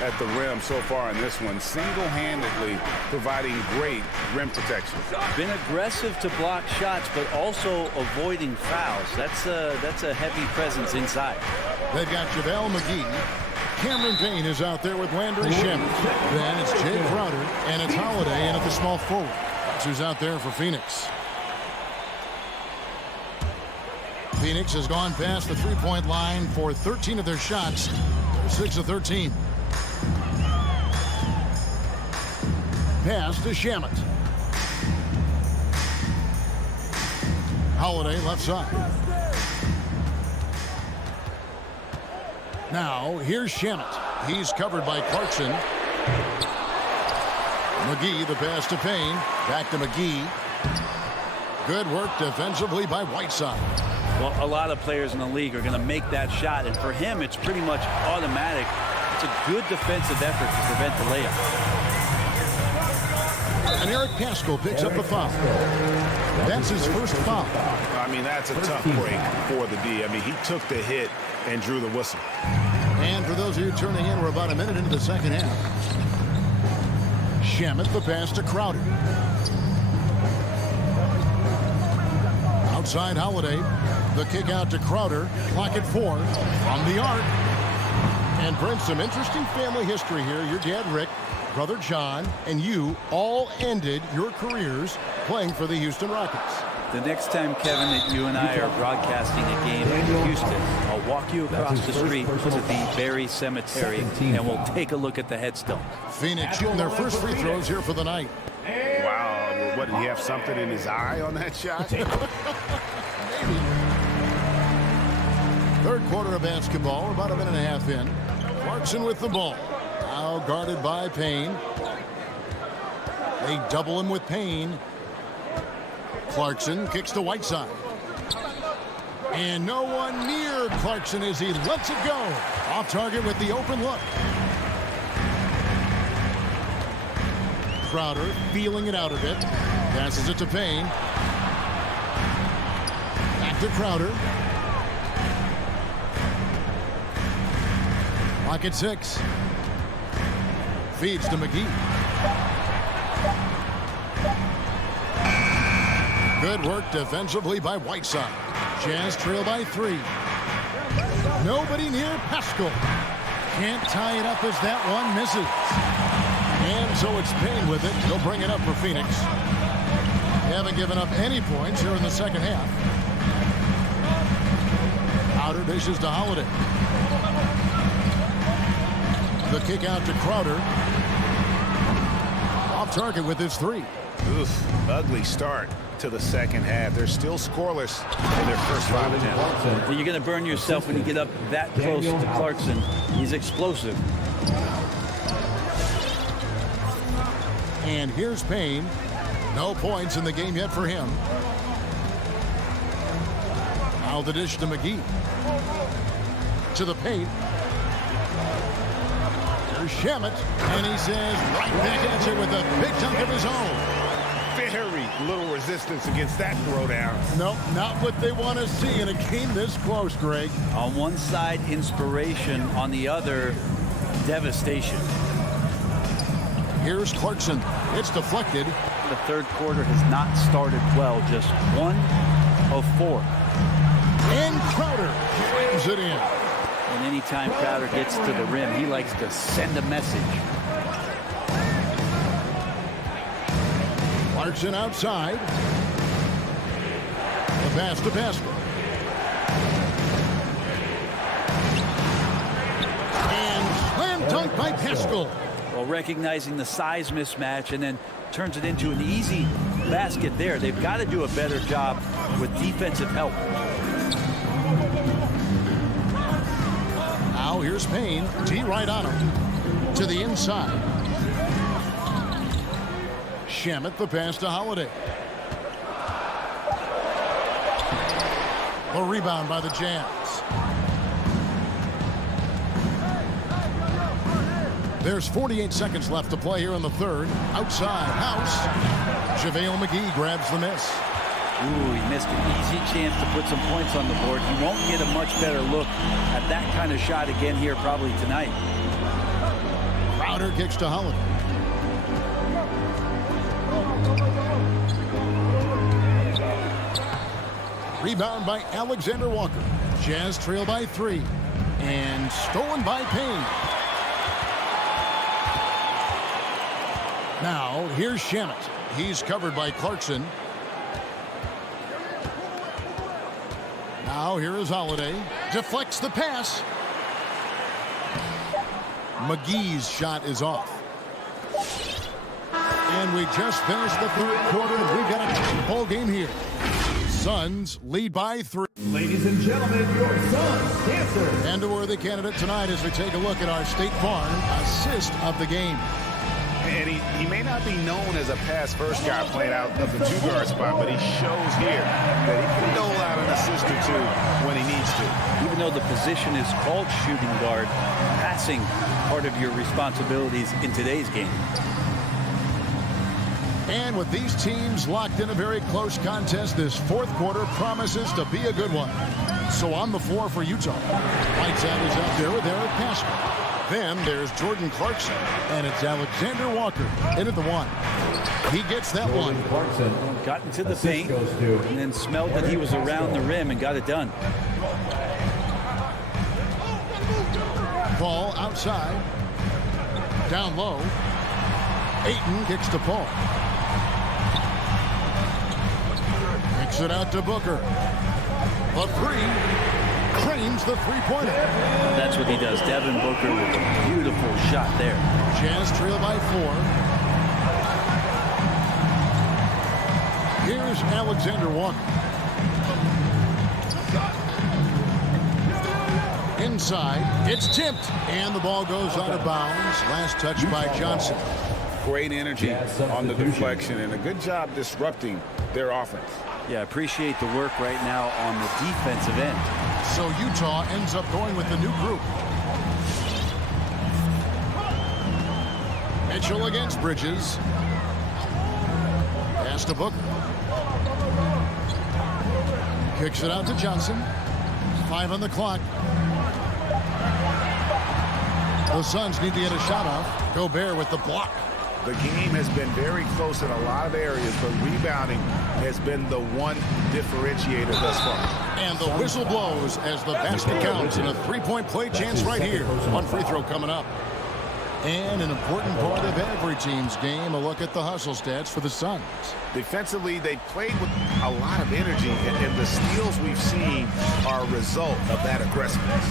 at the rim so far in this one, single-handedly providing great rim protection. Been aggressive to block shots, but also avoiding fouls. That's a heavy presence inside. They've got JaVale McGee. Cameron Payne is out there with Landry Shamet. Then it's Jay Crowder, and it's Holiday in at the small forward. That's who's out there for Phoenix. Phoenix has gone past the three-point line for 13 of their shots. They're 6 of 13. Pass to Shamet. Holiday left side. Now, here's Shamet. He's covered by Clarkson. McGee, the pass to Payne. Back to McGee. Good work defensively by Whiteside. Well, a lot of players in the league are going to make that shot, and for him, it's pretty much automatic. It's a good defensive effort to prevent the layup. And Eric Paschall picks up the foul. That's his first foul. I mean, that's a tough break for the D. I mean, he took the hit and drew the whistle. And for those of you turning in, we're about a minute into the second half. Shamet, the pass to Crowder. Outside Holiday. The kick out to Crowder. Clock at 4 from the arc. And Brent, some interesting family history here. Your dad, Rick, brother John, and you all ended your careers playing for the Houston Rockets. The next time, Kevin, that you and I are broadcasting a game in Houston, I'll walk you across the street to the Berry Cemetery, and we'll take a look at the headstone. Phoenix shooting their first free throws here for the night. Wow. What, did he have something in his eye on that shot? Third quarter of basketball. We're about a minute and a half in. Clarkson with the ball. Now guarded by Payne. They double him with Payne. Clarkson kicks to Whiteside. And no one near Clarkson as he lets it go. Off target with the open look. Crowder feeling it out a bit. Passes it to Payne. Back to Crowder. Clock at 6. Feeds to McGee. Good work defensively by Whiteside. Jazz trail by 3. Nobody near Paschall. Can't tie it up as that one misses. And so it's Payne with it. He'll bring it up for Phoenix. They haven't given up any points here in the second half. Outer dishes to Holiday. The kick out to Crowder. Off target with his 3. Oof, ugly start to the second half. They're still scoreless in their first 5 attempts. You're going to burn yourself when you get up that close to Clarkson. He's explosive. And here's Payne. No points in the game yet for him. Now the dish to McGee. To the paint. There's Shamet. And he says right back at you with a big chunk of his own. Very little resistance against that throwdown. Nope, not what they want to see in a game this close, Greg. On one side, inspiration. On the other, devastation. Here's Clarkson. It's deflected. The third quarter has not started well. Just 1 of 4. And Crowder slams it in. And anytime Crowder gets to the rim, he likes to send a message. Clarkson outside. The pass to Pascal. And slam dunk by Pascal. Well, recognizing the size mismatch and then turns it into an easy basket there. They've got to do a better job with defensive help. Now here's Payne. D right on him. To the inside. Shamet, the pass to Holiday. The rebound by the Jazz. There's 48 seconds left to play here in the third. Outside, House. JaVale McGee grabs the miss. Ooh, he missed an easy chance to put some points on the board. He won't get a much better look at that kind of shot again here probably tonight. Crowder kicks to Holiday. Rebound by Alexander Walker. Jazz trail by 3. And stolen by Payne. Now, here's Shamet. He's covered by Clarkson. Now, here is Holiday. Deflects the pass. McGee's shot is off. And we just finished the third quarter. We've got a ball game here. Suns lead by 3. Ladies and gentlemen, your Suns dancer. And a worthy candidate tonight as we take a look at our State Farm assist of the game. And he may not be known as a pass-first guy playing out of the 2-guard spot, but he shows here that he can dole out an assist or 2 when he needs to. Even though the position is called shooting guard, passing part of your responsibilities in today's game. And with these teams locked in a very close contest, this fourth quarter promises to be a good one. So on the floor for Utah, Whiteside is out there with Eric Pascal. Then there's Jordan Clarkson, and it's Alexander Walker in at the 1. He gets that one. Got into the paint and then smelled that he was around the rim and got it done. Paul outside. Down low. Ayton kicks to Paul. Kicks it out to Booker. The 3. Cranes the three-pointer. That's what he does. Devin Booker with a beautiful shot there. Jazz trail by 4. Here's Alexander Walker. Inside, it's tipped, and the ball goes out of bounds. Last touch by Johnson. Great energy on the deflection, and a good job disrupting their offense. Yeah, appreciate the work right now on the defensive end. So Utah ends up going with the new group. Mitchell against Bridges. Pass to Booker. Kicks it out to Johnson. 5 on the clock. The Suns need to get a shot off. Gobert with the block. The game has been very close in a lot of areas, but rebounding has been the one differentiator thus far. And the whistle blows as the basket counts, and a three-point play chance right here. One free throw coming up. And an important part of every team's game, a look at the hustle stats for the Suns. Defensively, they played with a lot of energy, and the steals we've seen are a result of that aggressiveness.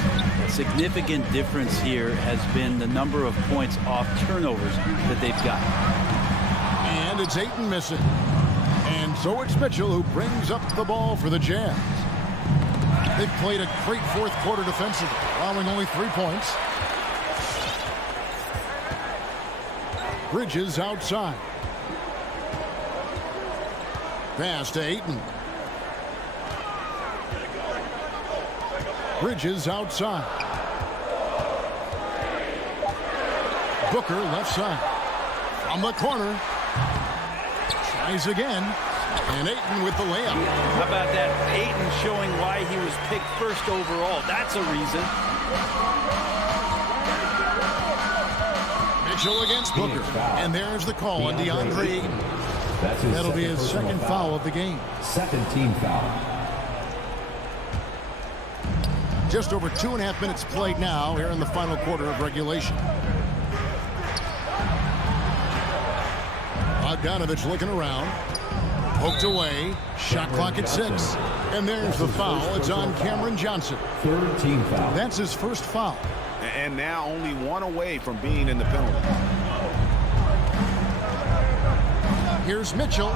A significant difference here has been the number of points off turnovers that they've got. And it's Ayton missing. And so it's Mitchell who brings up the ball for the Jazz. They've played a great fourth quarter defensively, allowing only 3 points. Bridges outside. Pass to Ayton. Bridges outside. Booker left side. From the corner. Tries again. And Ayton with the layup. How about that? Ayton showing why he was picked first overall. That's a reason. Mitchell against Booker. And there's the call on DeAndre Ayton. That'll be his second foul of the game. Second team foul. Just over 2.5 minutes played now here in the final quarter of regulation. Bogdanovic looking around. Poked away. Shot clock at 6. And there's the foul. It's on Cameron Johnson. Third team foul. That's his first foul. And now only one away from being in the penalty. Here's Mitchell.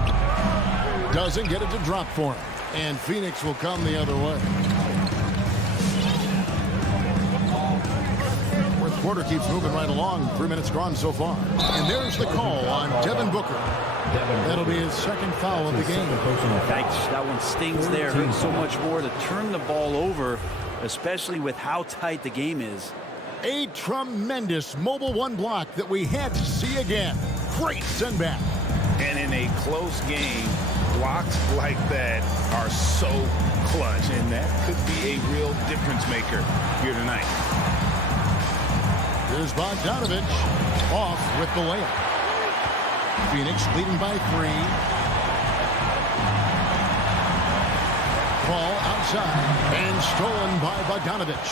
Doesn't get it to drop for him. And Phoenix will come the other way. Fourth quarter keeps moving right along. 3 minutes gone so far. And there's the call on Devin Booker. That'll be his second foul of the game. That one stings there. Hurts so much more to turn the ball over, especially with how tight the game is. A tremendous mobile one block that we had to see again. Great send back. And in a close game, blocks like that are so clutch, and that could be a real difference maker here tonight. Here's Bogdanovic off with the layup. Phoenix leading by 3. Ball outside and stolen by Bogdanovic.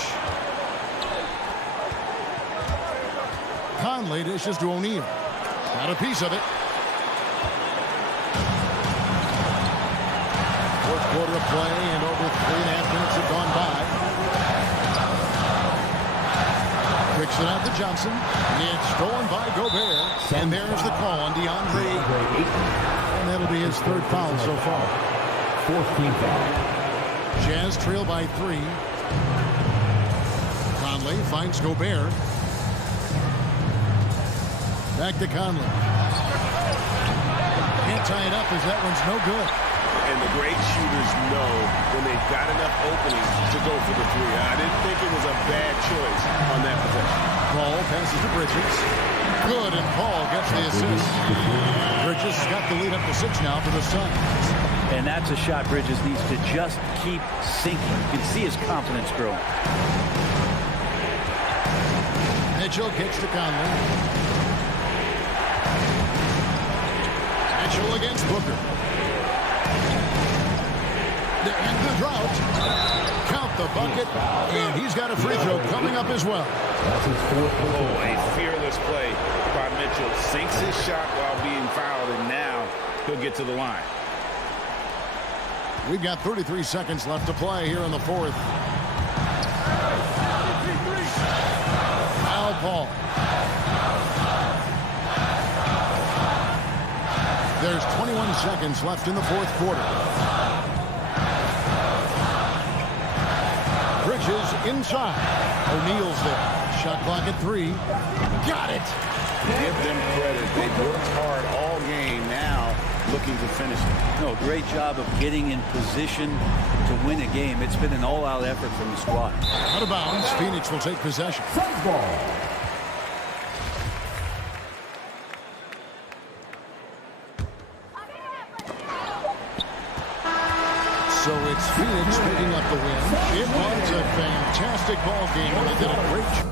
Conley dishes to O'Neal. Got a piece of it. Fourth quarter of play and over 3.5 minutes have gone by. Kicks it out to Johnson. It's stolen by Gobert. And there's the call on DeAndre Ayton. And that'll be his third foul so far. Fourth team foul. Jazz trail by 3. Conley finds Gobert. Back to Conley. Can't tie it up as that one's no good. And the great shooters know when they've got enough opening to go for the 3. I didn't think it was a bad choice on that possession. Paul passes to Bridges. Good, and Paul gets the assist. Bridges has got the lead up to 6 now for the Suns. And that's a shot Bridges needs to just keep sinking. You can see his confidence growing. Mitchell kicks to Conley. Mitchell against Booker. To end the drought. Count the bucket. And he's got a free throw coming up as well. Oh, a fearless play by Mitchell. Sinks his shot while being fouled, and now he'll get to the line. We've got 33 seconds left to play here in the fourth. Foul Paul. There's 21 seconds left in the fourth quarter. Bridges inside. O'Neal's there. Shot clock at 3. Got it. Give them credit. They've worked hard all game, now looking to finish it. No, great job of getting in position to win a game. It's been an all-out effort from the squad. Out of bounds. Phoenix will take possession. Suns ball. So it's Phoenix picking up the win. It was a fantastic ball game, and they did a great job.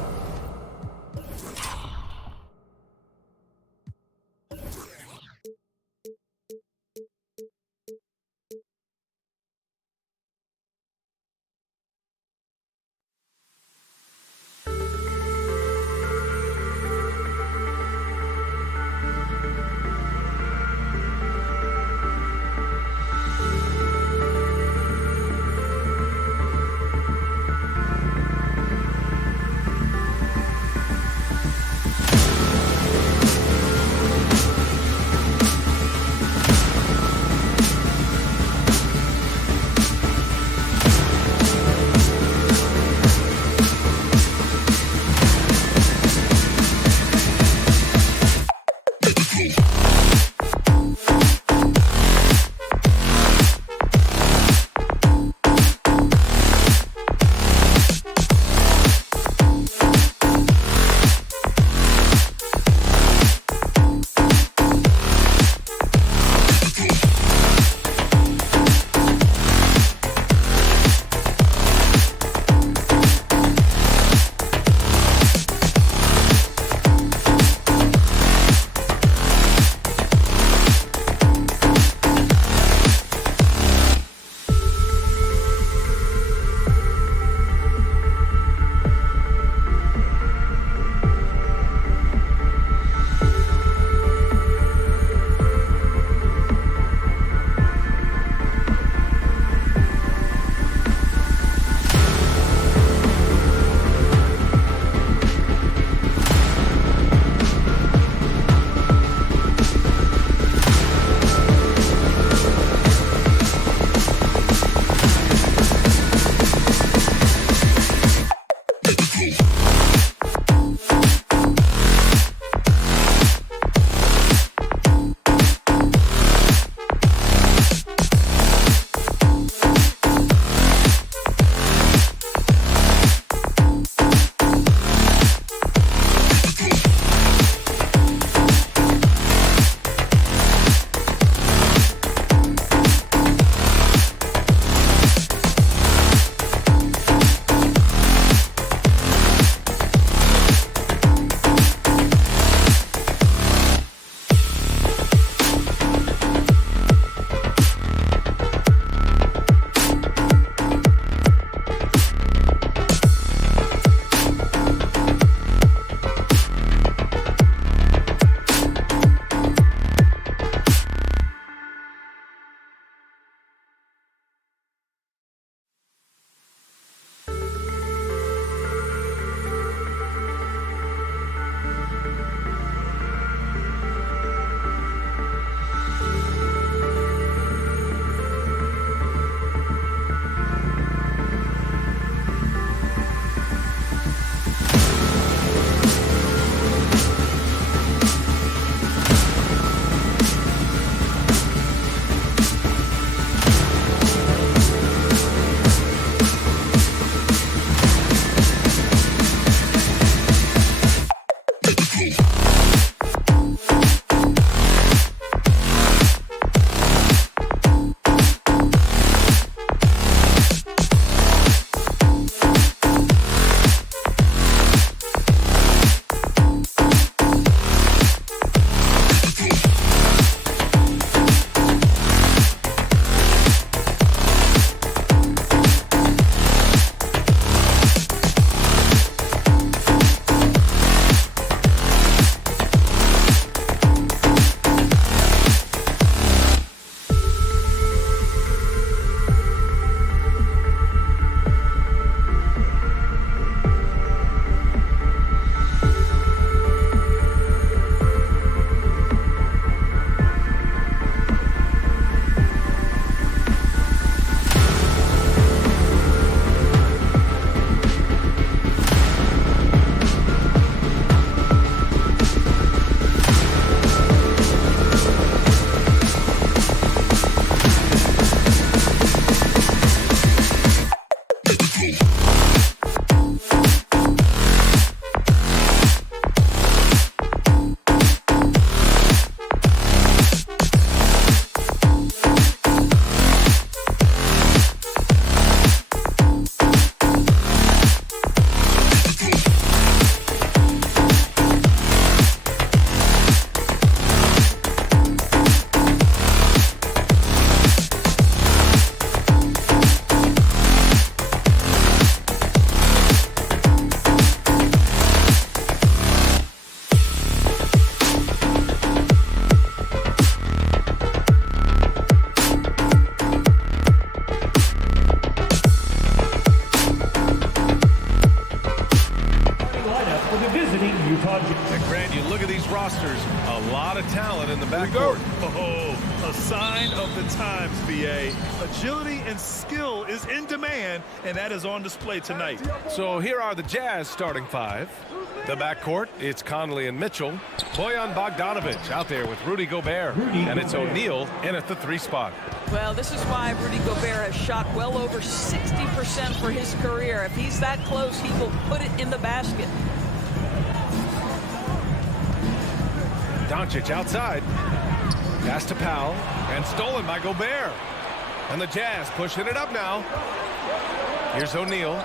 rosters a lot of talent in the backcourt. Oh, a sign of the times, BA. Agility and skill is in demand, and that is on display tonight. So here are the Jazz starting five. The backcourt, it's Conley and Mitchell. Bojan Bogdanovic out there with Rudy Gobert. And it's O'Neal in at the 3 spot. Well, this is why Rudy Gobert has shot well over 60% for his career. If he's that close, he will put it in the basket. Doncic outside. Pass to Powell. And stolen by Gobert. And the Jazz pushing it up now. Here's O'Neal.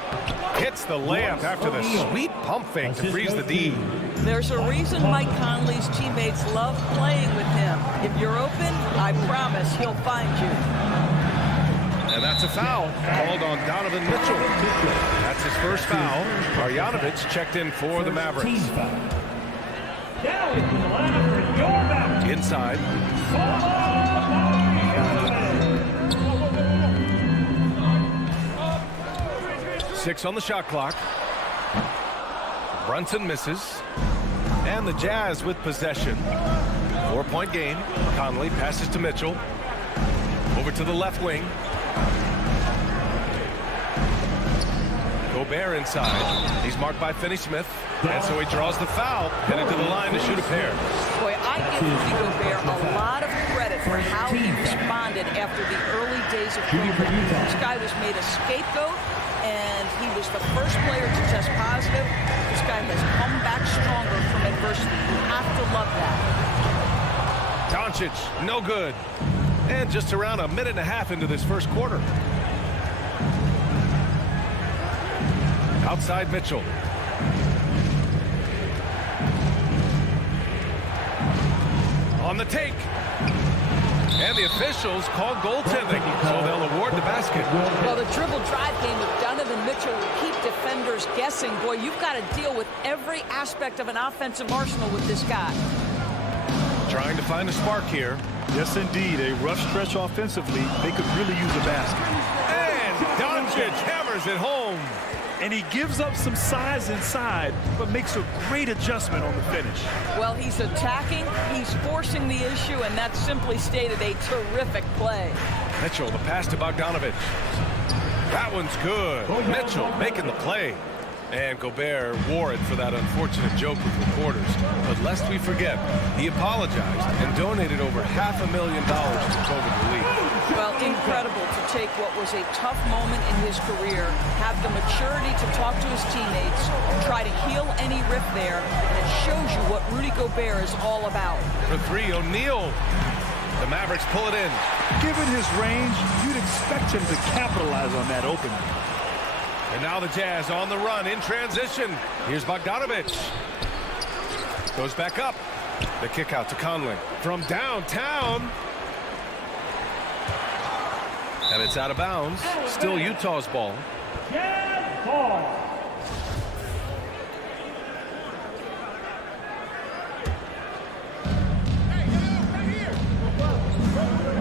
Hits the layup after the sweet pump fake to freeze the D. There's a reason Mike Conley's teammates love playing with him. If you're open, I promise he'll find you. And that's a foul called on Donovan Mitchell. That's his first foul. Bogdanovic checked in for the Mavericks. Inside. Six on the shot clock. Brunson misses. And the Jazz with possession. 4-point game. Conley passes to Mitchell. Over to the left wing. Gobert inside. He's marked by Finney-Smith. And so he draws the foul. Headed to the line to shoot a pair. Boy, I give Rudy Gobert a lot of credit for how he responded after the early days of COVID. This guy was made a scapegoat, and he was the first player to test positive. This guy has come back stronger from adversity. You have to love that. Doncic, no good. And just around a minute and a half into this first quarter. Outside Mitchell. On the take. And the officials call goaltending, so they'll award the basket. Well, the dribble drive game with Donovan Mitchell will keep defenders guessing. Boy, you've got to deal with every aspect of an offensive arsenal with this guy. Trying to find a spark here. Yes, indeed. A rough stretch offensively. They could really use a basket. And Doncic hammers it home. And he gives up some size inside, but makes a great adjustment on the finish. Well, he's attacking, he's forcing the issue, and that's simply stated a terrific play. Mitchell, the pass to Bogdanovic. That one's good. Mitchell making the play. And Gobert wore it for that unfortunate joke with reporters. But lest we forget, he apologized and donated over $500,000 to COVID relief. Well, incredible to take what was a tough moment in his career, have the maturity to talk to his teammates, try to heal any rift there, and it shows you what Rudy Gobert is all about. For three, O'Neal. The Mavericks pull it in. Given his range, you'd expect him to capitalize on that opening. And now the Jazz on the run in transition. Here's Bogdanovic. Goes back up. The kick out to Conley from downtown. And it's out of bounds. Still Utah's ball. Jazz ball.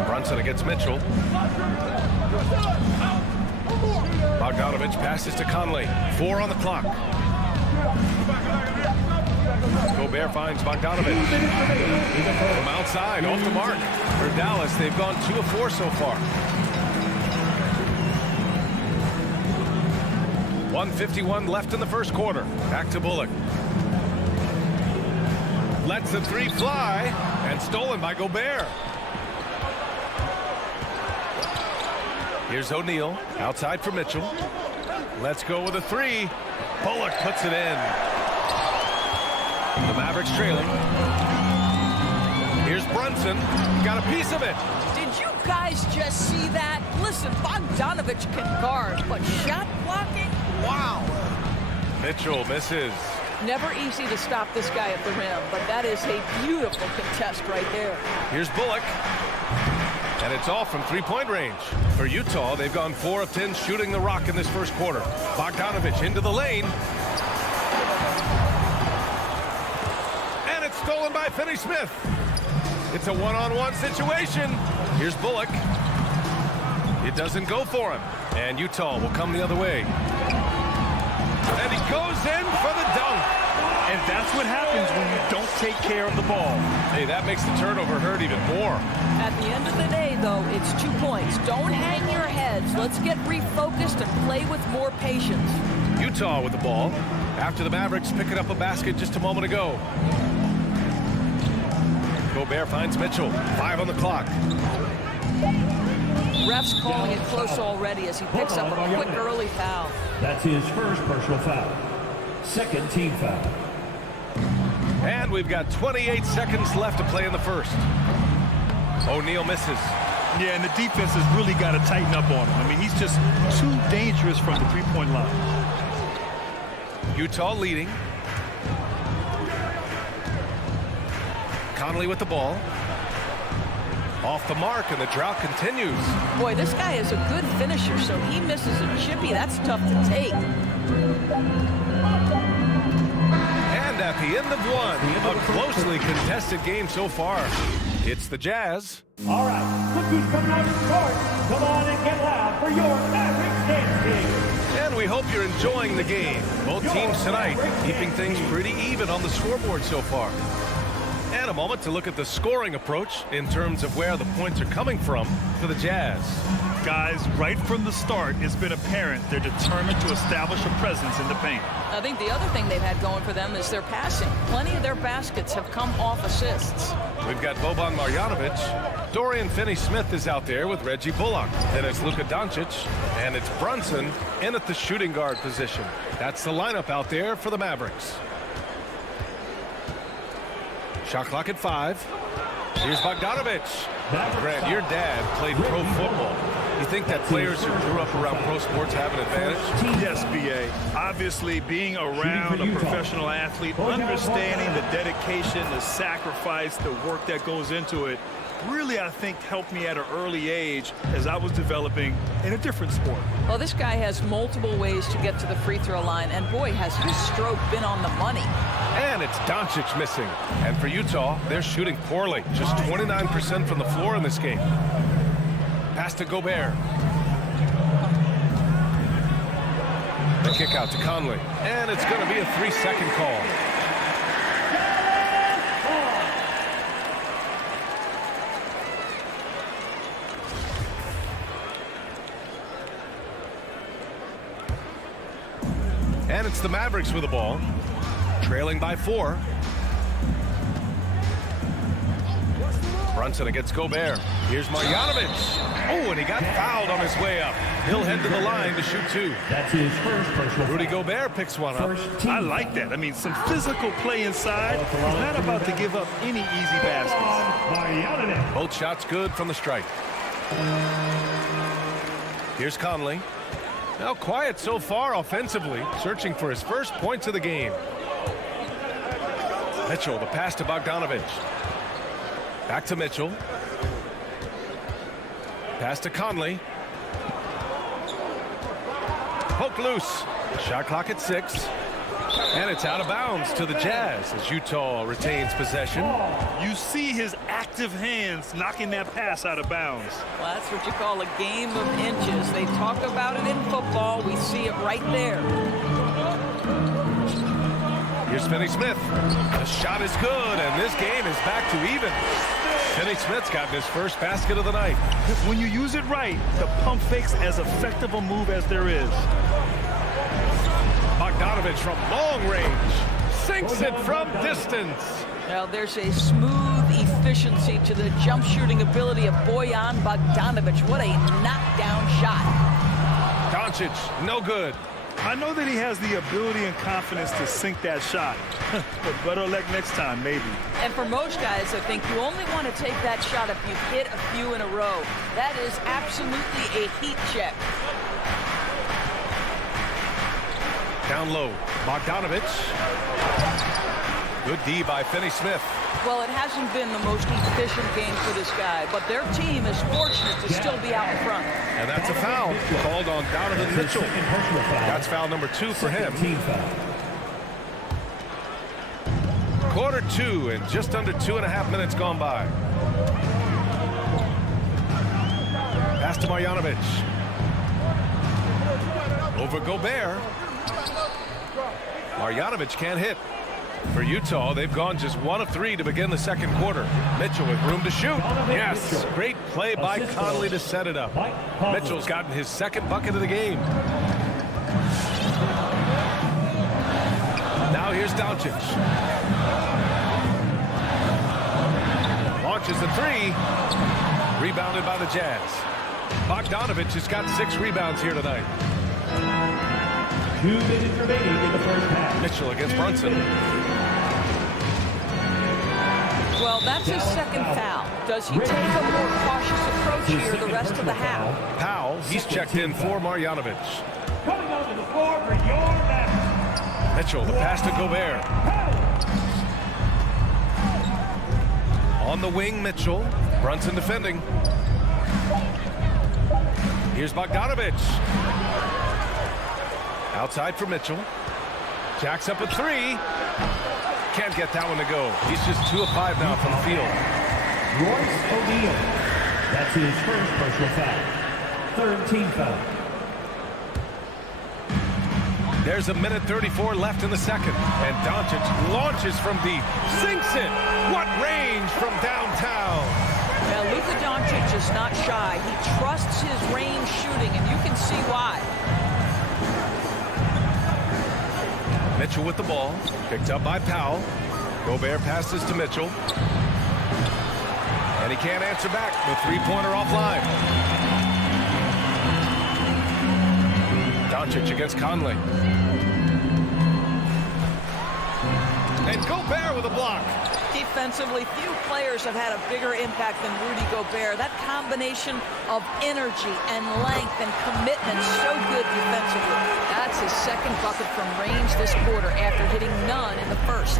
Brunson against Mitchell. Bogdanovic passes to Conley. 4 on the clock. Gobert finds Bogdanovic. From outside, off the mark. For Dallas, they've gone 2 of 4 so far. 1:51 left in the first quarter. Back to Bullock. Lets the 3 fly, and stolen by Gobert. Here's O'Neal, outside for Mitchell. Let's go with a 3. Bullock puts it in. The Mavericks trailing. Here's Brunson, got a piece of it. Did you guys just see that? Listen, Bogdanovic can guard, but shot blocking? Wow. Mitchell misses. Never easy to stop this guy at the rim, but that is a beautiful contest right there. Here's Bullock. And it's all from 3-point range. For Utah, they've gone 4 of 10 shooting the rock in this first quarter. Bogdanovic into the lane. And it's stolen by Finney-Smith. It's a one-on-one situation. Here's Bullock. It doesn't go for him. And Utah will come the other way. And he goes in for the dunk. And that's what happens when you don't take care of the ball. Hey, that makes the turnover hurt even more. At the end of the day, though, it's 2 points. Don't hang your heads. Let's get refocused and play with more patience. Utah with the ball after the Mavericks picking up a basket just a moment ago. Gobert finds Mitchell. 5 on the clock. Ref's calling it close already as he picks up a quick early foul. That's his first personal foul. Second team foul. And we've got 28 seconds left to play in the first. O'Neal misses. Yeah, and the defense has really got to tighten up on him. I mean, he's just too dangerous from the three-point line. Utah leading. Conley with the ball. Off the mark, and the drought continues. Boy, this guy is a good finisher, so he misses a chippy. That's tough to take. And at the end of one, a closely contested game so far. It's the Jazz. All right, look who's coming out of the court. Come on and get loud for your Mavericks dance team. And we hope you're enjoying the game. Both teams tonight keeping things pretty even on the scoreboard so far. And a moment to look at the scoring approach in terms of where the points are coming from for the Jazz. Guys, right from the start, it's been apparent they're determined to establish a presence in the paint. I think the other thing they've had going for them is their passing. Plenty of their baskets have come off assists. We've got Boban Marjanovic. Dorian Finney-Smith is out there with Reggie Bullock. Then it's Luka Doncic, and it's Brunson in at the shooting guard position. That's the lineup out there for the Mavericks. Shot clock at 5. Here's Bogdanovic. Grant, your dad played pro football. You think that players who grew up around pro sports have an advantage? Yes, B.A. Obviously, being around a professional athlete, understanding the dedication, the sacrifice, the work that goes into it, really, I think, helped me at an early age as I was developing in a different sport. Well, this guy has multiple ways to get to the free throw line, and boy, has his stroke been on the money. And it's Doncic missing. And for Utah, they're shooting poorly. Just 29% from the floor in this game. Pass to Gobert. The kick out to Conley. And it's going to be a 3-second call. And it's the Mavericks with the ball, trailing by 4. Brunson against Gobert. Here's Marjanovic. Oh, and he got fouled on his way up. He'll head to the line to shoot 2. That's his first personal Rudy Gobert picks one up. I like that. I mean, some physical play inside. He's not about to give up any easy baskets. Both shots good from the stripe. Here's Conley. Now quiet so far offensively, searching for his first points of the game. Mitchell, the pass to Bogdanovic. Back to Mitchell. Pass to Conley. Poke loose. Shot clock at 6. And it's out of bounds to the Jazz as Utah retains possession. You see his active hands knocking that pass out of bounds. Well, that's what you call a game of inches. They talk about it in football. We see it right there. Here's Finney-Smith. The shot is good, and this game is back to even. Finney-Smith's gotten his first basket of the night. When you use it right, the pump fake's as effective a move as there is. Bogdanovic from long range. Sinks it from distance. Now there's a smooth efficiency to the jump shooting ability of Bojan Bogdanovic. What a knockdown shot. Doncic, no good. I know that he has the ability and confidence to sink that shot. But better luck next time, maybe. And for most guys, I think you only want to take that shot if you've hit a few in a row. That is absolutely a heat check. Down low, Bogdanovic. Good D by Finney-Smith. Well, it hasn't been the most efficient game for this guy, but their team is fortunate to still be out in front. And that's a foul called on Donovan Mitchell. That's foul number 2 for him. Quarter 2 and just under 2.5 minutes gone by. Pass to Marjanovic. Over Gobert. Marjanovic can't hit. For Utah, they've gone just 1 of 3 to begin the second quarter. Mitchell with room to shoot. Yes, great play by Conley to set it up. Mitchell's gotten his second bucket of the game. Now here's Doncic. Launches the 3. Rebounded by the Jazz. Bogdanovic has got 6 rebounds here tonight. 2 minutes remaining in the first half. Mitchell against Brunson. Well, that's his second foul. Does he take a more cautious approach here the rest of the half? Powell, he's checked in for Marjanovic. Coming onto the floor for your match. Mitchell, the pass to Gobert. On the wing, Mitchell. Brunson defending. Here's Bogdanovic. Outside for Mitchell. Jacks up a 3. Can't get that one to go. He's just 2 of 5 now from the field. Royce O'Neal. That's his first personal foul. Third team foul. There's a minute 34 left in the second. And Doncic launches from deep. Sinks it. What range from downtown. Now, Luka Doncic is not shy. He trusts his range shooting, and you can see why. Mitchell with the ball. Picked up by Powell. Gobert passes to Mitchell. And he can't answer back. The 3-pointer offline. Doncic against Conley. And Gobert with a block. Defensively, few players have had a bigger impact than Rudy Gobert. That combination of energy and length and commitment, so good defensively. That's his second bucket from range this quarter after hitting none in the first.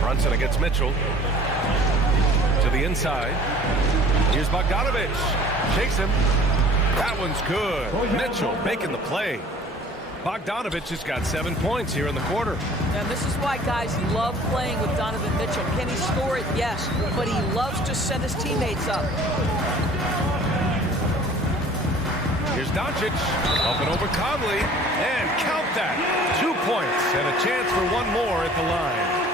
Brunson against Mitchell. To the inside. Here's Bogdanovic. Shakes him. That one's good. Mitchell making the play. Bogdanovic has got 7 points here in the quarter. And this is why guys love playing with Donovan Mitchell. Can he score it? Yes. But he loves to set his teammates up. Here's Doncic. Up and over Conley. And count that. 2 points and a chance for one more at the line.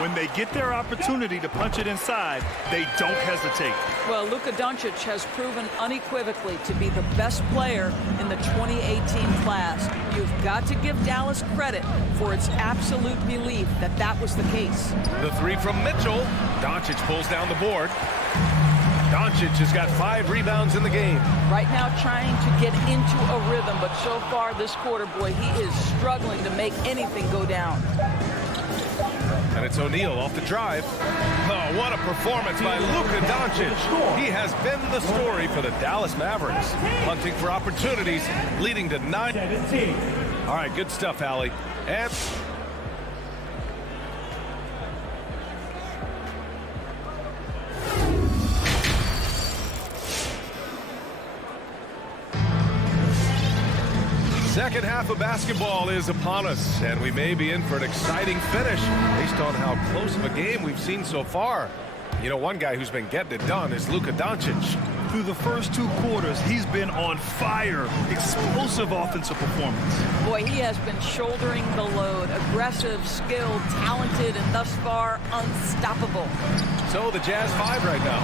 When they get their opportunity to punch it inside, they don't hesitate. Well, Luka Doncic has proven unequivocally to be the best player in the 2018 class. You've got to give Dallas credit for its absolute belief that that was the case. The 3 from Mitchell. Doncic pulls down the board. Doncic has got 5 rebounds in the game. Right now trying to get into a rhythm, but so far this quarter, boy, he is struggling to make anything go down. And it's O'Neal off the drive. Oh, what a performance by Luka Doncic. He has been the story for the Dallas Mavericks. Hunting for opportunities, leading to 9. 17. All right, good stuff, Allie. And second half of basketball is upon us, and we may be in for an exciting finish based on how close of a game we've seen so far. You know, one guy who's been getting it done is Luka Doncic. Through the first 2 quarters, he's been on fire. Explosive offensive performance. Boy, he has been shouldering the load. Aggressive, skilled, talented, and thus far unstoppable. So the Jazz 5 right now.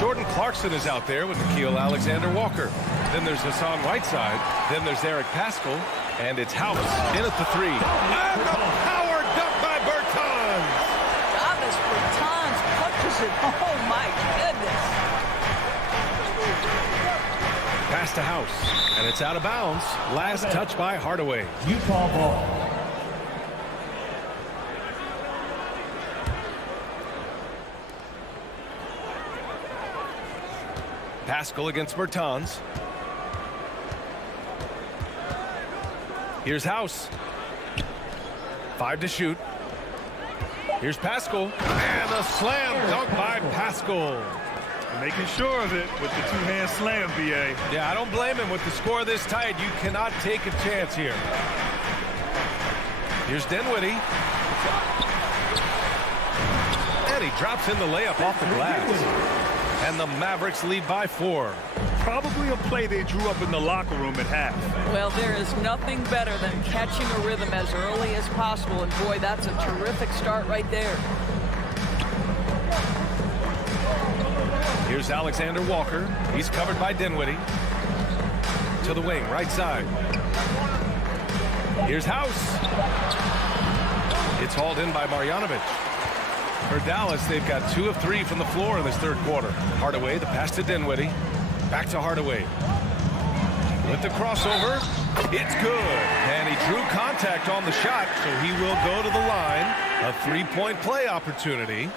Jordan Clarkson is out there with Nickeil Alexander-Walker. Then there's Hassan Whiteside. Then there's Eric Paschall. And it's House in at the 3. And the power dunk by Bertans. Davis Bertans punches it. Oh, my goodness. Pass to House. And it's out of bounds. Last touch by Hardaway. Utah ball. Paschall against Bertans. Here's House. 5 to shoot. Here's Paschall. And a slam dunk by Paschall. Making sure of it with the 2-hand slam, B.A. Yeah, I don't blame him. With the score this tight, you cannot take a chance here. Here's Dinwiddie. And he drops in the layup off the glass. And the Mavericks lead by 4. Probably a play they drew up in the locker room at half. Well, there is nothing better than catching a rhythm as early as possible, and boy, that's a terrific start right there. Here's Alexander Walker. He's covered by Dinwiddie. To the wing, right side. Here's House. It's hauled in by Marjanovic. For Dallas, they've got 2 of 3 from the floor in this third quarter. Hardaway, the pass to Dinwiddie. Back to Hardaway. With the crossover, it's good. And he drew contact on the shot, so he will go to the line. A 3-point play opportunity.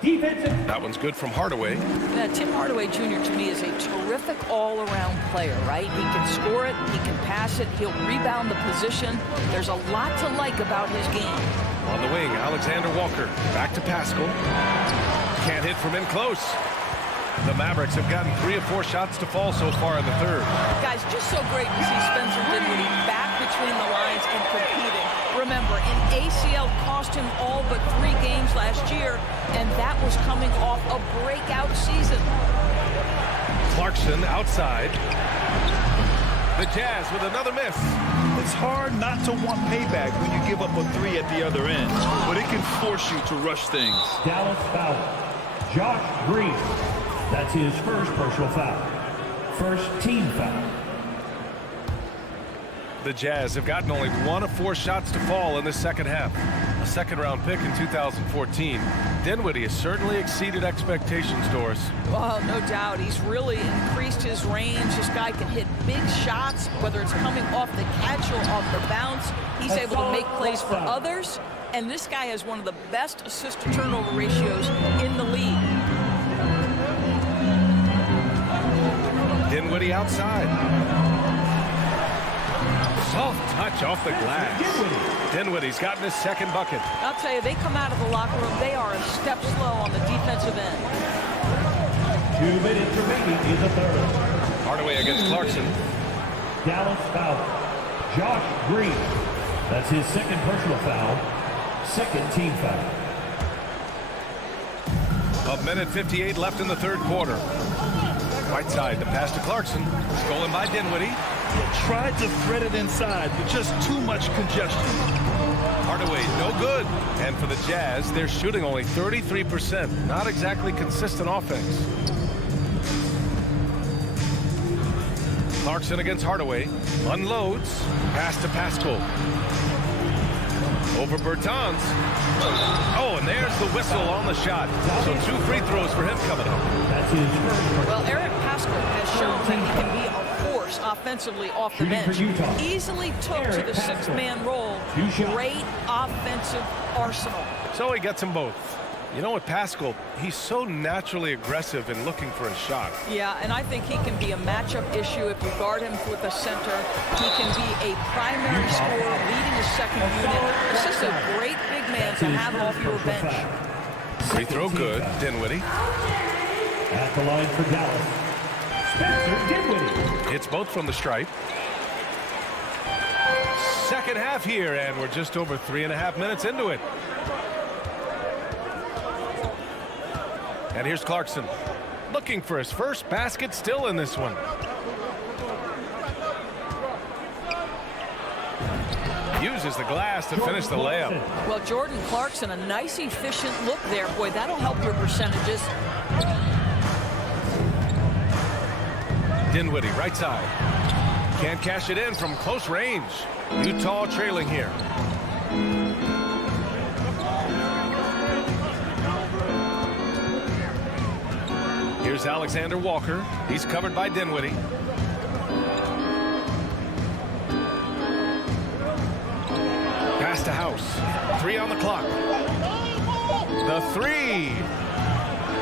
Defensive. That one's good from Hardaway. Yeah, Tim Hardaway Jr. to me is a terrific all-around player, right? He can score it, he can pass it, he'll rebound the position. There's a lot to like about his game. On the wing, Alexander Walker. Back to Pascal. Can't hit from in close. The Mavericks have gotten 3 or 4 shots to fall so far in the third. Guys, just so great to see Spencer Dinwiddie back between the lines and competing. Remember, an ACL cost him all but 3 games last year, and that was coming off a breakout season. Clarkson outside. The Jazz with another miss. It's hard not to want payback when you give up a 3 at the other end, but it can force you to rush things. Dallas foul. Josh Green. That's his first personal foul. First team foul. The Jazz have gotten only 1 of 4 shots to fall in this second half. A second-round pick in 2014. Dinwiddie has certainly exceeded expectations, Doris. Oh, no doubt. He's really increased his range. This guy can hit big shots, whether it's coming off the catch or off the bounce. He's able to make plays for others. And this guy has one of the best assist-to-turnover ratios in the league. Dinwiddie outside. Soft touch off the glass. Dinwiddie's gotten his second bucket. I'll tell you, they come out of the locker room, they are a step slow on the defensive end. 2 minutes remaining in the third. Hardaway against Clarkson. Dallas foul. Josh Green. That's his second personal foul. Second team foul. 1:58 left in the third quarter. Right side, the pass to Clarkson. Stolen by Dinwiddie. He tried to thread it inside, but just too much congestion. Hardaway, no good. And for the Jazz, they're shooting only 33%. Not exactly consistent offense. Clarkson against Hardaway. Unloads. Pass to Pascal. Over Bertans. Oh, and there's the whistle on the shot. So 2 free throws for him coming up. That's his first. Well, Eric Pascal has shown that he can be a force offensively off the bench. Easily took to the 6-man role. Great offensive arsenal. So he gets them both. You know what, Pascal, he's so naturally aggressive in looking for a shot. Yeah, and I think he can be a matchup issue if you guard him with the center. He can be a primary scorer, leading a second unit. It's just a great big man to have off your bench. Free throw good, Dinwiddie. At the line for Dallas, Spencer Dinwiddie. It's both from the stripe. Second half here, and we're just over 3.5 minutes into it. And here's Clarkson, looking for his first basket, still in this one. Uses the glass to finish the layup. Well, Jordan Clarkson, a nice, efficient look there. Boy, that'll help your percentages. Dinwiddie, right side. Can't cash it in from close range. Utah trailing here. Here's Alexander Walker. He's covered by Dinwiddie. Pass to House. 3 on the clock. The 3.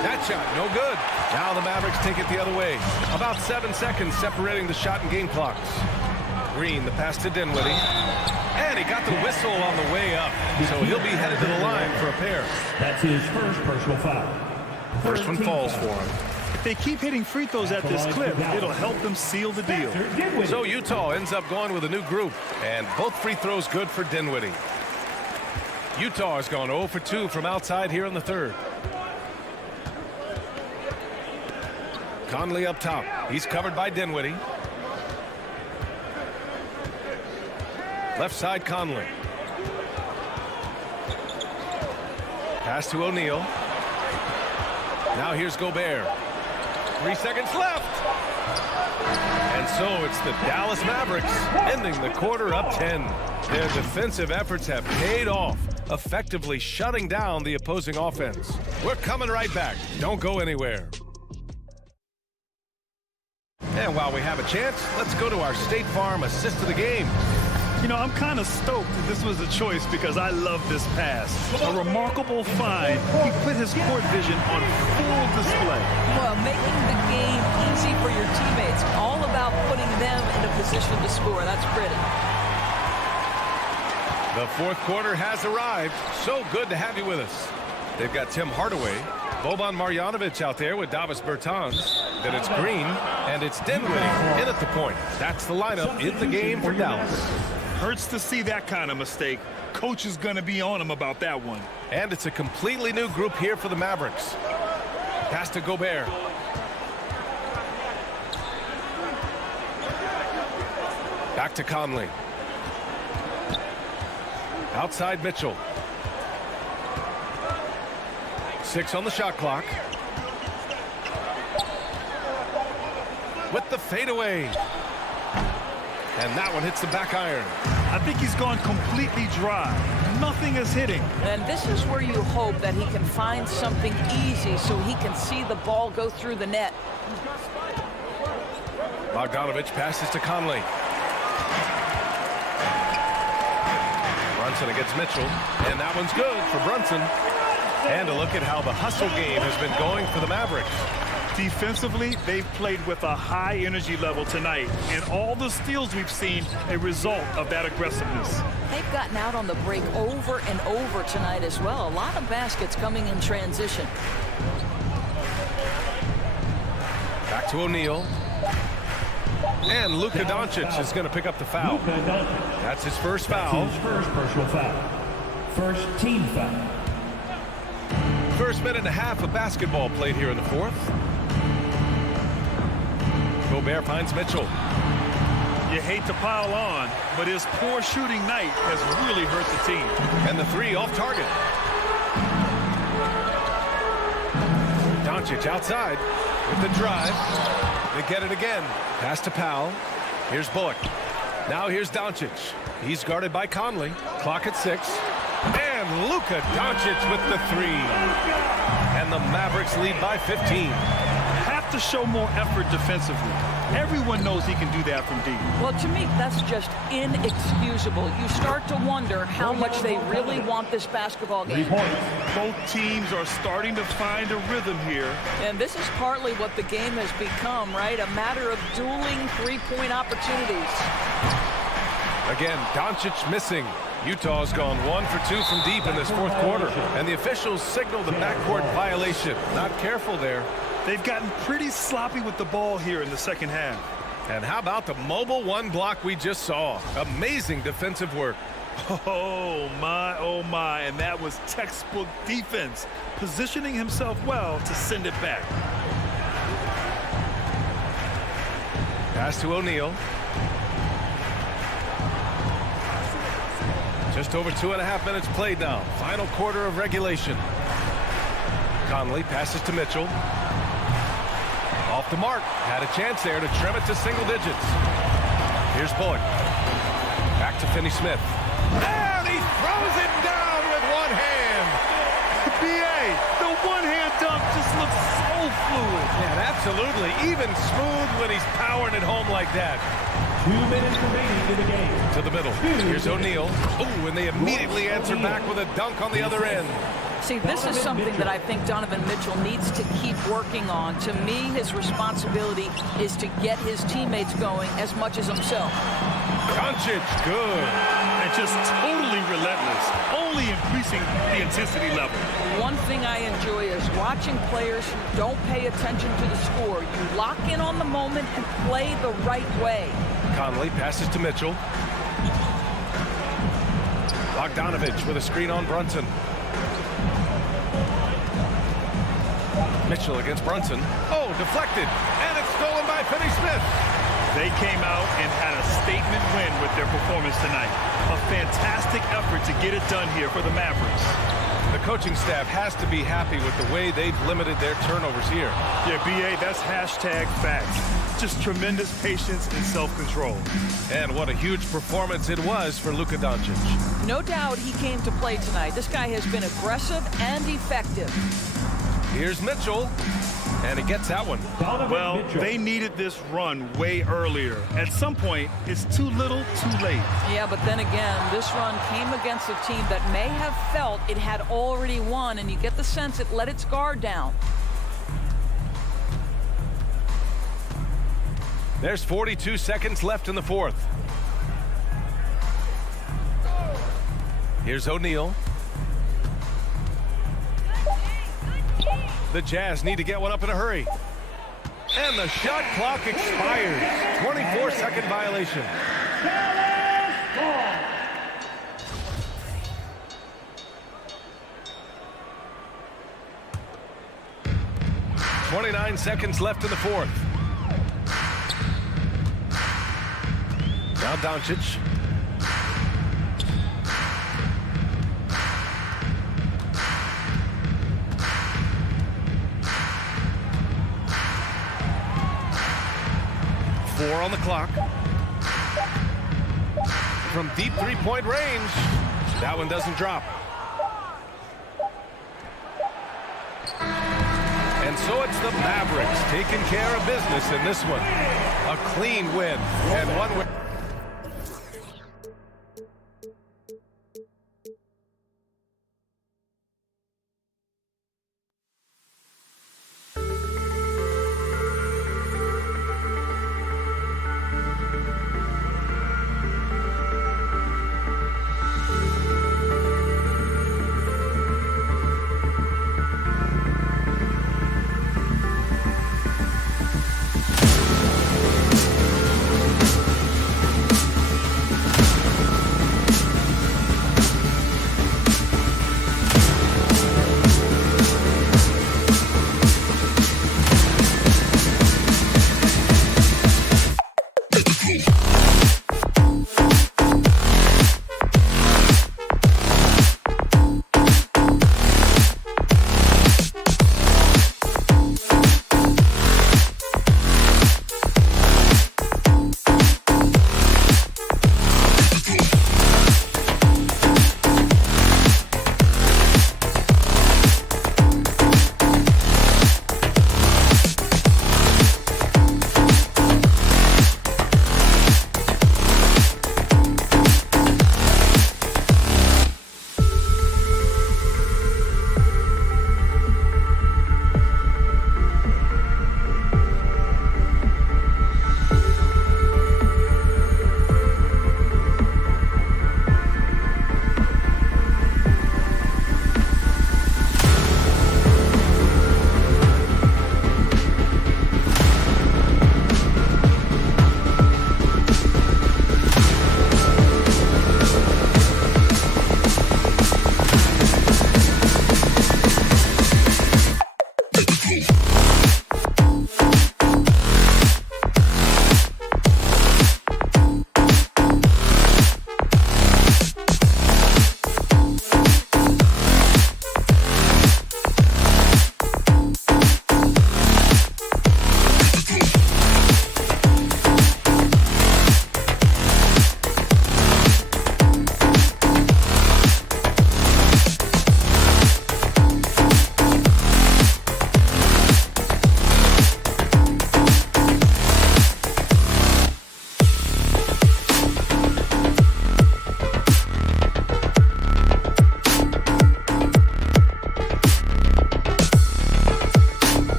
That shot, no good. Now the Mavericks take it the other way. About 7 seconds separating the shot and game clocks. Green, the pass to Dinwiddie. And he got the whistle on the way up. So he'll be headed to the line for a pair. That's his first personal foul. First one falls for him. If they keep hitting free throws at this clip, it'll help them seal the deal. So Utah ends up going with a new group, and both free throws good for Dinwiddie. Utah has gone 0 for 2 from outside here in the third. Conley up top. He's covered by Dinwiddie. Left side, Conley. Pass to O'Neal. Now here's Gobert. 3 seconds left. And so it's the Dallas Mavericks ending the quarter up 10. Their defensive efforts have paid off, effectively shutting down the opposing offense. We're coming right back. Don't go anywhere. And while we have a chance, let's go to our State Farm assist of the game. You know, I'm kind of stoked that this was a choice because I love this pass. A remarkable find. He put his court vision on full display. Well, making the game easy for your teammates. All about putting them in a position to score. That's pretty. The fourth quarter has arrived. So good to have you with us. They've got Tim Hardaway, Boban Marjanovic out there with Davis Bertans. Then it's Green, and it's Dinwiddie in at the point. That's the lineup in the game for Dallas. Hurts to see that kind of mistake. Coach is going to be on him about that one. And it's a completely new group here for the Mavericks. Pass to Gobert. Back to Conley. Outside Mitchell. 6 on the shot clock. With the fadeaway. And that one hits the back iron. I think he's gone completely dry. Nothing is hitting. And this is where you hope that he can find something easy so he can see the ball go through the net. Bogdanovic passes to Conley. Brunson against Mitchell. And that one's good for Brunson. And a look at how the hustle game has been going for the Mavericks. Defensively, they've played with a high energy level tonight, and all the steals we've seen a result of that aggressiveness. They've gotten out on the break over and over tonight as well. A lot of baskets coming in transition. Back to O'Neal. And Luka Doncic is going to pick up the foul. That's his first foul. His first personal foul. First team foul. First minute and a half of basketball played here in the fourth. Gobert finds Mitchell. You hate to pile on, but his poor shooting night has really hurt the team. And the three off target. Doncic outside with the drive. They get it again. Pass to Powell. Here's Bullock. Now here's Doncic. He's guarded by Conley. Clock at 6. And Luka Doncic with the 3. And the Mavericks lead by 15. Have to show more effort defensively. Everyone knows he can do that from deep. Well, to me, that's just inexcusable. You start to wonder how much they really want this basketball game. Both teams are starting to find a rhythm here. And this is partly what the game has become, right? A matter of dueling three-point opportunities. Again, Doncic missing. Utah's gone 1 for 2 from deep in this fourth quarter. And the officials signal the backcourt violation. Not careful there. They've gotten pretty sloppy with the ball here in the second half. And how about the mobile one block we just saw? Amazing defensive work. Oh my, and that was textbook defense, positioning himself well to send it back. Pass to O'Neal. Just over 2.5 minutes played now. Final quarter of regulation. Conley passes to Mitchell. Off the mark. Had a chance there to trim it to single digits. Here's Bullock. Back to Finney-Smith. And he throws it down with one hand. B.A., the one-hand dunk just looks so fluid. Yeah, absolutely. Even smooth when he's powering it home like that. 2 minutes remaining in the game. To the middle. Here's O'Neal. Ooh, and they immediately answer back with a dunk on the other end. See, this is something that I think Donovan Mitchell needs to keep working on. To me, his responsibility is to get his teammates going as much as himself. Doncic, good. And just totally relentless, only increasing the intensity level. One thing I enjoy is watching players who don't pay attention to the score. You lock in on the moment and play the right way. Conley passes to Mitchell. Bogdanovic with a screen on Brunson. Mitchell against Brunson. Oh, deflected. And it's stolen by Finney-Smith. They came out and had a statement win with their performance tonight. A fantastic effort to get it done here for the Mavericks. The coaching staff has to be happy with the way they've limited their turnovers here. Yeah, B.A., that's hashtag facts. Just tremendous patience and self-control. And what a huge performance it was for Luka Doncic. No doubt he came to play tonight. This guy has been aggressive and effective. Here's Mitchell, and he gets that one. Well, they needed this run way earlier. At some point, it's too little, too late. Yeah, but then again, this run came against a team that may have felt it had already won, and you get the sense it let its guard down. There's 42 seconds left in the fourth. Here's O'Neal. The Jazz need to get one up in a hurry. And the shot clock expires. 24-second violation. 29 seconds left in the fourth. Now Doncic. Four on the clock. From deep three-point range. That one doesn't drop. And so it's the Mavericks taking care of business in this one. A clean win and one win.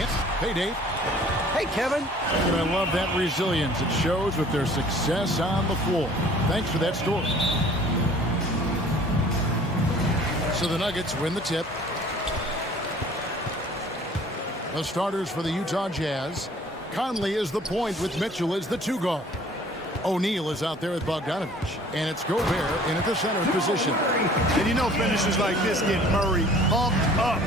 the end. Hey, Dave. Hey, Kevin. And I love that resilience. It shows with their success on the floor. Thanks for that story. So the Nuggets win the tip. The starters for the Utah Jazz. Conley is the point with Mitchell as the 2-guard. O'Neal is out there with Bogdanovic. And it's Gobert in at the center position. And you know finishers like this get Murray pumped up.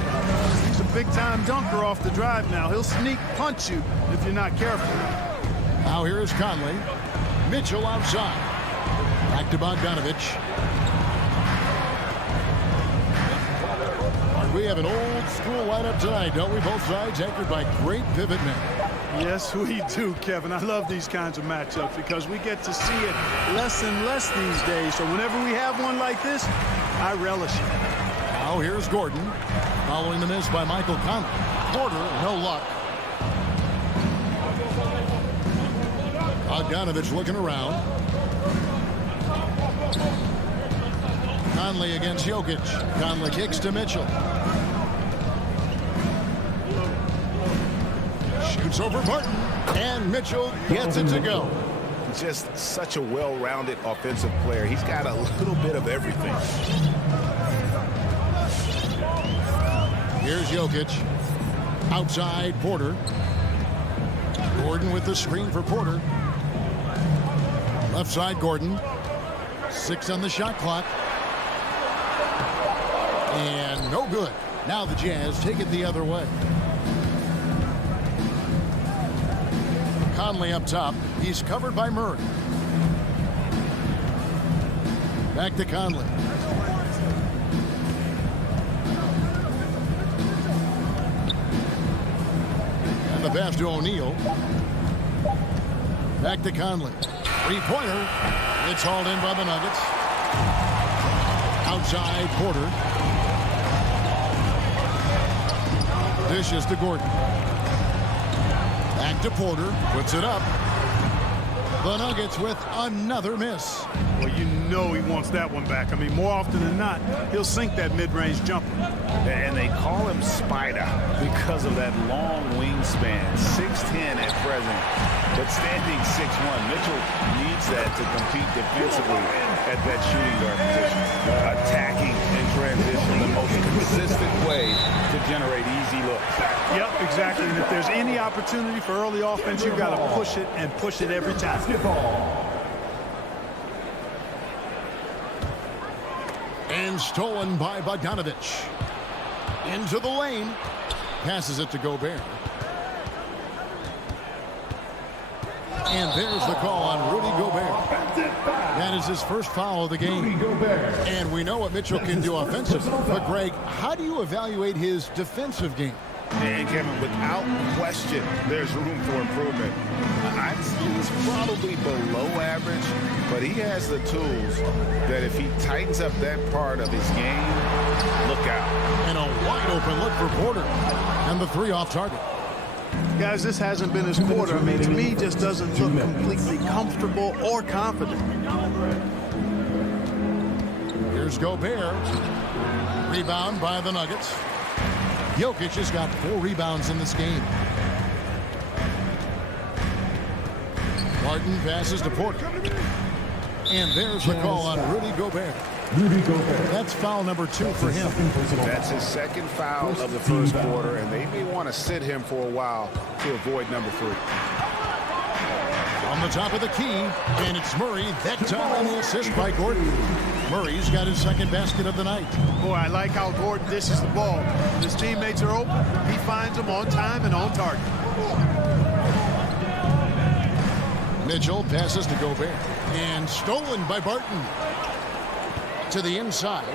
He's a big-time dunker off the drive now. He'll sneak punch you if you're not careful. Now here is Conley. Mitchell outside. Back to Bogdanovic. We have an old-school lineup tonight, don't we? Both sides anchored by great pivot men. Yes, we do, Kevin. I love these kinds of matchups because we get to see it less and less these days. So whenever we have one like this, I relish it. Now here's Gordon. Following the miss by Michael Conley. Porter, no luck. Bogdanovic looking around. Conley against Jokic. Conley kicks to Mitchell. Shoots over Barton. And Mitchell gets it to go. Just such a well-rounded offensive player. He's got a little bit of everything. Here's Jokic. Outside Porter. Gordon with the screen for Porter. Left side Gordon. 6 on the shot clock. And no good. Now the Jazz take it the other way. Conley up top. He's covered by Murray. Back to Conley. And the pass to O'Neal. Back to Conley. Three-pointer. It's hauled in by the Nuggets. Outside Porter. Dishes to Gordon. Back to Porter. Puts it up. The Nuggets with another miss. Well, you know he wants that one back. I mean, more often than not, he'll sink that mid-range jumper. And they call him Spider because of that long wingspan. 6'10" at present, but standing 6'1". Mitchell needs that to compete defensively at that shooting guard position. Attacking in transition, the most consistent way to generate easy looks. Yep, exactly. And if there's any opportunity for early offense, you've got to push it and push it every time. And stolen by Bogdanovic. Into the lane. Passes it to Gobert. And there's the call on Rudy Gobert. That is his first foul of the game. And we know what Mitchell can do offensively. But, Greg, how do you evaluate his defensive game? And Kevin, without question, there's room for improvement. He's probably below average, but he has the tools that if he tightens up that part of his game, look out. And a wide open look for Porter. And the 3 off target. Guys, this hasn't been his quarter. I mean, to me, just doesn't look completely comfortable or confident. Here's Gobert. Rebound by the Nuggets. Jokic has got 4 rebounds in this game. Martin passes to Porter. And there's the call on Rudy Gobert. That's foul number 2 for him. That's his second foul of the first quarter, and they may want to sit him for a while to avoid number 3. On the top of the key, and it's Murray. That time on the assist by Gordon. Murray's got his second basket of the night. Boy, I like how Gordon dishes the ball. His teammates are open. He finds them on time and on target. Mitchell passes to Gobert. And stolen by Barton. To the inside.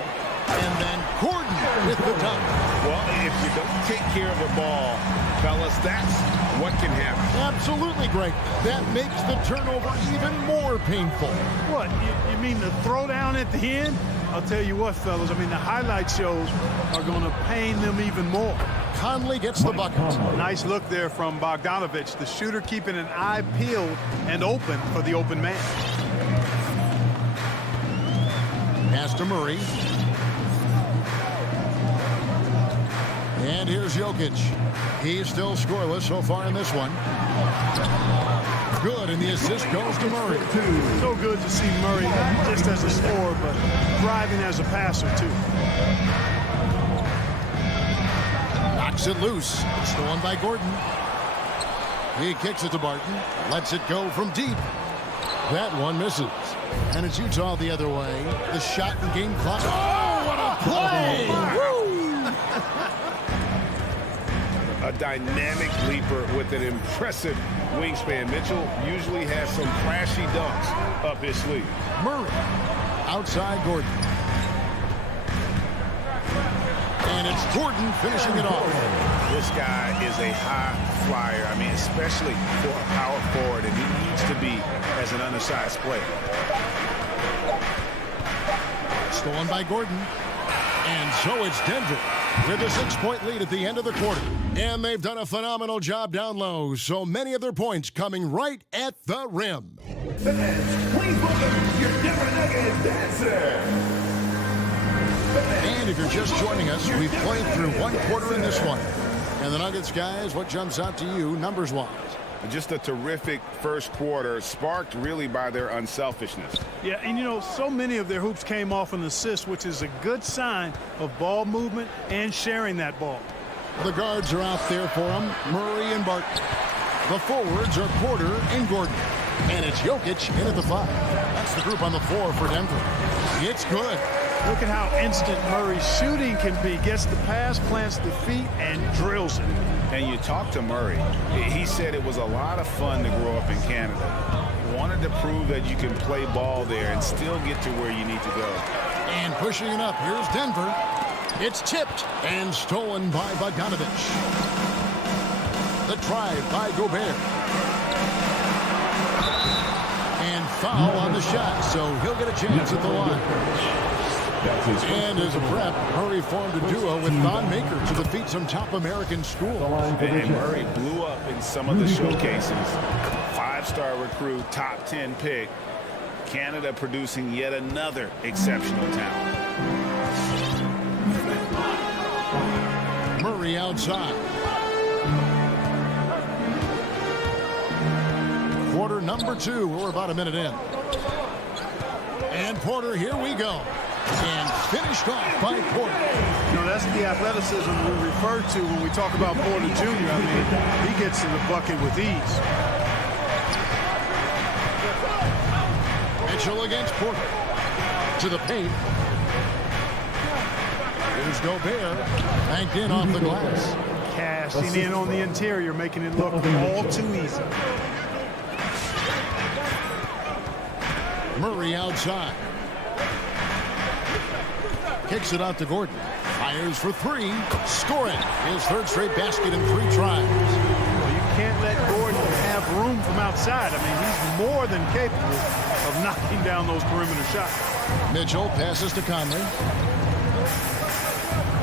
And then Gordon with the dunk. Well, if you don't take care of the ball, fellas, that's what can happen. Absolutely, Greg. That makes the turnover even more painful. What, you mean the throwdown at the end? I'll tell you what, fellas, I mean, the highlight shows are going to pain them even more. Conley gets the bucket. Nice look there from Bogdanovic, the shooter keeping an eye peeled and open for the open man. Pass to Murray. And here's Jokic. He's still scoreless so far in this one. Good, and the assist goes to Murray. So good to see Murray, not just as a scorer, but thriving as a passer, too. Knocks it loose. Stolen by Gordon. He kicks it to Barton. Lets it go from deep. That one misses. And it's Utah the other way. The shot and game clock. Oh, what a play! A dynamic leaper with an impressive wingspan. Mitchell usually has some flashy dunks up his sleeve. Murray outside Gordon. And it's Gordon finishing it off. This guy is a high flyer. I mean, especially for a power forward, and he needs to be as an undersized player. Stolen by Gordon. And so it's Denver with a 6-point lead at the end of the quarter. And they've done a phenomenal job down low. So many of their points coming right at the rim. Fans, please welcome your Denver Nuggets dancer. And if you're just joining us, we've played through one quarter in this one. And the Nuggets, guys, what jumps out to you numbers-wise? Just a terrific first quarter, sparked really by their unselfishness. Yeah, and you know, so many of their hoops came off an assist, which is a good sign of ball movement and sharing that ball. The guards are out there for them, Murray and Barton. The forwards are Porter and Gordon. And it's Jokic in at the 5. That's the group on the floor for Denver. It's good. Look at how instant Murray's shooting can be. Gets the pass, plants the feet, and drills it. And you talk to Murray. He said it was a lot of fun to grow up in Canada. Wanted to prove that you can play ball there and still get to where you need to go. And pushing it up, here's Denver. It's tipped and stolen by Bogdanovic. The drive by Gobert. And foul on the shot, so he'll get a chance at the line. And as a prep, Murray formed a duo with Thon Maker to defeat some top American schools. And Murray blew up in some of the showcases. 5-star recruit, top 10 pick. Canada producing yet another exceptional talent. Murray outside. Quarter number 2. We're about a minute in. And Porter, here we go. And finished off by Porter. You know, that's the athleticism we refer to when we talk about Porter Jr. I mean, he gets to the bucket with ease. Mitchell against Porter. To the paint. Here's Gobert. Banked in off the glass. Cashing in on the interior, making it look all too easy. Murray outside. Kicks it out to Gordon. Fires for 3. Scoring. His 3rd straight basket in 3 tries. Well, you can't let Gordon have room from outside. I mean, he's more than capable of knocking down those perimeter shots. Mitchell passes to Conley.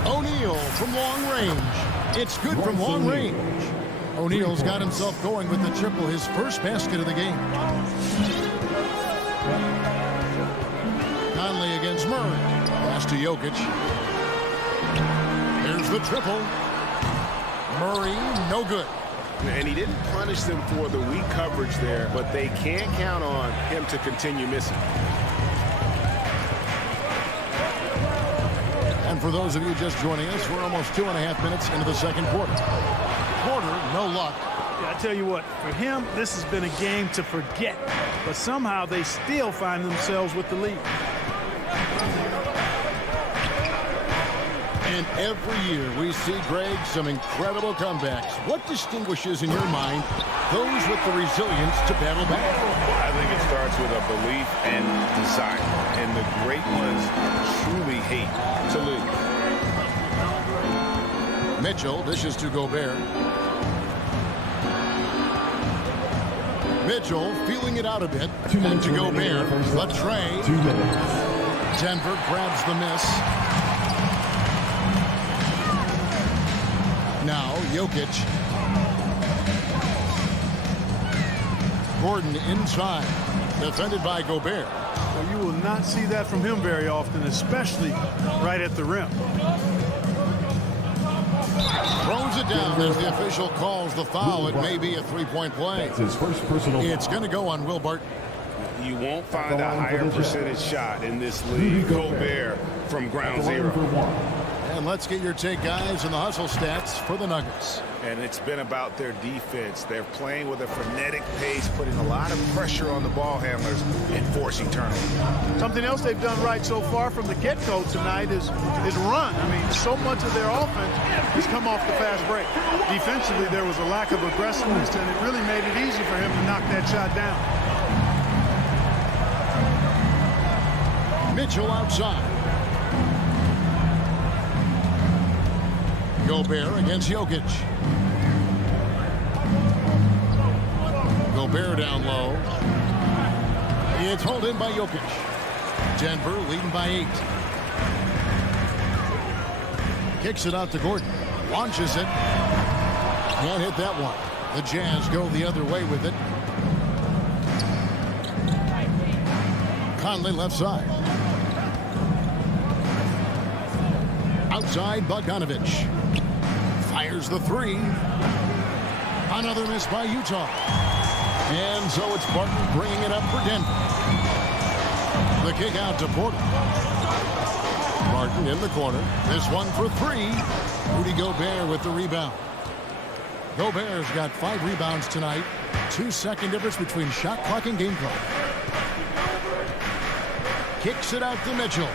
O'Neal from long range. It's good from long range. O'Neal's got himself going with the triple, his first basket of the game. Conley against Murray. Pass to Jokic. Here's the triple. Murray, no good. And he didn't punish them for the weak coverage there, but they can't count on him to continue missing. And for those of you just joining us, we're almost 2.5 minutes into the second quarter. Porter, no luck. Yeah, I tell you what, for him, this has been a game to forget. But somehow they still find themselves with the lead. And every year we see, Greg, some incredible comebacks. What distinguishes, in your mind, those with the resilience to battle back? I think it starts with a belief and desire. And the great ones truly hate to lose. Mitchell dishes to Gobert. Mitchell feeling it out a bit. And to Gobert. The tray. Denver grabs the miss. Now Jokic. Gordon inside. Defended by Gobert. Well, you will not see that from him very often, especially right at the rim. Throws it down as the official calls the foul. It may be a three-point play. His first personal It's going to go on Will Barton. You won't find a higher percentage shot in this league. Gobert from ground zero. And let's get your take, guys, on the hustle stats for the Nuggets. And it's been about their defense. They're playing with a frenetic pace, putting a lot of pressure on the ball handlers and forcing turnovers. Something else they've done right so far from the get-go tonight is run. I mean, so much of their offense has come off the fast break. Defensively, there was a lack of aggressiveness, and it really made it easy for him to knock that shot down. Mitchell outside. Gobert against Jokic. Gobert down low. It's hauled in by Jokic. Denver leading by 8. Kicks it out to Gordon. Launches it. Can't hit that one. The Jazz go the other way with it. Conley left side. Outside, Bogdanovic. Fires the three. Another miss by Utah. And so it's Barton bringing it up for Denver. The kick out to Porter. Barton in the corner. This one for 3. Rudy Gobert with the rebound. Gobert's got 5 rebounds tonight. 2-second difference between shot clock and game clock. Kicks it out to Mitchell.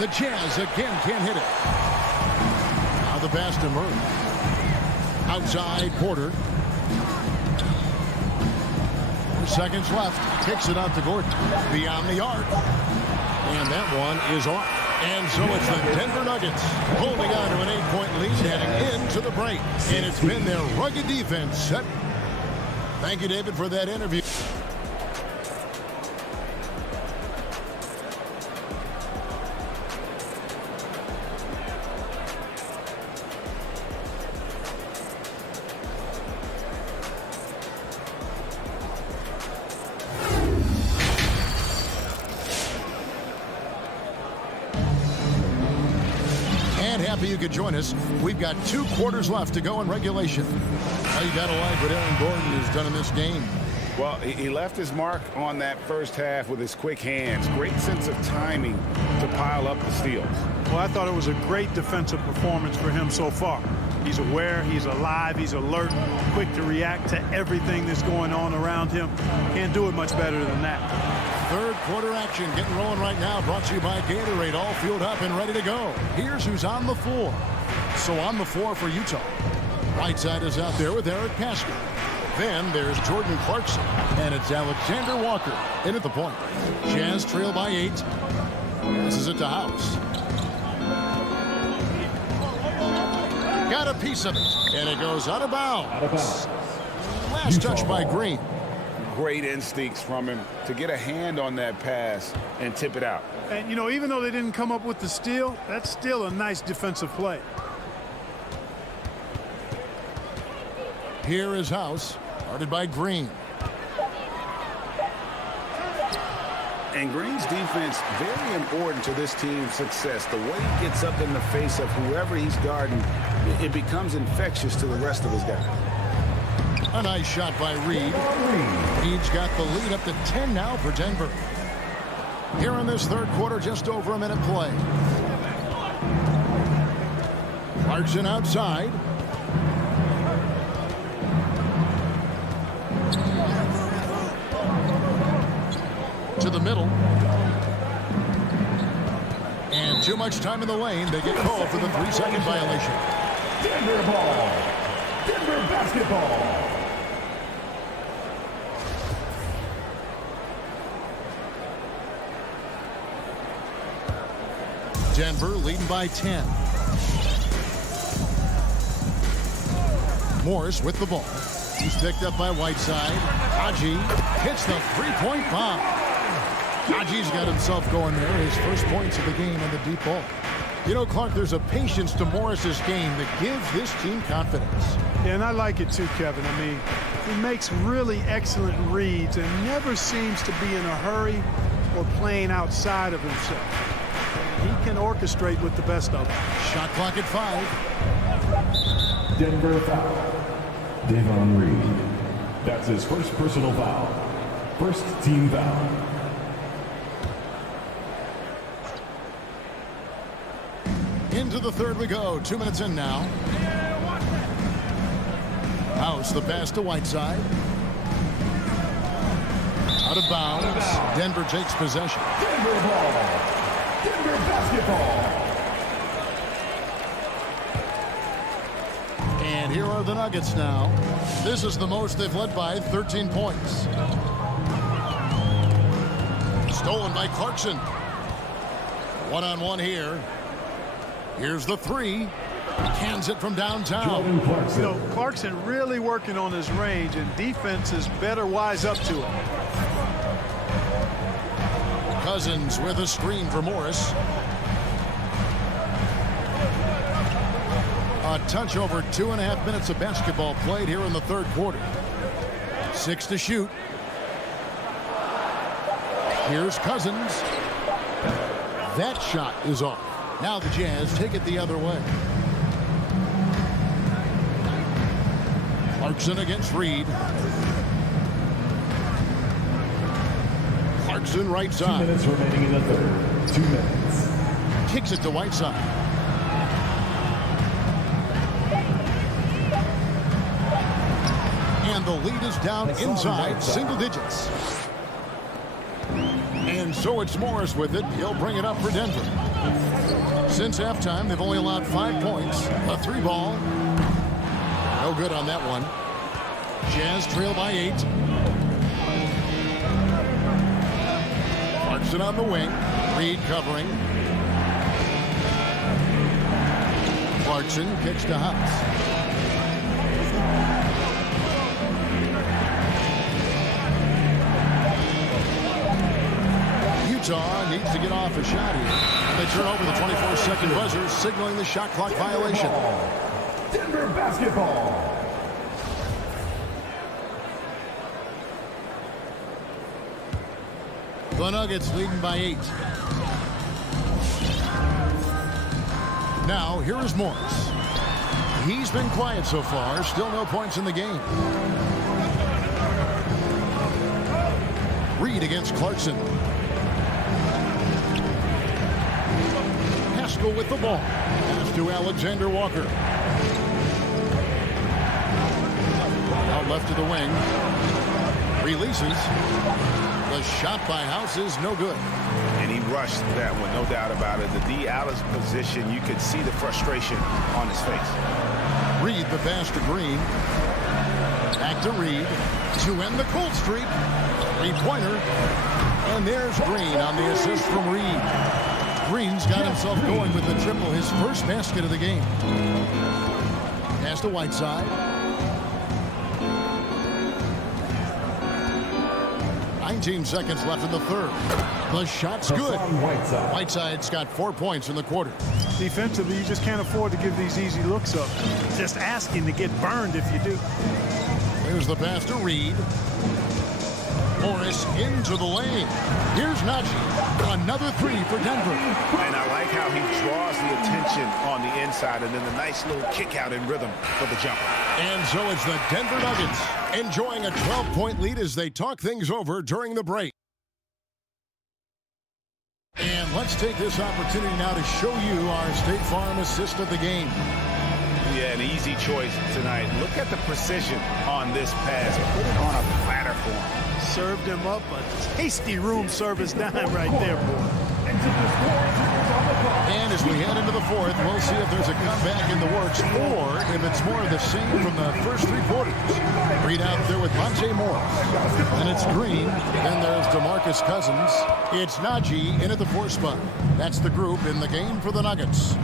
The Jazz again can't hit it. Now the pass to Murray. Outside, Porter. 4 seconds left. Kicks it out to Gordon. Beyond the arc. And that one is off. And so it's the Denver Nuggets holding on to an 8-point lead heading into the break. And it's been their rugged defense. Thank you, David, for that interview. Happy you could join us. We've got 2 quarters left to go in regulation. Now you gotta like what Aaron Gordon has done in this game. Well, he left his mark on that first half with his quick hands. Great sense of timing to pile up the steals. Well, I thought it was a great defensive performance for him so far. He's aware, he's alive, he's alert, quick to react to everything that's going on around him. Can't do it much better than that. Third quarter action getting rolling right now, brought to you by Gatorade, all fueled up and ready to go. Here's who's on the floor. So on the floor for Utah. Whiteside is out there with Eric Pascal. Then there's Jordan Clarkson, and it's Alexander Walker in at the point. Jazz trail by 8. Passes it to House. Got a piece of it, and it goes out of bounds. Last touch by Green. Great instincts from him to get a hand on that pass and tip it out. And, you know, even though they didn't come up with the steal, that's still a nice defensive play. Here is House, guarded by Green. And Green's defense, very important to this team's success. The way he gets up in the face of whoever he's guarding, it becomes infectious to the rest of his guys. A nice shot by Reed. Reed's got the lead up to 10 now for Denver. Here in this third quarter, just over a minute play. Clarkson outside. To the middle. And too much time in the lane. They get called for the 3-second violation. Denver ball. Denver basketball. Denver leading by 10. Morris with the ball. He's picked up by Whiteside. Haji hits the 3-point bomb. Haji's got himself going there. His first points of the game on the deep ball. You know, Clark, there's a patience to Morris's game that gives this team confidence. Yeah, and I like it too, Kevin. I mean, he makes really excellent reads and never seems to be in a hurry or playing outside of himself. He can orchestrate with the best of them. Shot clock at 5. Denver foul. Davon Reed. That's his first personal foul. First team foul. Into the third we go. 2 minutes in now. House the pass to Whiteside. Out of bounds. Denver takes possession. Denver ball. Denver basketball. And here are the Nuggets now. This is the most they've led by, 13 points. Stolen by Clarkson. One-on-one here. Here's the three. Cans it from downtown. Clarkson really working on his range, and defenses better wise up to it. Cousins with a screen for Morris. A touch over 2.5 minutes of basketball played here in the third quarter. 6 to shoot. Here's Cousins. That shot is off. Now the Jazz take it the other way. Clarkson against Reed. Clarkson right side. 2 minutes remaining in the third. 2 minutes. Kicks it to Whiteside. And the lead is down inside single digits. And so it's Morris with it. He'll bring it up for Denver. Since halftime, they've only allowed 5 points. A 3-ball. No good on that one. Jazz trail by 8. Clarkson on the wing. Reed covering. Clarkson kicks to House. Utah needs to get off a shot here. And they turn over the 24-second buzzer, signaling the shot clock violation. Denver basketball. The Nuggets leading by 8. Now, here is Morris. He's been quiet so far. Still no points in the game. Reed against Clarkson. Haskell with the ball. Pass to Alexander Walker. Out left to the wing. Releases. The shot by House is no good. And he rushed that one, no doubt about it. The D out of position, you could see the frustration on his face. Reed the pass to Green. Back to Reed to end the cold streak. 3-pointer. And there's Green on the assist from Reed. Green's got himself going with the triple, his first basket of the game. Pass to Whiteside. 19 seconds left in the third. The shot's good. Whiteside's got 4 points in the quarter. Defensively, you just can't afford to give these easy looks up. Just asking to get burned if you do. Here's the pass to Reed. Morris into the lane. Here's Najee. Another 3 for Denver. And I like how he draws the attention on the inside, and then the nice little kick out in rhythm for the jumper. And so it's the Denver Nuggets enjoying a 12-point lead as they talk things over during the break. And let's take this opportunity now to show you our State Farm assist of the game. Yeah, an easy choice tonight. Look at the precision on this pass. Put it on a platter for him. Served him up a tasty room service dime right there, boy. And as we head into the fourth, we'll see if there's a comeback in the works or if it's more of the same from the first 3 quarters. Reed out there with Monte Morris. Then it's Green. Then there's DeMarcus Cousins. It's Najee in at the 4 spot. That's the group in the game for the Nuggets.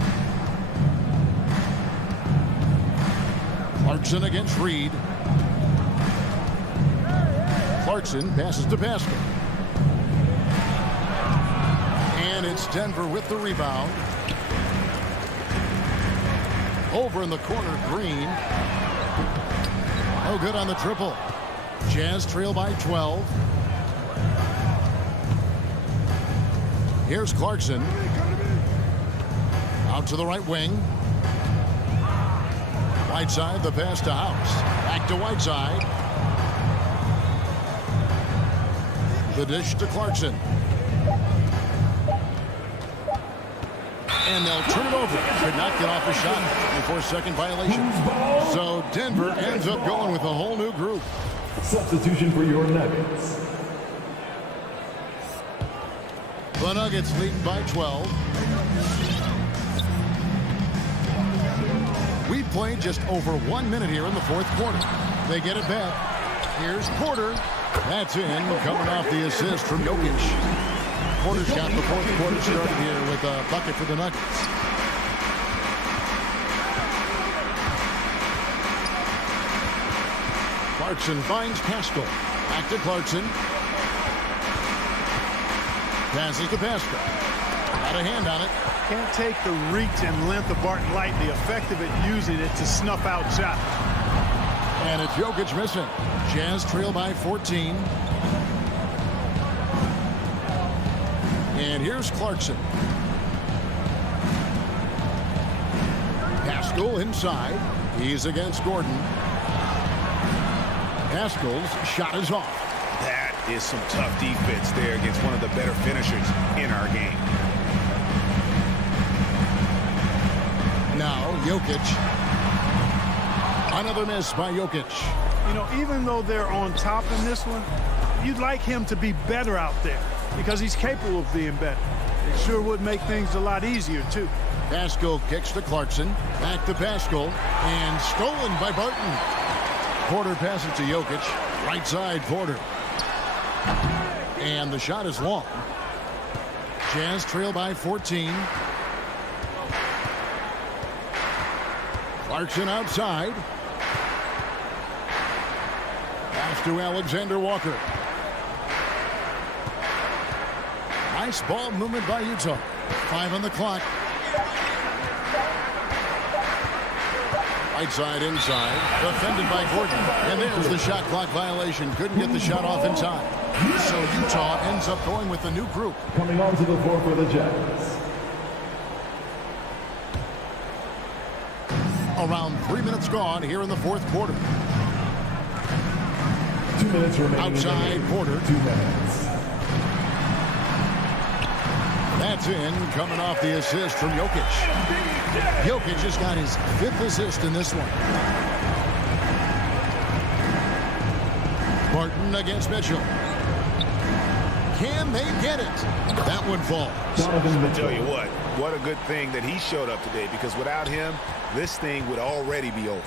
Clarkson against Reed. Clarkson passes to Pascal. And it's Denver with the rebound. Over in the corner, Green. No good on the triple. Jazz trail by 12. Here's Clarkson. Out to the right wing. Whiteside, the pass to House. Back to Whiteside. The dish to Clarkson. And they'll turn it over. Could not get off a shot before second violation. So Denver ends up going with a whole new group. Substitution for your Nuggets. The Nuggets lead by 12. We played just over 1 minute here in the fourth quarter. They get it back. Here's Porter. That's in, coming off the assist from Jokic. Porter's got the fourth quarter started here with a bucket for the Nuggets. Clarkson finds Pascal. Back to Clarkson. Passes to Pascal. Got a hand on it. Can't take the reach and length of Barton lightly. Effective at using it to snuff out shots. And it's Jokic missing. Jazz trail by 14. And here's Clarkson. Pascal inside. He's against Gordon. Pascal's shot is off. That is some tough defense there against one of the better finishers in our game. Now Jokic. Another miss by Jokic. You know, even though they're on top in this one, you'd like him to be better out there because he's capable of being better. It sure would make things a lot easier, too. Pascal kicks to Clarkson. Back to Pascal. And stolen by Barton. Porter passes to Jokic. Right side, Porter. And the shot is long. Jazz trail by 14. Clarkson outside. Pass to Alexander Walker. Nice ball movement by Utah. 5 on the clock. Right side inside. Defended by Gordon. And there's the shot clock violation. Couldn't get the shot off in time. So Utah ends up going with the new group. Coming onto the floor for the Jazz. Around 3 minutes gone here in the fourth quarter. 2 minutes remaining. Outside Porter. 2 minutes. That's in, coming off the assist from Jokic. Jokic just got his 5th assist in this one. Barton against Mitchell. Can they get it? That one falls. I'll tell you what a good thing that he showed up today, because without him, this thing would already be over.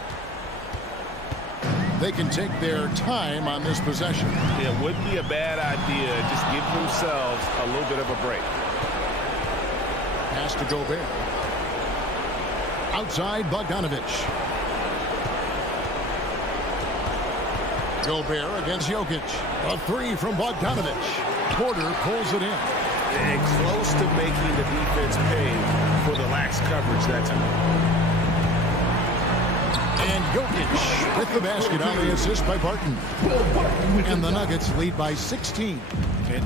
They can take their time on this possession. It wouldn't be a bad idea. Just give themselves a little bit of a break. Pass to Gobert. Outside Bogdanovic. Gobert against Jokic. A 3 from Bogdanovic. Porter pulls it in. And close to making the defense pay for the lax coverage that time. And Jokic with the basket on the assist by Barton. And the Nuggets lead by 16.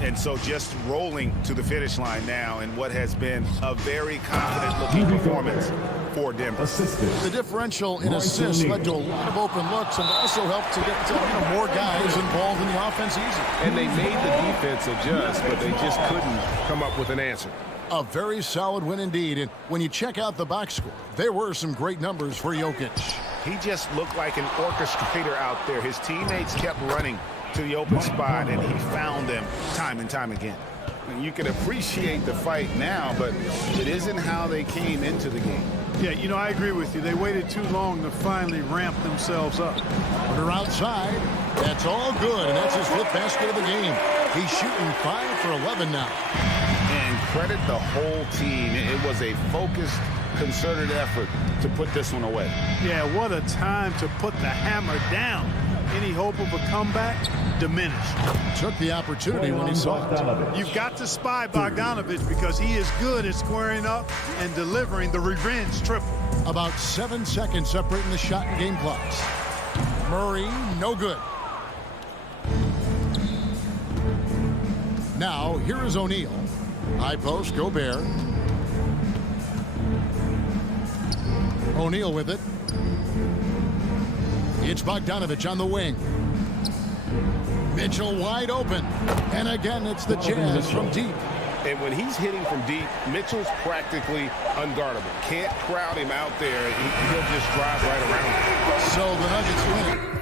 And so just rolling to the finish line now in what has been a very confident-looking performance for Denver. The differential in assists led to a lot of open looks and also helped to get more guys involved in the offense easy. And they made the defense adjust, but they just couldn't come up with an answer. A very solid win indeed. And when you check out the box score, there were some great numbers for Jokic. He just looked like an orchestrator out there. His teammates kept running to the open spot, and he found them time and time again. And you can appreciate the fight now, but it isn't how they came into the game. Yeah, you know, I agree with you. They waited too long to finally ramp themselves up. Porter outside. That's all good, and that's his 5th basket of the game. He's shooting 5 for 11 now. And credit the whole team. It was a focused, concerted effort to put this one away. Yeah, what a time to put the hammer down. Any hope of a comeback diminished. Took the opportunity when he saw it. You've got to spy Bogdanovic because he is good at squaring up and delivering the revenge triple. About 7 seconds separating the shot and game clocks. Murray, no good. Now, here is O'Neal. High post, Gobert. O'Neal with it. It's Bogdanovic on the wing. Mitchell wide open. And again, it's the Jazz from deep. And when he's hitting from deep, Mitchell's practically unguardable. Can't crowd him out there. He'll just drive right around him. So the Nuggets win it.